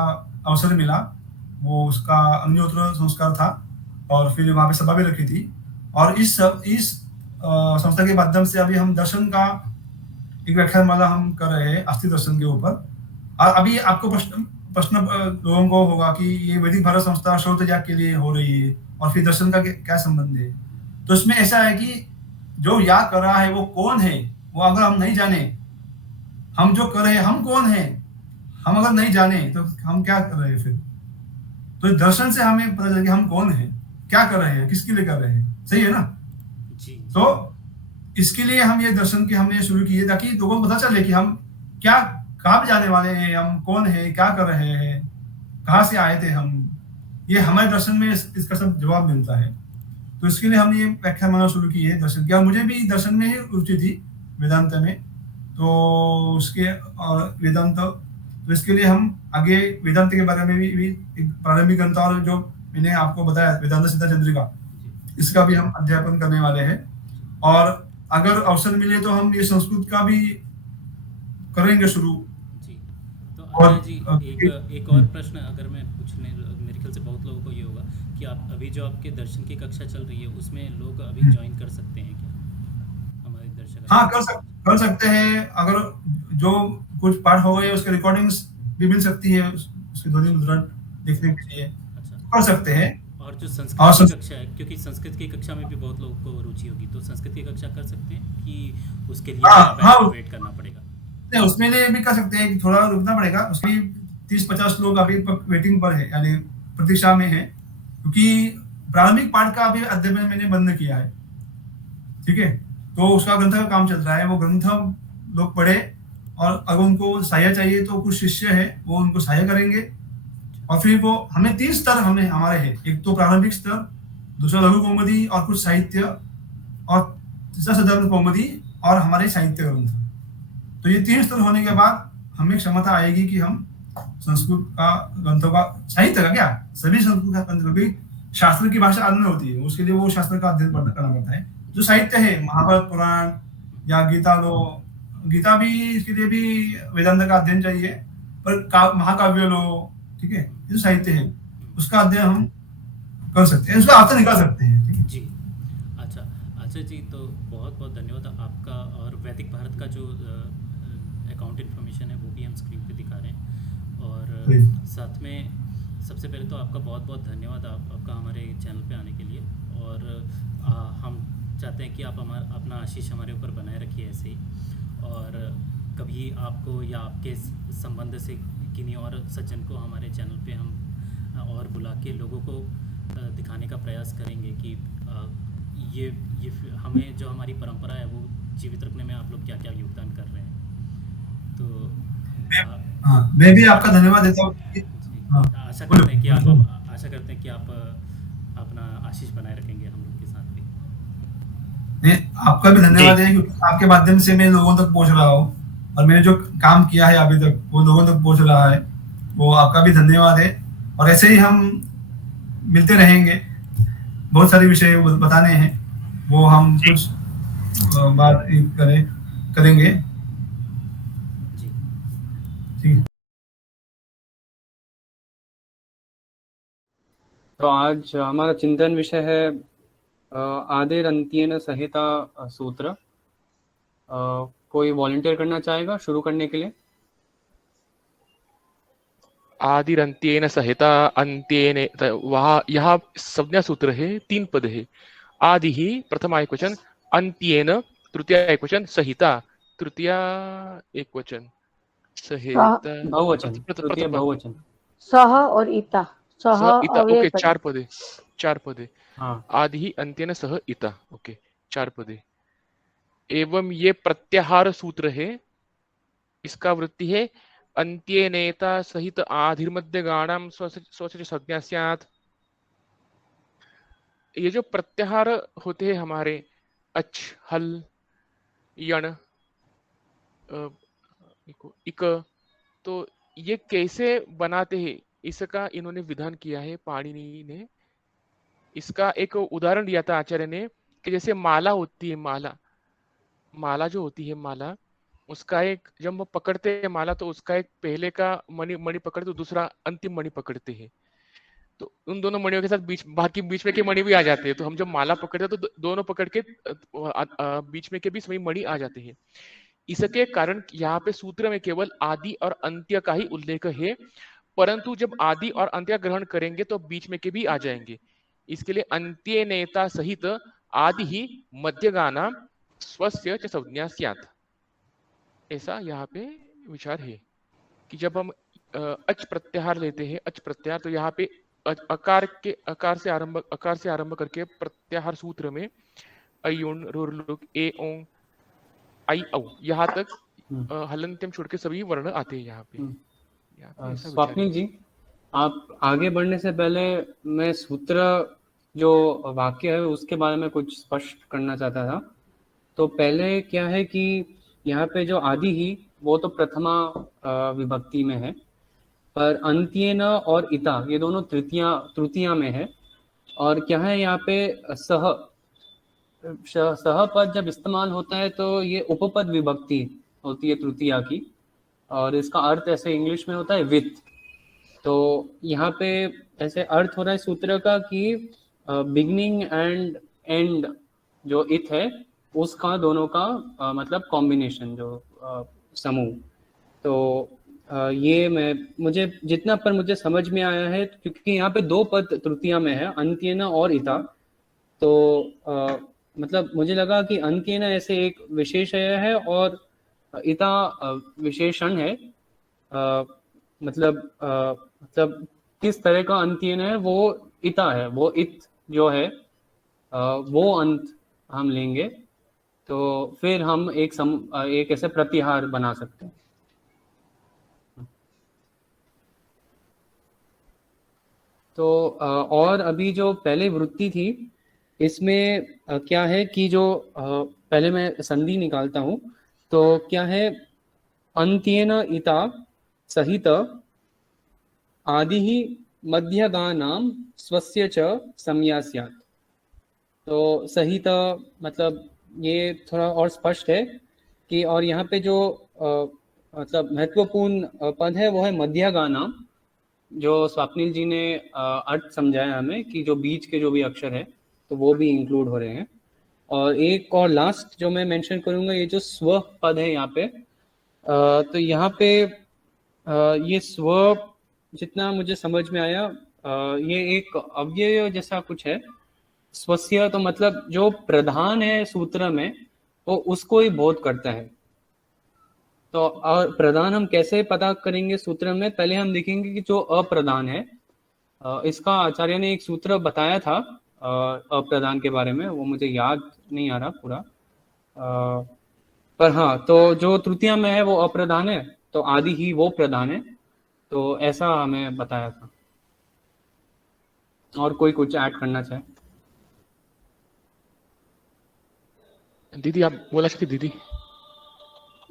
अवसर मिला, वो उसका अग्निहोत्र संस्कार था, और फिर वहाँ पे सभा भी रखी थी। और इस संस्था के माध्यम से अभी हम दर्शन का एक व्याख्यानमाला हम कर रहे हैं अस्थि दर्शन के ऊपर। और अभी आपको प्रश्न लोगों को होगा कि ये वैदिक भारत संस्था श्रोत याग के लिए हो रही है और फिर दर्शन का क्या संबंध है। तो इसमें ऐसा है कि जो याग कर रहा है वो कौन है, वो अगर हम नहीं जाने, हम जो कर रहे हैं हम कौन है, हम अगर नहीं जाने तो हम क्या कर रहे हैं फिर। तो दर्शन से हमें पता चले कि हम कौन है, क्या कर रहे हैं, किसके लिए कर रहे हैं। सही है ना जी। तो इसके लिए हम ये दर्शन की हमने शुरू किए ताकि लोगों को पता चले कि हम क्या, कहाँ पे जाने वाले हैं, हम कौन है, क्या कर रहे हैं, कहाँ से आए थे हम। ये हमारे दर्शन में इसका सब जवाब मिलता है। तो इसके लिए हमने ये व्याख्यानमाला शुरू की है दर्शन की। और मुझे भी दर्शन में ही रुचि थी, वेदांत में, तो उसके और वेदांत, तो इसके लिए हम आगे वेदांत के बारे में भी एक प्रारंभिक ग्रंथ, और जो मैंने आपको बताया वेदांत सिद्धा चंद्रिका, इसका भी हम अध्यापन करने वाले हैं। और अगर अवसर मिले तो हम ये संस्कृत का भी करेंगे शुरू। जी। तो अजय जी, एक और प्रश्न अगर मैं पूछने, मेरे ख्याल से बहुत लोगों को ये होगा कि आप अभी जो आपके दर्शन की कक्षा चल रही है उसमें लोग अभी ज्वाइन कर सकते हैं क्या, हमारे दर्शक? हाँ, कर सकते हैं। अगर जो कुछ पाठ हो गए उसके रिकॉर्डिंग्स भी मिल सकती है, उसके ध्वनि मुद्रण देखने के लिए अच्छा, कर सकते हैं। और जो संस्कृत की कक्षा है, क्योंकि संस्कृत की कक्षा में भी बहुत लोगों को रुचि होगी, तो संस्कृत की कक्षा कर सकते हैं कि उसके लिए वेट करना पड़ेगा? नहीं, उसमें लिए भी कर सकते हैं, थोड़ा रुकना पड़ेगा। उसकी 30-50 लोग अभी वेटिंग पर है, यानी प्रतीक्षा में है, क्योंकि प्रारंभिक पाठ का अभी अध्ययन मैंने बंद किया है। ठीक है, तो उसका ग्रंथ का काम चल रहा है, वो ग्रंथ लोग पढ़े, और अगर उनको सहायता चाहिए तो कुछ शिष्य है वो उनको सहायता करेंगे। और फिर वो हमें 3 स्तर हमारे हैं, एक तो प्रारंभिक स्तर, दूसरा लघु कौमुदी और कुछ साहित्य, और तीसरा सदर्भ कौमुदी और हमारे साहित्य ग्रंथ। तो ये 3 स्तर होने के बाद हमें क्षमता आएगी कि हम संस्कृत का ग्रंथों का, साहित्य का क्या, सभी संस्कृत का ग्रंथ, क्योंकि शास्त्र की भाषा अन्य होती है, उसके लिए वो शास्त्र का अध्ययन करना पड़ता है। जो साहित्य है, महाभारत पुराण या गीता लो, गीता भी, इसके लिए भी वेदांत का अध्ययन चाहिए, पर महाकाव्य लो, ठीक है, जो साहित्य है उसका अध्ययन हम कर सकते हैं, उसका अर्थ निकाल सकते हैं। ठीक है जी। अच्छा जी, तो बहुत बहुत धन्यवाद आपका। और वैदिक भारत का जो अकाउंट इन्फॉर्मेशन है वो भी हम स्क्रीन पे दिखा रहे हैं, और साथ में सबसे पहले तो आपका बहुत बहुत धन्यवाद आपका हमारे चैनल पे आने के लिए। और हम चाहते हैं कि आप अपना आशीष हमारे ऊपर बनाए रखिए ऐसे ही, और कभी आपको या आपके संबंध से किन्हीं और सज्जन को हमारे चैनल पे हम और बुला के लोगों को दिखाने का प्रयास करेंगे कि ये हमें जो हमारी परंपरा है वो जीवित रखने में आप लोग क्या क्या योगदान कर रहे हैं। तो मैं भी आपका धन्यवाद देता हूँ। आशा करते हैं कि आप अपना आशीष बनाए रखेंगे हम लोग के साथ भी। आपका भी धन्यवाद है, क्योंकि आपके माध्यम से मैं लोगों तक पहुंच रहा हूँ, और मैंने जो काम किया है अभी तक वो लोगों तक पहुंच रहा है, वो आपका भी धन्यवाद है। और ऐसे ही हम मिलते रहेंगे, बहुत सारे विषय बताने हैं, वो हम कुछ बात करेंगे। तो आज हमारा चिंतन विषय है आदिरंत्येन संहिता सूत्र। कोई वॉलंटियर करना चाहेगा शुरू करने के लिए? आदिरंत्येन संहिता अंत्येन, वहाँ यहाँ संज्ञा सूत्र है, 3 पद है। आदि ही प्रथमा एक वचन, अंत्येन तृतीया एक वचन, संहिता तृतीया एक वचन, संहिता बहुवचन, तृतीय बहुवचन। सह और इता, सह सह इता, अव्यय ओके, पद। 4 पदे, 4 पदे। हाँ, आदि ही अंत्येन सह इता, ओके, 4 पदे। एवं ये प्रत्याहार सूत्र है, इसका वृत्ति है अंत्येनेता सहित आधिर्मध्य गाणाम स्वस्य संज्ञा स्यात्। ये जो प्रत्याहार होते हैं हमारे अच, हल, यण, इक, तो ये कैसे बनाते हैं इसका इन्होंने विधान किया है पाणिनि ने। इसका एक उदाहरण दिया था आचार्य ने कि जैसे माला होती है, माला जो होती है, माला उसका एक, जब हम पकड़ते हैं माला तो उसका एक पहले का मणि पकड़ते, तो दूसरा अंतिम मणि पकड़ते हैं, तो उन दोनों मणियों के साथ बाकी बीच में के मणि भी आ जाते हैं। तो हम जब माला पकड़ते हैं तो दोनों पकड़ के बीच में के भी सभी मणि आ जाते हैं। इसके कारण यहाँ पे सूत्र में केवल आदि और अंत्य का ही उल्लेख है, परंतु जब आदि और अंत्य ग्रहण करेंगे तो बीच में के भी आ जाएंगे। इसके लिए अंत्य नेता सहित आदि ही मध्यगाना स्वस्य च संज्ञा स्यात्, ऐसा यहाँ पे विचार है कि जब हम अच प्रत्याहार लेते हैं, अच प्रत्याहार, तो यहाँ पे अकार से आरंभ करके प्रत्याहार सूत्र में अयुण, रुर्लुक, ए ओं, आई औ, यहाँ तक हलंत्यम छोड़ के सभी वर्ण आते हैं यहाँ पे ऐसा विचार स्वप्निल है। जी, आप आगे बढ़ने से पहले मैं सूत्र जो वाक्य है उसके बारे में कुछ स्पष्ट करना चाहता था। तो पहले क्या है कि यहाँ पे जो आदि ही वो तो प्रथमा विभक्ति में है, पर अंत्येन और इता ये दोनों तृतीया में है। और क्या है यहाँ पे सह पद जब इस्तेमाल होता है तो ये उपपद विभक्ति होती है तृतीया की, और इसका अर्थ ऐसे इंग्लिश में होता है विथ। तो यहाँ पे ऐसे अर्थ हो रहा है सूत्र का कि बिगनिंग एंड एंड जो इथ है उसका दोनों का मतलब कॉम्बिनेशन, जो समूह। तो ये मुझे जितना पर मुझे समझ में आया है, क्योंकि यहाँ पे 2 पद तृतीया में है, अंत्येन और इता, तो मतलब मुझे लगा कि अंत्येन ऐसे एक विशेषण है और इता विशेषण है। मतलब किस तरह का अंत्येन है, वो इता है, वो इत जो है वो अंत हम लेंगे तो फिर हम एक ऐसे प्रतिहार बना सकते हैं। तो और अभी जो पहले वृत्ति थी इसमें क्या है कि जो पहले मैं संधि निकालता हूँ, तो क्या है अंत्येन इता सहित आदि ही मध्यगानाम स्वस्य च संज्ञा स्यात्। तो सहित मतलब ये थोड़ा और स्पष्ट है कि, और यहाँ पे जो मतलब महत्वपूर्ण पद है वो है मध्यगानाम, जो स्वप्निल जी ने अर्थ समझाया हमें कि जो बीच के जो भी अक्षर है तो वो भी इंक्लूड हो रहे हैं। और एक और लास्ट जो मैं मेंशन करूंगा, ये जो स्व पद है यहाँ पे, तो यहाँ पे ये स्व जितना मुझे समझ में आया ये एक अव्यय जैसा कुछ है। स्वस्य तो मतलब जो प्रधान है सूत्र में वो उसको ही बोध करता है। तो और प्रधान हम कैसे पता करेंगे सूत्र में? पहले हम देखेंगे कि जो अप्रधान है, इसका आचार्य ने एक सूत्र बताया था अप्रधान के बारे में, वो मुझे याद नहीं आ रहा पूरा, पर हाँ, तो जो तृतीया में है वो अप्रधान है, तो आदि ही वो प्रधान है, तो ऐसा हमें बताया था। और कोई कुछ ऐड करना चाहे? दीदी आप बोला सकते दीदी।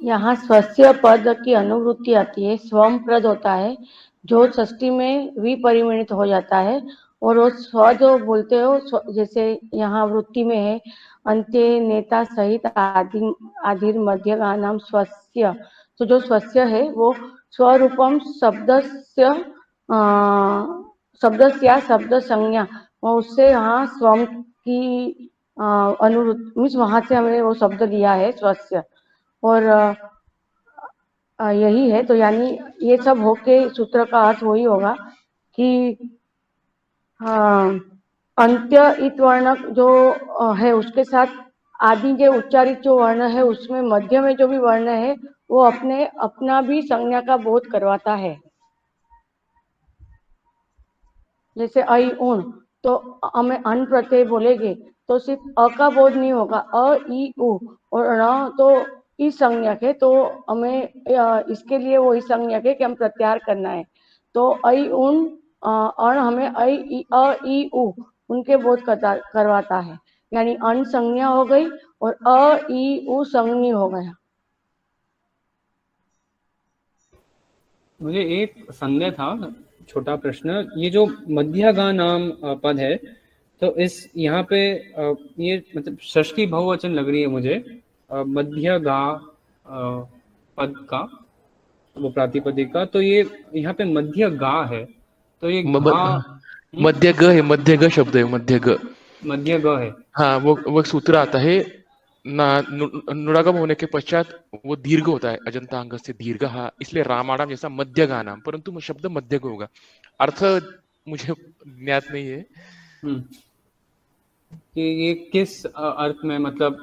यहाँ स्वस्य पद की अनुवृत्ति आती है, स्वम पद होता है जो षष्ठी में विपरिवर्णित हो जाता है, और वो स्व जो बोलते हो जैसे यहाँ वृत्ति में है अंत्य नेता सहित आदिर मध्यगानाम स्वस्य, तो जो स्वस्य है वो स्वरूपम शब्दस्य शब्दस्य शब्द संज्ञा, और उससे यहाँ स्वम की अनुरुत मीन्स वहां से हमने वो शब्द लिया है स्वस्य, और यही है। तो यानी ये सब होके सूत्र का अर्थ वही होगा कि अंत्य इत वर्ण जो है उसके साथ आदि जो उच्चारित जो वर्ण है उसमें मध्य में जो भी वर्ण है वो अपना भी संज्ञा का बोध करवाता है। जैसे ऐ उण, तो हमें अन प्रत्यय बोलेंगे तो सिर्फ अ का बोध नहीं होगा, अ ई उ, और ण तो ई संज्ञक है, तो हमें इसके लिए वो ई संज्ञक है कि हम प्रत्याहार करना है। तो ऐ उण अण हमें ऐ ई अ ई उ उनके बोध करवाता है, यानी अन संज्ञा हो गई और अ ई उ संज्ञी हो गया। मुझे एक संदेह था, छोटा प्रश्न। ये जो मध्यगा नाम पद है, तो इस यहाँ पे ये मतलब षष्ठी बहुवचन लग रही है मुझे, मध्यगा पद का वो प्रातिपदिक का, तो ये यहाँ पे मध्य गा है, तो ये गा मध्य ग है, मध्य ग शब्द है, मध्य ग, मध्य ग है। हाँ वो सूत्र आता है ना, नुरागम होने के पश्चात वो दीर्घ होता है, अजंता अंग से दीर्घ, हाँ, इसलिए रामाणाम जैसा मध्य गा नाम, परंतु शब्द मध्य ग होगा। अर्थ मुझे ज्ञात नहीं है कि ये किस अर्थ में, मतलब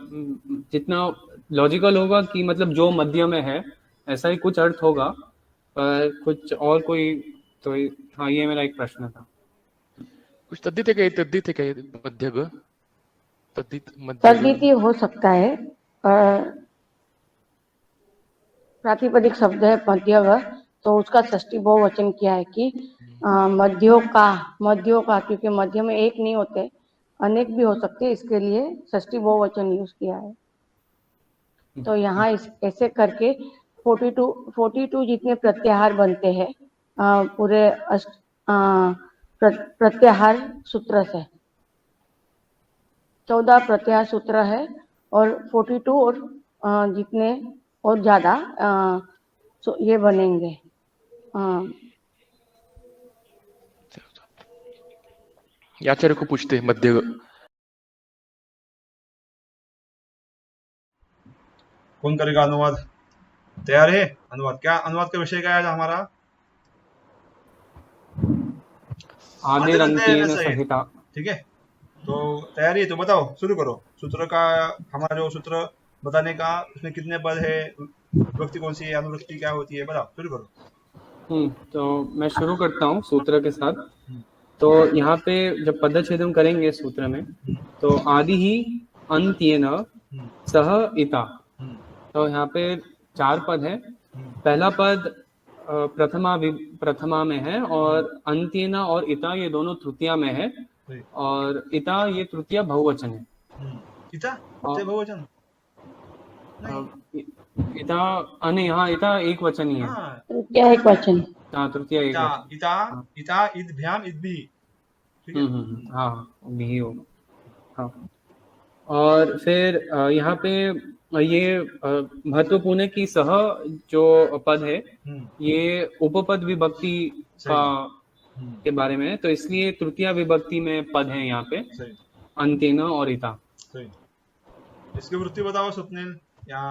जितना लॉजिकल होगा कि मतलब जो मध्य में है ऐसा ही कुछ अर्थ होगा, पर कुछ और कोई, तो हाँ ये मेरा एक प्रश्न था। कुछ तद्दित है क्या, तद्दित है क्या मध्य ग, तद्दित मध्य तद्दित ही हो सकता है, प्रातिपदिक शब्द है मध्य ग, तो उसका षष्ठी बहुवचन किया है कि मध्यों का, क्योंकि मध्य में एक नहीं होते, अनेक भी हो सकते, इसके लिए षष्ठी बहुवचन यूज किया है। तो यहाँ ऐसे करके 42 जितने प्रत्याहार बनते हैं पूरे प्रत्याहार सूत्र से, 14 प्रत्याहार सूत्र है, और 42 और जितने और ज्यादा ये बनेंगे। आचार्य को पूछते हैं मध्य। कौन करेगा अनुवाद? तैयार है? अनुवाद क्या, अनुवाद का विषय क्या है हमारा? आदिर अंत्येन संहिता। ठीक है, तो तैयारी है तो बताओ, शुरू करो। सूत्र का, हमारा जो सूत्र बताने का, उसमें कितने पद है, विभक्ति कौन सी है, अनुवृत्ति क्या होती है, बताओ, शुरू करो। तो मैं शुरू करता हूँ सूत्र के साथ। तो यहाँ पे जब पदच्छेदन करेंगे सूत्र में, तो आदि ही अंत्येन सह इता, तो यहाँ पे 4 पद है। पहला पद प्रथमा में है, और अंत्येन और इता ये दोनों तृतीया में है, और इता ये तृतीया बहुवचन है। इता बहुवचन इता नहीं, हाँ इता एक वचन ही है। तृतीया एक वचन, हाँ तृतीया एक वचन। इता इद्भ्याम इद्भि, ठीक है। हाँ भी होगा, हाँ। और फिर यहाँ पे ये महत्वपूर्ण है कि सह जो पद है ये उपपद विभक्ति का के बारे में है, तो इसलिए तृतीया विभक्ति में पद है यहाँ पे, अंत्येन और इता। इसकी वृत्ति बताओ स्वप्निल या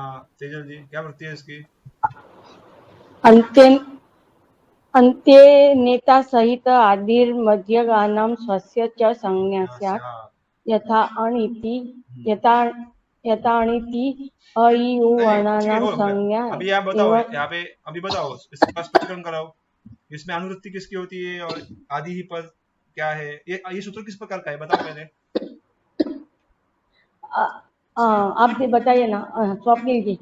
तेजल जी, क्या वृत्ति है इसकी? अन्त्ये नेता सहित आदिर मध्यगानां स्वस्य च संज्ञा स्यात्, यथा अणिति, यथा अणिति अ ई उ वर्णानां संज्ञा। अभी आप बताओ, यहाँ पे अभी बताओ, इसका स्पष्टीकरण कराओ, इसमें अनुवृत्ति किसकी होती है और आदि ही पद क्या है, ये सूत्र किस प्रकार का है, बताओ पहले। आप भी बताइए ना स्वप्निल जी।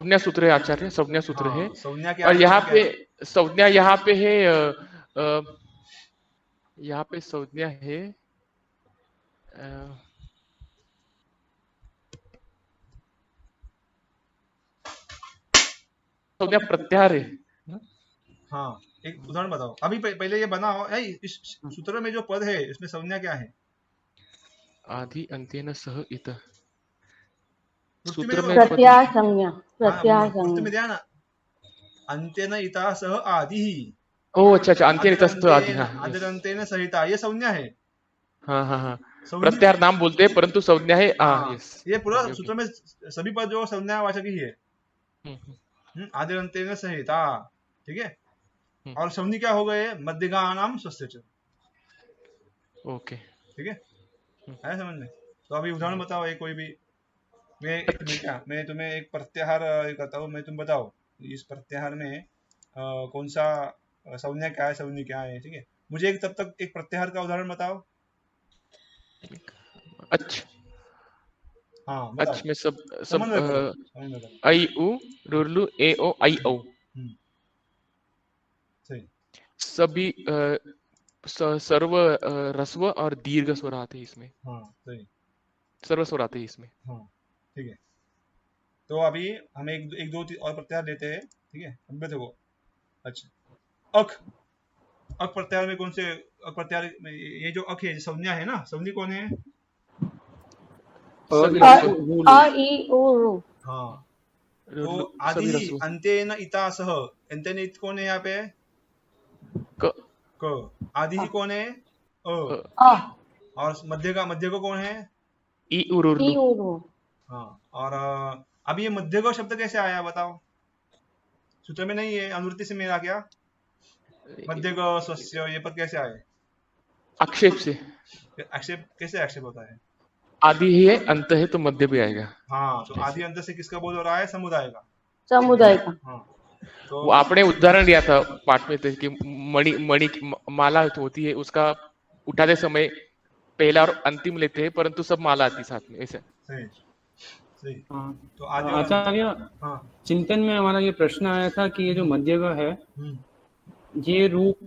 संज्ञा सूत्र है आचार्य, संज्ञा सूत्र है। संज्ञा और यहाँ पे संज्ञा, यहाँ पे है यहाँ पे संज्ञा है संज्ञा प्रत्याहार है। हाँ, एक उदाहरण बताओ अभी, पहले ये बनाओ, इस सूत्र में जो पद है इसमें संज्ञा क्या है? आदि अंत्येन सह इत, सूत्र में प्रत्याहार संज्ञा, प्रत्याहार वृत्ति में संज्ञा। ध्यान, अंत्येन इता सह आदि ही, ओ अच्छा अच्छा, अंत्य नितस्त आदि, हाँ yes. आदिरंतेन सहिता, ये संज्ञा है। हाँ हाँ हाँ, संज्ञा प्रत्याहार नाम बोलते हैं परंतु संज्ञा है, हाँ हाँ, यस, ये पूरा ओके ओके। सूत्र में सभी पद जो संज्ञावाचक ही है। आदिरंतेन सहिता, ठीक है। हम्म। और संधि क्या हो गए, मध्यगानाम स्वस्य च, ओके ठीक है, है समझ में। तो अभी उदाहरण बताओ एक कोई भी, मैं तुम्हें एक प्रत्याहार करता हूँ, मैं तुम बताओ इस प्रत्याहार में कौन सा संज्ञा क्या है, संधि क्या है, ठीक है। मुझे एक तब तक एक प्रत्याहार का उदाहरण बताओ। अच्छा हाँ बताओ, अच्छा, में सब समन्वय करो, समन्वय करो। आई उ रुरलु ए ओ आई औ, सही, सभी सर्व रस्व और दीर्घ स्वर आते हैं इसमें, हाँ सही, सर्व स्वर आते हैं इसमें। हाँ ठीक है। तो अभी हम एक दो और प्रत्याहार लेते हैं, ठीक है। अब देखो, अच्छा, अक, अक प्रत्याहार में कौन से अक प्रत्याहार में, ये जो अक है संज्ञा है ना, संधि कौन है? सभी अ रस्व, अ इ उ ऋ। हाँ, तो रुरलु आदि सभी ही रस्व, अंतेन इता सह, अंतेन इत कौन है यहाँ पे? क क। आदि ही कौन है? अ। अ और मध्य को कौन है? ई उ इ रुरलु, उ ऋ। हाँ। और अब ये मध्य को शब्द कैसे आया बताओ, सूत्र में नहीं है, अनुवृत्ति से मेरा क्या, मध्य को स्वस्य, ये पद कैसे आए? आक्षेप से, आक्षेप, कैसे आक्षेप होता है? आदि ही है, अंत है तो मध्य भी आएगा। हाँ, तो आदि अंत से किसका बोध हो रहा है? समुदाय का। समुदाय का। हाँ, तो वो आपने उदाहरण दिया था पाठ में थे कि मणि मणि की माला होती है, उसका उठाते समय पहला और अंतिम लेते हैं, परंतु सब माला आती साथ में, ऐसे। सही सही। हाँ, तो आदि और अंत, आचार्य हाँ, चिंतन में हमारा ये प्रश्न आया था कि ये जो मध्य ग है, ये रूप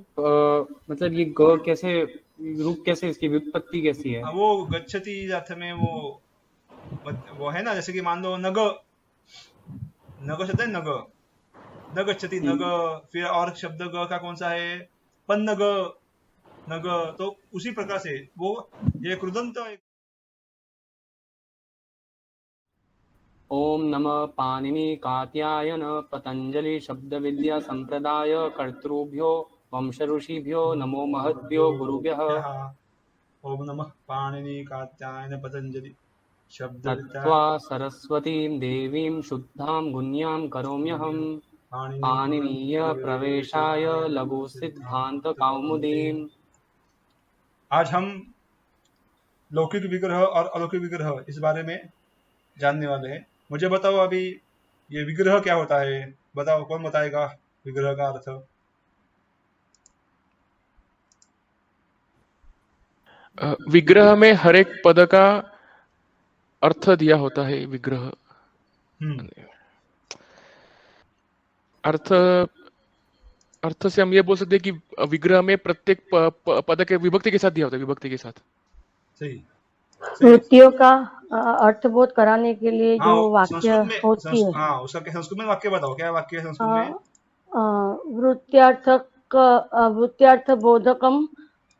मतलब ये ग कैसे, रूप कैसे, इसकी व्युत्पत्ति कैसी है? वो गच्छति अर्थ में वो है ना, जैसे कि मान लो नग, नग शब्द है, नग, न गच्छति नग, फिर और शब्द ग का कौन सा है? पन्नग, नग, तो उसी प्रकार से वो ये कृदंत ओम नमः पाणिनि कात्यायन पतंजलि शब्द विद्या संप्रदाय कर्तृभ्यो वंश ऋषिभ्यो नमो महद्भ्यो गुरुभ्यः। ओम नमः पाणिनि कात्यायन पतंजलि शब्द नत्वा सरस्वतीं देवीं शुद्धां गुण्यां करोम्यहं पाणिनीय प्रवेशाय लघु सिद्धांत कौमुदीम्। आज हम लौकिक विग्रह और अलौकिक विग्रह इस बारे में जानने वाले हैं। मुझे बताओ अभी ये विग्रह क्या होता है, बताओ, कौन बताएगा विग्रह का अर्थ? विग्रह में हर एक पद का अर्थ दिया होता है। विग्रह अर्थ, अर्थ से हम ये बोल सकते हैं कि विग्रह में प्रत्येक पद के विभक्ति के साथ दिया होता है, विभक्ति के साथ। सही। वृत्तियों का अर्थबोध कराने के लिए हाँ, जो वाक्य संस्कृत में, होती है, हाँ, उसका संस्कृत में वाक्य बताओ, क्या वाक्य है संस्कृत में? वृत्त्यार्थ बोधकम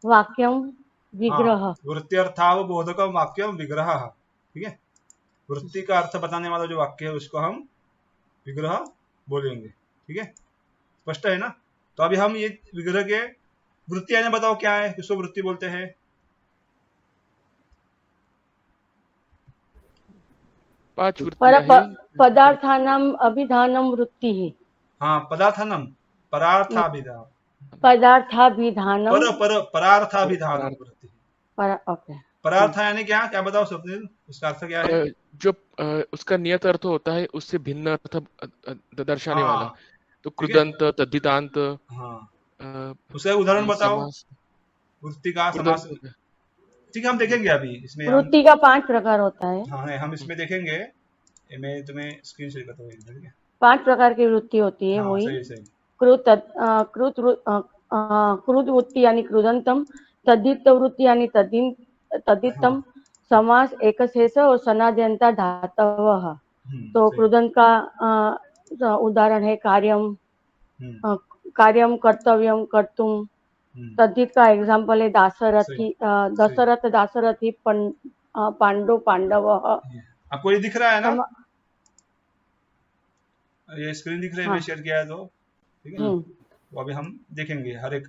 वाक्यम विग्रह। वृत्त्यर्थावबोधकम वाक्यम विग्रह, ठीक है। वृत्ति का अर्थ बताने वाला जो वाक्य है उसको हम विग्रह बोलेंगे, ठीक है। स्पष्ट है ना? तो अभी हम ये विग्रह के वृत्ति आने बताओ क्या है, किसको वृत्ति बोलते हैं? पांच वृत्तियां हैं। पदार्थानाम अभिधानम वृत्ति है। हाँ, पदार्थानम, परार्थाभिधान, पदार्थाभिधानम, परार्थाभिधानम वृत्ति। ओके। परार्थ यानी क्या, क्या बताओ स्वप्निल, उसका अर्थ क्या है? जो उसका नियत अर्थ होता है उससे भिन्न अर्थ दर्शाने वाला, तो कृदंत, तद्धितांत। हाँ, उसका उदाहरण बताओ वृत्ति का समास। ठीक है, हम देखेंगे अभी इसमें। वृत्ति का 5 प्रकार होता है। हाँ, हम इसमें देखेंगे, मैं तुम्हें स्क्रीन शेयर करता हूँ, ठीक है। 5 प्रकार की वृत्ति होती है। वही सही। कृत वृत्ति यानी कृदंतम, तद्धित वृत्ति यानी तद्धितम, समास एकशेष और सनाद्यंता धातवः। तो कृदंत का उदाहरण है कार्यम, कार्यम कर्तव्यम कर्तुम। तद्धित का एग्जाम्पल है दासरथी, दासरथी पांडव। आपको ये दिख रहा है ना, ये स्क्रीन दिख रही है, मैं शेयर किया है तो, ठीक है। वो अभी हम देखेंगे हर एक।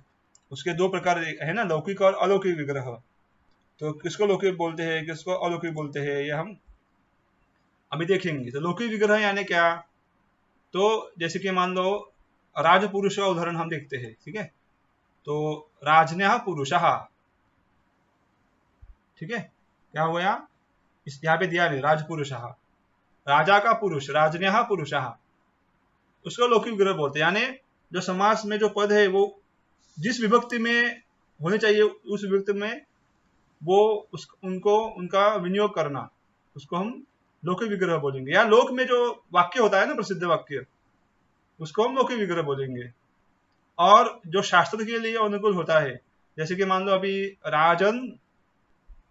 उसके दो प्रकार है ना, लौकिक और अलौकिक विग्रह। तो किसको लौकिक बोलते हैं, किसको अलौकिक बोलते हैं, ये हम अभी देखेंगे। तो लौकिक विग्रह यानी क्या, तो जैसे कि मान लो राजपुरुष का उदाहरण हम देखते हैं, ठीक है। तो राजन्यः पुरुषः, ठीक है, क्या हो गया, इस यहाँ पे दिया नहीं, राजपुरुषः, राजा का पुरुष, राजन्यः पुरुषः, उसको लौकिक विग्रह बोलते हैं। यानी जो समास में जो पद है वो जिस विभक्ति में होने चाहिए उस विभक्ति में वो उनको उनका विनियोग करना, उसको हम लौकिक विग्रह बोलेंगे। या लोक में जो वाक्य होता है ना, प्रसिद्ध वाक्य, उसको हम लौकिक विग्रह बोलेंगे। और जो शास्त्र के लिए अनुकूल होता है, जैसे कि मान लो अभी राजन,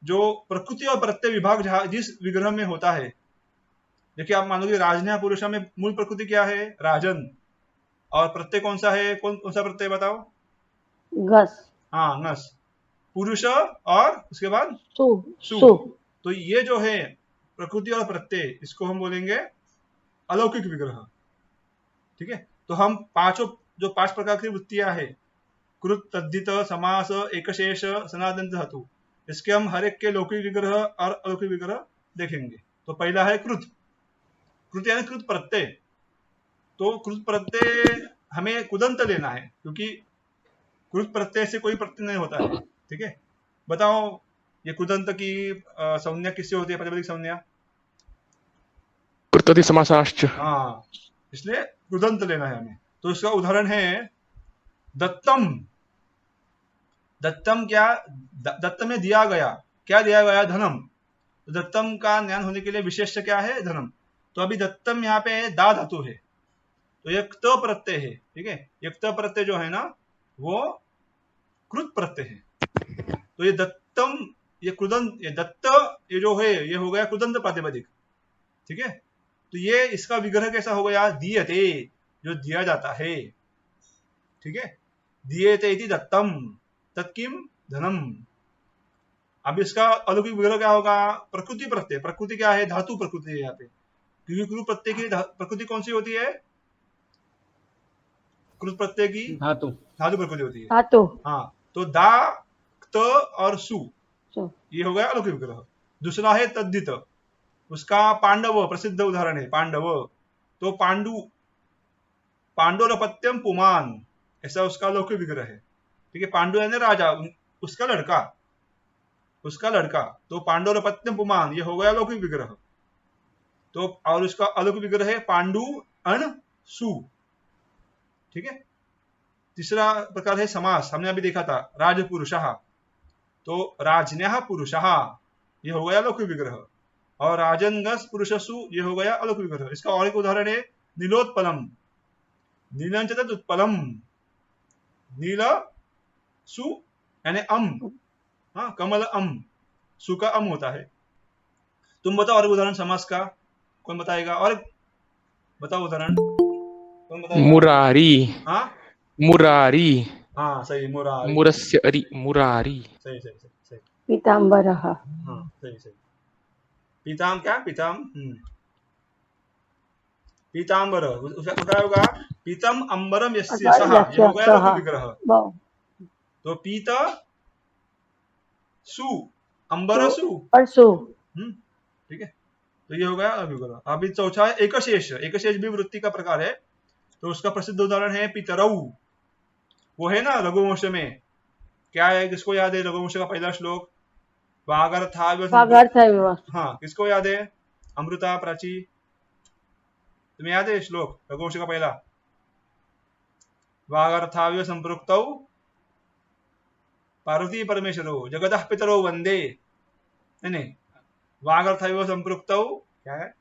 जो प्रकृति और प्रत्यय विभाग जिस विग्रह में होता है, देखिए आप मान लो कि राजन्यः पुरुषः में मूल प्रकृति क्या है, राजन, और प्रत्यय कौन सा है, कौन सा प्रत्यय बताओ, गस, हाँ नस, पुरुष और उसके बाद सु। तो ये जो है प्रकृति और प्रत्यय, इसको हम बोलेंगे अलौकिक विग्रह, ठीक है। तो हम जो पांच प्रकार की वृत्तियां है, कृत, तद्धित, समास, एकशेष, सनातन धातु, इसके हम हर एक के लौकिक विग्रह और अलौकिक विग्रह देखेंगे। तो पहला है कृत। कृत यानी कृत प्रत्यय। तो कृत प्रत्यय हमें कुदंत लेना है, क्योंकि कृत प्रत्यय से कोई प्रत्यय नहीं होता है, ठीक है। बताओ ये कुदंत की संज्ञा किससे होती है, प्रातिपदिक संज्ञा, कृतोति समासाश्च। हाँ, इसलिए कुदंत लेना है हमें। तो इसका उदाहरण है दत्तम। दत्तम क्या, दत्त में दिया गया, क्या दिया गया, धनम। तो दत्तम का ज्ञान होने के लिए विशेष क्या है, धनम। तो अभी दत्तम यहाँ पे दा धातु है, तो ये क्त प्रत्यय है, ठीक है। ये क्त प्रत्यय जो है ना वो कृत प्रत्यय है। तो ये दत्तम, ये कृदंत, ये दत्त, ये जो है ये हो गया कृदंत प्रातिपदिक, ठीक है। तो ये इसका विग्रह कैसा हो गया, दीयते, जो दिया जाता है, ठीक है। दीयते इति दत्तम तत्किम धनम। अब इसका अलौकिक विग्रह क्या होगा, प्रकृति प्रत्यय। प्रकृति क्या है, धातु प्रकृति है यहाँ पे, क्योंकि कृत प्रत्यय की प्रकृति कौन सी होती है, कृत प्रत्यय की धातु प्रकृति होती है, धातु। हाँ। तो दा, क्त और सु, ये हो गया अलौकिक विग्रह। दूसरा है तद्धित, उसका पांडव प्रसिद्ध उदाहरण है, पांडव। तो पांडुरपत्यम पुमान, ऐसा उसका अलौकिक विग्रह है, ठीक है। पांडु यानी राजा, उसका लड़का। तो पांडुरपत्यम पुमान, ये हो गया अलौकिक विग्रह। तो और उसका अलौकिक विग्रह है पांडु अण सु, ठीक है। तीसरा प्रकार है समास, हमने अभी देखा था, राजपुरुषः। तो राजन्यः पुरुषः, ये हो गया अलौकिक विग्रह। और राजनगस पुरुषसु, ये हो गया अलौकिक विग्रह। इसका और एक उदाहरण है नीलोत्पलम। नीलं च तद् उत्पलम, नील सु यानी अम, हाँ, कमल अम, सु का अम होता है। तुम बताओ और उदाहरण समास का, कौन बताएगा, और बताओ उदाहरण, कौन बताएगा, मुरारी। हाँ मुरारी, हाँ सही, मुरारी, मुरस्य अरि, मुरारी। सही सही सही सही, पीताम्बरः, हाँ सही सही। पीताम क्या, पीताम्बर, उसका क्या होगा, पीतम अंबरम यस्य सः, ये हो गया अलौकिक विग्रह। तो पीत सु, अंबर सु, और सु, ठीक है। तो ये हो गया अलौकिक विग्रह। अभी चौथा है एकशेष। एकशेष भी वृत्ति का प्रकार है। तो उसका प्रसिद्ध उदाहरण है पितरऊ। वो है ना रघुवंश में, क्या है, किसको याद है रघुवंश का पहला श्लोक, वागर्थाविव, हाँ, किसको याद है, अमृता, प्राची, तुम्हें याद है श्लोक रघुवंश का पहला, वागर्थाविव संपृक्तौ पार्वती परमेश्वरो जगतः पितरो वंदे, नहीं, वागर्थाविव संपृक्तौ क्या है,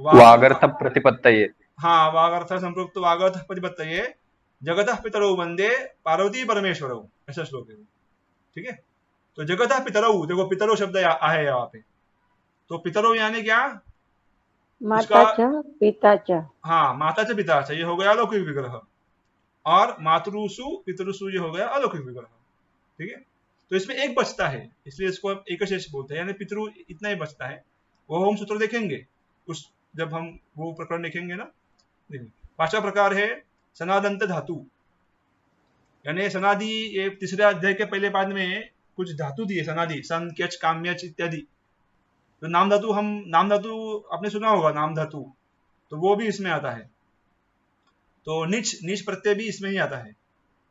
वागर्थ प्रतिपत्तये, हाँ, वागर्थ संपृक्त वागर्थ प्रतिपत्तये जगतः पितरो वंदे पार्वती परमेश्वरो, ऐसा श्लोक है, ठीक है। तो जगतः पितरो, देखो पितरो शब्द है यहाँ पे। तो पितरो यानी क्या, माता च पिता च, हाँ, माता च पिता च, ये हो गया अलौकिक विग्रह। और मातृसु पितृसु, ये हो गया अलौकिक विग्रह, ठीक है। तो इसमें एक बचता है, इसलिए इसको हम एकशेष बोलते हैं, यानी पितृ इतना ही बचता है। वो हम सूत्र देखेंगे उस, जब हम वो प्रकरण देखेंगे ना। पांचवा प्रकार है सनादंत धातु, यानी सनादि, ये तीसरे अध्याय के पहले पाद में कुछ धातु दिए सनादि, सन, क्यच, काम्यच इत्यादि। तो नाम धातु आपने सुना होगा, नाम धातु, तो वो भी इसमें आता है। तो नीच प्रत्यय भी इसमें ही आता है।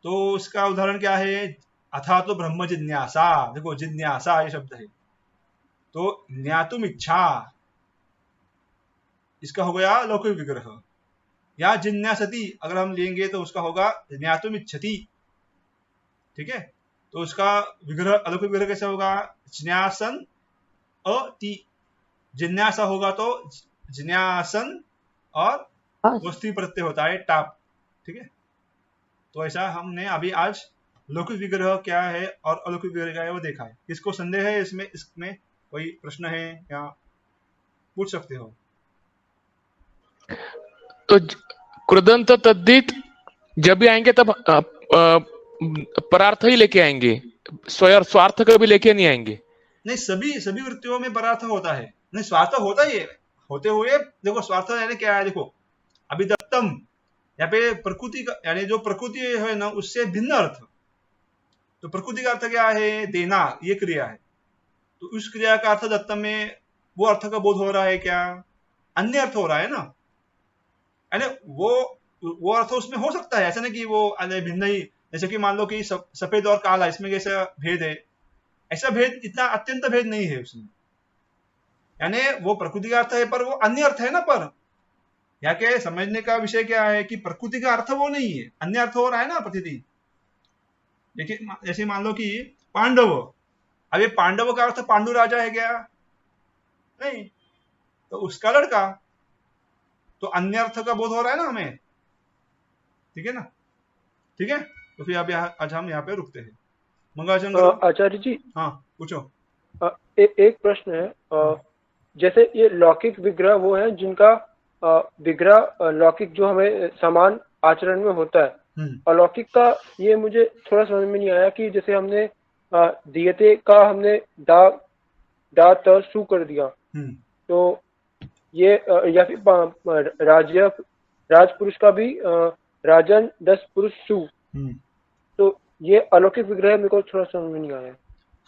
तो उसका उदाहरण क्या है, अथा तो ब्रह्म जिज्ञासा, देखो जिज्ञासा ये शब्द है, तो ज्ञातुम इच्छा, इसका हो गया लौकिक विग्रह। या जिज्ञासति अगर हम लेंगे तो उसका होगा ज्ञातुम इच्छति, ठीक है। तो उसका विग्रह, अलौकिक विग्रह कैसे होगा, जिज्ञासन अति, जिज्ञासा होगा तो जिज्ञासन और वस्तु प्रत्यय होता है टाप, ठीक है। तो ऐसा हमने अभी आज लौकिक विग्रह क्या है और अलौकिक विग्रह क्या है वो देखा है। किसको संदेह है इसमें कोई प्रश्न है या पूछ सकते हो। तो कृदंत तद्धित जब भी आएंगे तब परार्थ ही लेके आएंगे, स्वार्थ का भी लेके नहीं आएंगे। नहीं, सभी वृत्तियों में परार्थ होता है, नहीं स्वार्थ होता ही है, होते हुए देखो स्वार्थ यानी क्या है, देखो अभी दत्तम यहाँ पे प्रकृति का, यानी जो प्रकृति है ना उससे भिन्न अर्थ। तो प्रकृति का अर्थ क्या है, देना, ये क्रिया है। तो उस क्रिया का अर्थ दत्तम में वो अर्थ का बोध हो रहा है क्या, अन्य अर्थ हो रहा है ना, यानी वो अर्थ उसमें हो सकता है, ऐसा नहीं कि वो भिन्न ही। जैसे कि मान लो कि सफेद और काला, इसमें कैसा भेद है, ऐसा भेद, इतना अत्यंत भेद नहीं है उसमें, यानी वो प्रकृति का अर्थ है पर वो अन्य अर्थ है ना। पर यहाँ के समझने का विषय क्या है कि प्रकृति का अर्थ वो नहीं है, अन्य अर्थ हो रहा है ना प्रतिदिन। देखिए जैसे मान लो कि पांडव, अब ये पांडव का अर्थ पांडु राजा है क्या, नहीं, तो उसका लड़का, तो अन्य अर्थ का बोध हो रहा है ना हमें, ठीक है ना, ठीक है। तो फिर अब आज हम यहाँ पे रुकते हैं। मंगलाचरण आचार्य जी, हाँ पूछो। एक प्रश्न है, जैसे ये लौकिक विग्रह वो है जिनका विग्रह लौकिक जो हमें समान आचरण में होता है, अलौकिक का ये मुझे थोड़ा समझ में नहीं आया कि जैसे हमने दियते का हमने डा त सु कर दिया, तो ये या फिर राजपुरुष का भी राजन 10 पुरुष सु, तो ये अलौकिक विग्रह मेरे को थोड़ा समझ में नहीं आया।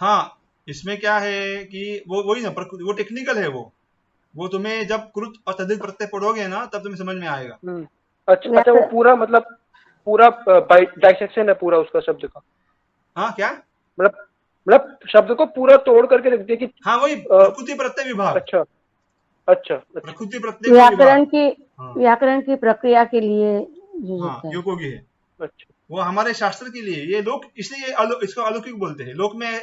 हाँ, इसमें क्या है कि वो वही ना, वो टेक्निकल है, वो तुम्हें जब कृत और तद्धित प्रत्यय पढ़ोगे ना तब तुम्हें समझ में आएगा। अच्छा, वो पूरा मतलब पूरा डाइसेक्शन है पूरा उसका शब्द का। हाँ, क्या मतलब शब्द को पूरा तोड़ करके रख दिया कि हाँ वही प्रकृति प्रत्यय विभाग। अच्छा, प्रकृति प्रत्यय व्याकरण की प्रक्रिया के लिए योगी है। अच्छा, वो हमारे शास्त्र के लिए, ये लोग इसलिए इसको अलौकिक बोलते हैं। लोक में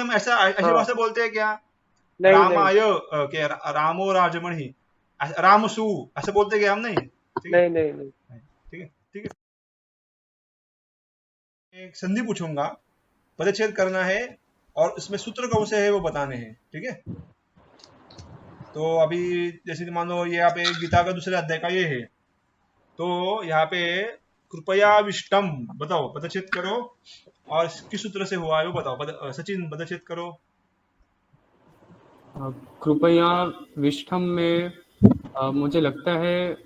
हम ऐसी भाषा बोलते हैं क्या, रामाय के रामो राजमणि, रामसु ऐसे बोलते क्या हम, नहीं। ठीक है। एक संधि पूछूंगा, पदच्छेद करना है और इसमें सूत्र कौन से है वो बताने हैं, ठीक है। तो अभी जैसे मान लो ये यहाँ पे गीता का दूसरे अध्याय का ये है, तो यहाँ पे कृपया विष्टम बताओ, पदच्छेद करो और किस सूत्र से हुआ है वो बताओ। सचिन पदच्छेद करो। कृपया विष्ठम में मुझे लगता है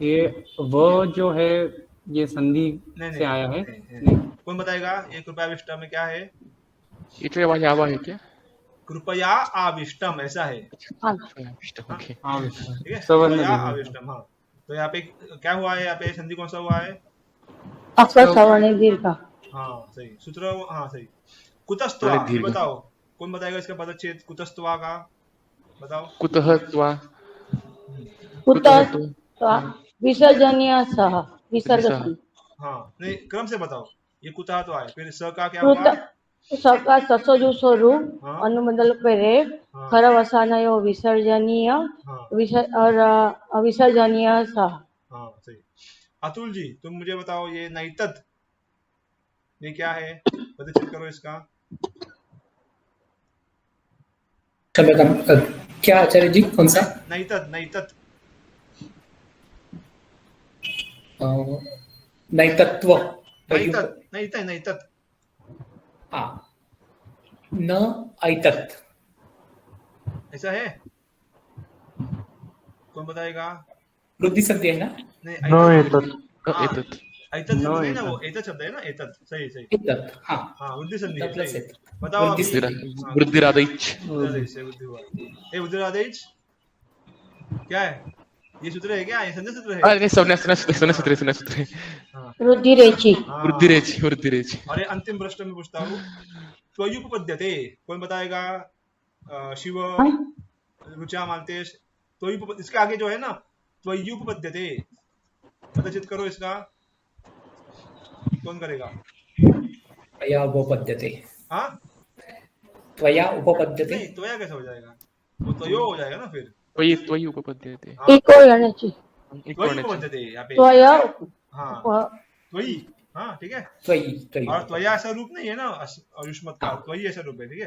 ये वो जो है ये संधि से आया है। कौन बताएगा ये कृपया विष्टम में क्या है? इतने वाले आवा है क्या? कृपया आविष्टम ऐसा है। ठीक है, कृपया आविष्टम। हाँ, तो यहाँ पे क्या हुआ है? यहाँ पे संधि कौन सा हुआ है? सवर्ण दीर्घ। हाँ सही सूत्र। हाँ सही। कुतस्त्वा बताओ, कौन बताएगा इसका पदच्छेद कुतस्त्वा का? बताओ। कुतस्त्वा विसर्जनीय सह विसर्ग। हाँ नहीं, क्रम से बताओ। ये कुतः तो आए, फिर स का क्या होगा? स का ससोजु स्वरू अनुबंधल पे रे खरवसानयो विसर्जनीय और अविसर्जनीय सह। हाँ सही। अतुल जी तुम मुझे बताओ, ये नैतद ये क्या है? पदच्छेद करो इसका। क्या आचार्य जी, कौन सा? नैतद नैतत्व। नैतद न ऐतत् ऐसा है? कौन बताएगा? वृद्धि संधि है ना? नहीं, नो ऐतत एतत् हाँ, एतत् ऐतत शब्द नो नहीं ना, वो एतत्। ऐतत शब्द है ना, ऐतत सही सही एतत्, हाँ, हाँ, वृद्धि संधि है, द प्लस सही एतत्, बताओ वृद्धि अभी। संधि। हाँ, वृद्धिरादैच। वृद्धिरादेश से वृद्धि हुआ। वृद्धिरादेश क्या है? ये सूत्र है क्या? ये संधि सूत्र है? नहीं, सुने सूत्र हाँ वृद्धि रेची। हाँ वृद्धिरेच। अरे अंतिम प्रश्न में पूछता हूँ, त्वयुपपद्यते कौन बताएगा? शिव, हाँ? रुचा, मालतेश। इसके आगे जो है ना, त्वयुपपद्यते, पदचित करो इसका, कौन करेगा? त्वया उपपद्यते, हाँ त्वया उपपद्यते, नहीं, त्वया कैसे हो जाएगा? वो त्वयो हो जाएगा ना फिर। त्वयि उपपद्यते। हाँ, इको यानीची त्वयुपपद्यते यहाँ पे। त्वय हाँ व- त्वयि, हाँ ठीक है। त्वयि, त्वयि और उपपद्यते। त्वया ऐसा रूप नहीं है ना, आयुष्मत का, हाँ। त्वयि ऐसा रूप है, ठीक है।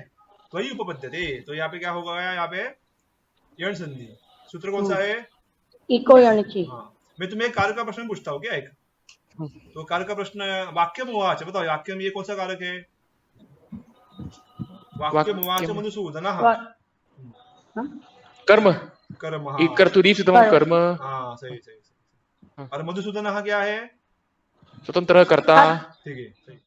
त्वयि उपपद्यते, तो यहाँ पे क्या होगा? यहाँ पे यण संधि। सूत्र कौन सा है? इको यानीची हाँ, मैं तुम्हें एक कारक का प्रश्न पूछता हूँ क्या एक? तो कारक का प्रश्न, वाक्यम उवाच, बताओ वाक्यम ये कौन सा कारक है? वाक्यम उवाच मधुसूदनः, हाँ? कर्म कर्म, हाँ एक कर्तुरी सिद्धम कर्म। कर्म हाँ सही सही सही। हाँ। और मधुसूदनः क्या है? स्वतंत्र कर्ता। ठीक है सही।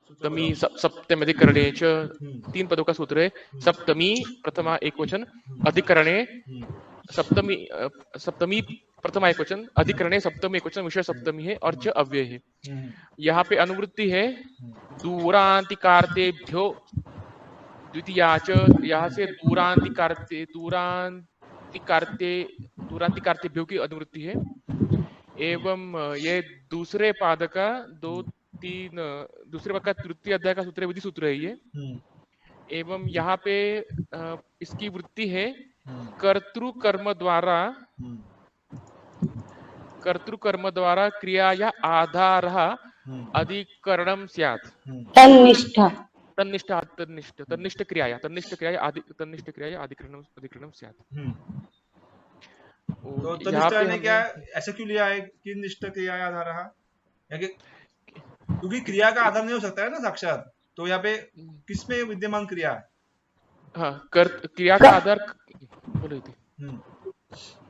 सूत्र सप्तमी बताओ। सप्तम अधिकरणे च हम्म, 3 पदों का सूत्र है। सप्तमी प्रथमा एक वचन, अधिकरणे हम्म, सप्तमी प्रथमा एक वचन, अधिकरणे सप्तमी एक वचन, विषय सप्तमी है और च अव्यय है। हम्म, यहाँ पे अनुवृत्ति है दूरांतिकार्तेभ्यो द्वितीया च, यहाँ से दूरांतिकार्तेभ्यो की अनुवृत्ति है। एवं ये दूसरे पाद का दूसरे पाद का तृतीय अध्याय का सूत्र है, विधि सूत्र है ये। हम्म, एवं यहाँ पे इसकी वृत्ति है हम्म, कर्तृकर्म द्वारा क्रिया या आधार हम्म, अधिकरणम स्यात्। हम्म, तन्निष्ठा तन्निष्ठ क्रिया अधिकरणम स्यात्। तो यहाँ तनिष्ठ पे ने हम क्या ऐसा क्यों लिया है कि निष्ठ क्रिया आधार? क्योंकि क्रिया का आधार नहीं हो सकता है ना साक्षात, तो यहाँ पे किसमें विद्यमान क्रिया है? हाँ क्रिया का आधार बोले थे।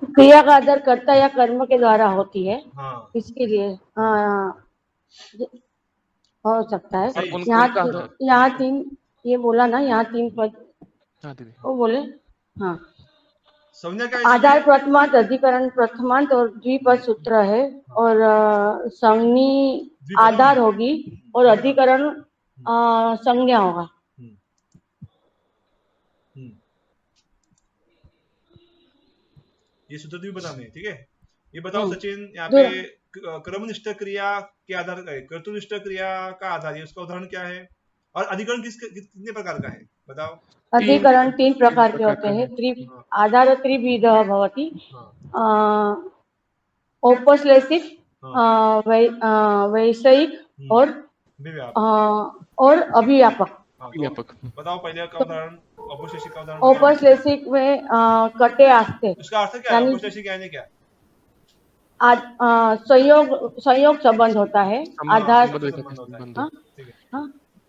क्रिया का आधार कर्ता या कर्म के द्वारा होती है, हाँ इसके लिए हाँ हो सकता है। सही। यहाँ तीन ये बोला ना, यहाँ 3 पद हाँ दीदी। वो बोले हाँ। संज्ञा क्या है आधार इसमें? प्रथमांत, अधिकरण प्रथमांत और द्विपद सूत्र है। और संज्ञी आधार होगी और अधिकरण संज्ञा होगा। ये सूत्र भी बता मैं, ठीक है। ये बताओ सचिन, यहाँ पे क्रमनिष्ठ क्रिया के आधार का है, कर्तुनिष्ठ क्रिया का आधार है, उसका उदाहरण क्या है? और अधिकरण कितने प्रकार का है बताओ? अधिकरण 3 प्रकार के होते हैं। आधार त्रिविधः भवति। औपश्लेषिक, वैषयिक और अभिव्यापक। बताओ पहले का उदाहरण, औपश्लेषिक का उदाहरण। औपश्लेषिक में कटे आस्ते, उसका अर्थ क्या है? औपश्लेषिक यानी क्या? संयोग संबंध होता है। आधार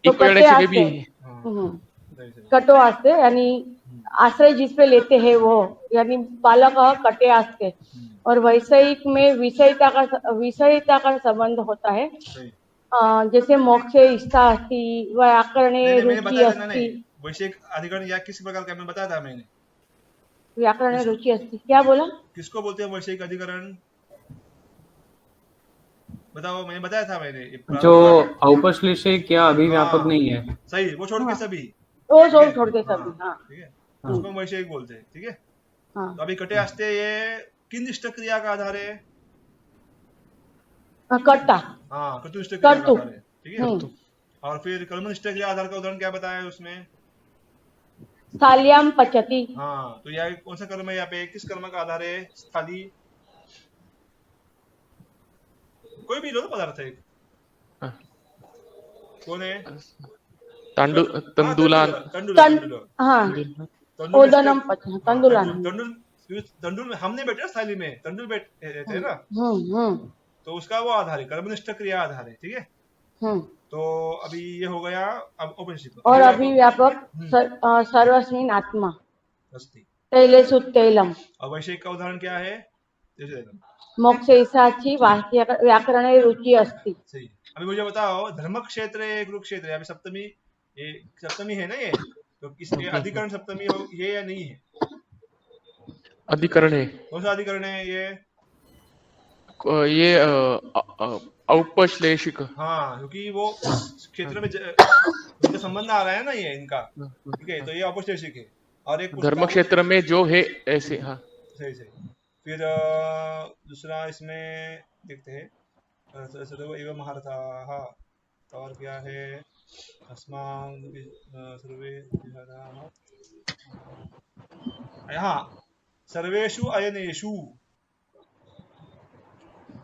तो कटे आस्ते, कटो आस्ते यानी आश्रय जिस पे लेते हैं वो, यानी बालक कटे आस्ते। और वैषयिक में विषयिता का संबंध होता है। जैसे मोक्षे इष्टा अस्ति, व्याकरणे रुचि अस्ति। वैषयिक अधिकरण या किस प्रकार का मैं बताया था मैंने? व्याकरणे रुचि अस्ति क्या बोला? किसको बोलते हैं वैषयिक अधिकरण? बताओ, मैंने बताया था मैंने। जो औपश्लेषिक या अभिव्यापक नहीं है, सही, वो छोड़ के सभी, वो छोड़ के सभी, हाँ ठीक है, उसको हम वैषयिक बोलते हैं, ठीक है। तो अभी कटे आस्ते ये किन निष्ठ क्रिया का आधार है? कर्ता, हाँ, कर्तुनिष्ठ क्रिया का आधार है, ठीक है। और फिर कर्मनिष्ठ क्रिया आधार का उदाहरण क्या बताया है उसमें? स्थाल्याम पचति। हाँ, तो यह कौन सा कर्म है? यहाँ पे किस कर्म का आधार है? स्थाली, कोई भी लो ना पदार्थ है, कौन है? तंडुलान, ओदनम पचन, तंडुलान। तंडुल में हमने बैठे थाली में, तंडुल बैठे है ना, तो उसका वो आधार है, कर्मनिष्ठ क्रिया आधार है, ठीक है। तो अभी ये हो गया। अब औपश्लेषिक और अभिव्यापक सर्वस्मिन् आत्मा अस्ति, तैलेषु तैलम और वैशेयिक का उदाहरण क्या है? मोक्षेशाची व्याकरणे रुचि अस्ति। सही। अभी मुझे बताओ, धर्म क्षेत्र है, कुरुक्षेत्र है, अभी सप्तमी, ये सप्तमी है ना, ये तो इसके अधिकरण सप्तमी हो ये या नहीं है? अधिकरण है। कौन सा अधिकरण है ये? ये औपश्लेषिक। हाँ, क्योंकि वो उस क्षेत्र में उनका संबंध आ रहा है ना, ये इनका, ठीक है, तो ये औपश्लेषिक है। और एक धर्म क्षेत्र में जो है ऐसे। हाँ, सही सही। फिर दूसरा इसमें देखते हैं, सर्व एव महारथाः, और क्या है? अस्मान् सर्वे विहाराः, हाँ, सर्वेषु अयनेषु।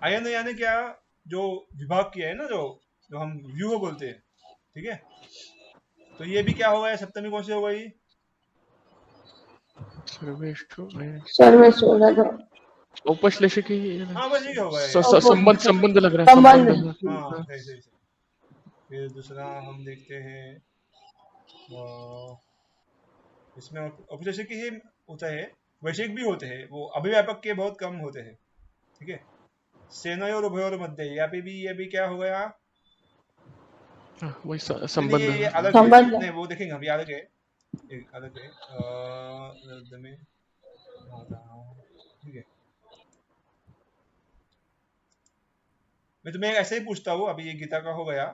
अयन यानी क्या? जो विभाग किया है ना, जो हम व्यूह बोलते हैं, ठीक है, तो ये भी क्या हो गया? सप्तमी कौन सी हो गई? सर्वेषु औपश्लेषिक ही। हाँ, बस ये हो गया। संबंध लग रहा है। संबंध। हाँ, सही सही सही। फिर दूसरा हम देखते हैं, इसमें औपश्लेषिक ही होता है, वैशेयिक भी होते हैं, वो अभिव्यापक के बहुत कम होते हैं, ठीक है। सेनयोर उभयोर मध्य, यहाँ पे भी ये भी क्या हो गया? वही संबंध। ये अलग संबंध। है, नहीं वो देखेंगे अभी, अलग है, एक अलग है, में ठीक है। मैं तुम्हें ऐसे ही पूछता हूँ, अभी ये गीता का हो गया,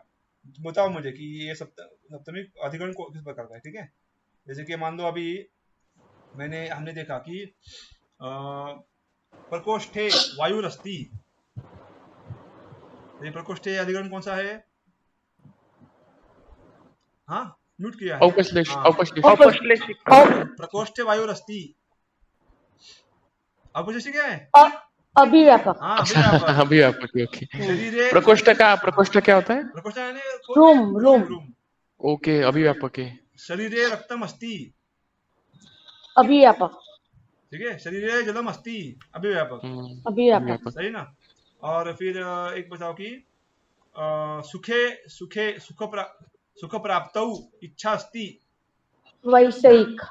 तुम बताओ मुझे कि ये सप्तमी अधिकरण किस प्रकार का है, ठीक है। जैसे कि मान लो अभी हमने देखा कि प्रकोष्ठे वायुरस्ति, ये प्रकोष्ठे अधिकरण कौन सा है? हाँ, म्यूट किया है। औपश्लेषिक। प्रकोष्ठे वायुरस्ति, औपश्लेषिक क्या है? अभिव्यापक। हाँ, अभिव्यापक। अभिव्यापक, ओके। शरीरे प्रकोष्ठ क्या होता है? प्रकोष्ठ यानी रूम। ओके, अभिव्यापक है। शरीरे रक्तम अस्ति, अभिव्यापक। ठीक है। शरीरे जलम अस्ति, अभिव्यापक। अभिव्यापक। सही ना। और फिर एक बताओ कि सुख प्राप्तौ इच्छा अस्ति, वैषयिक।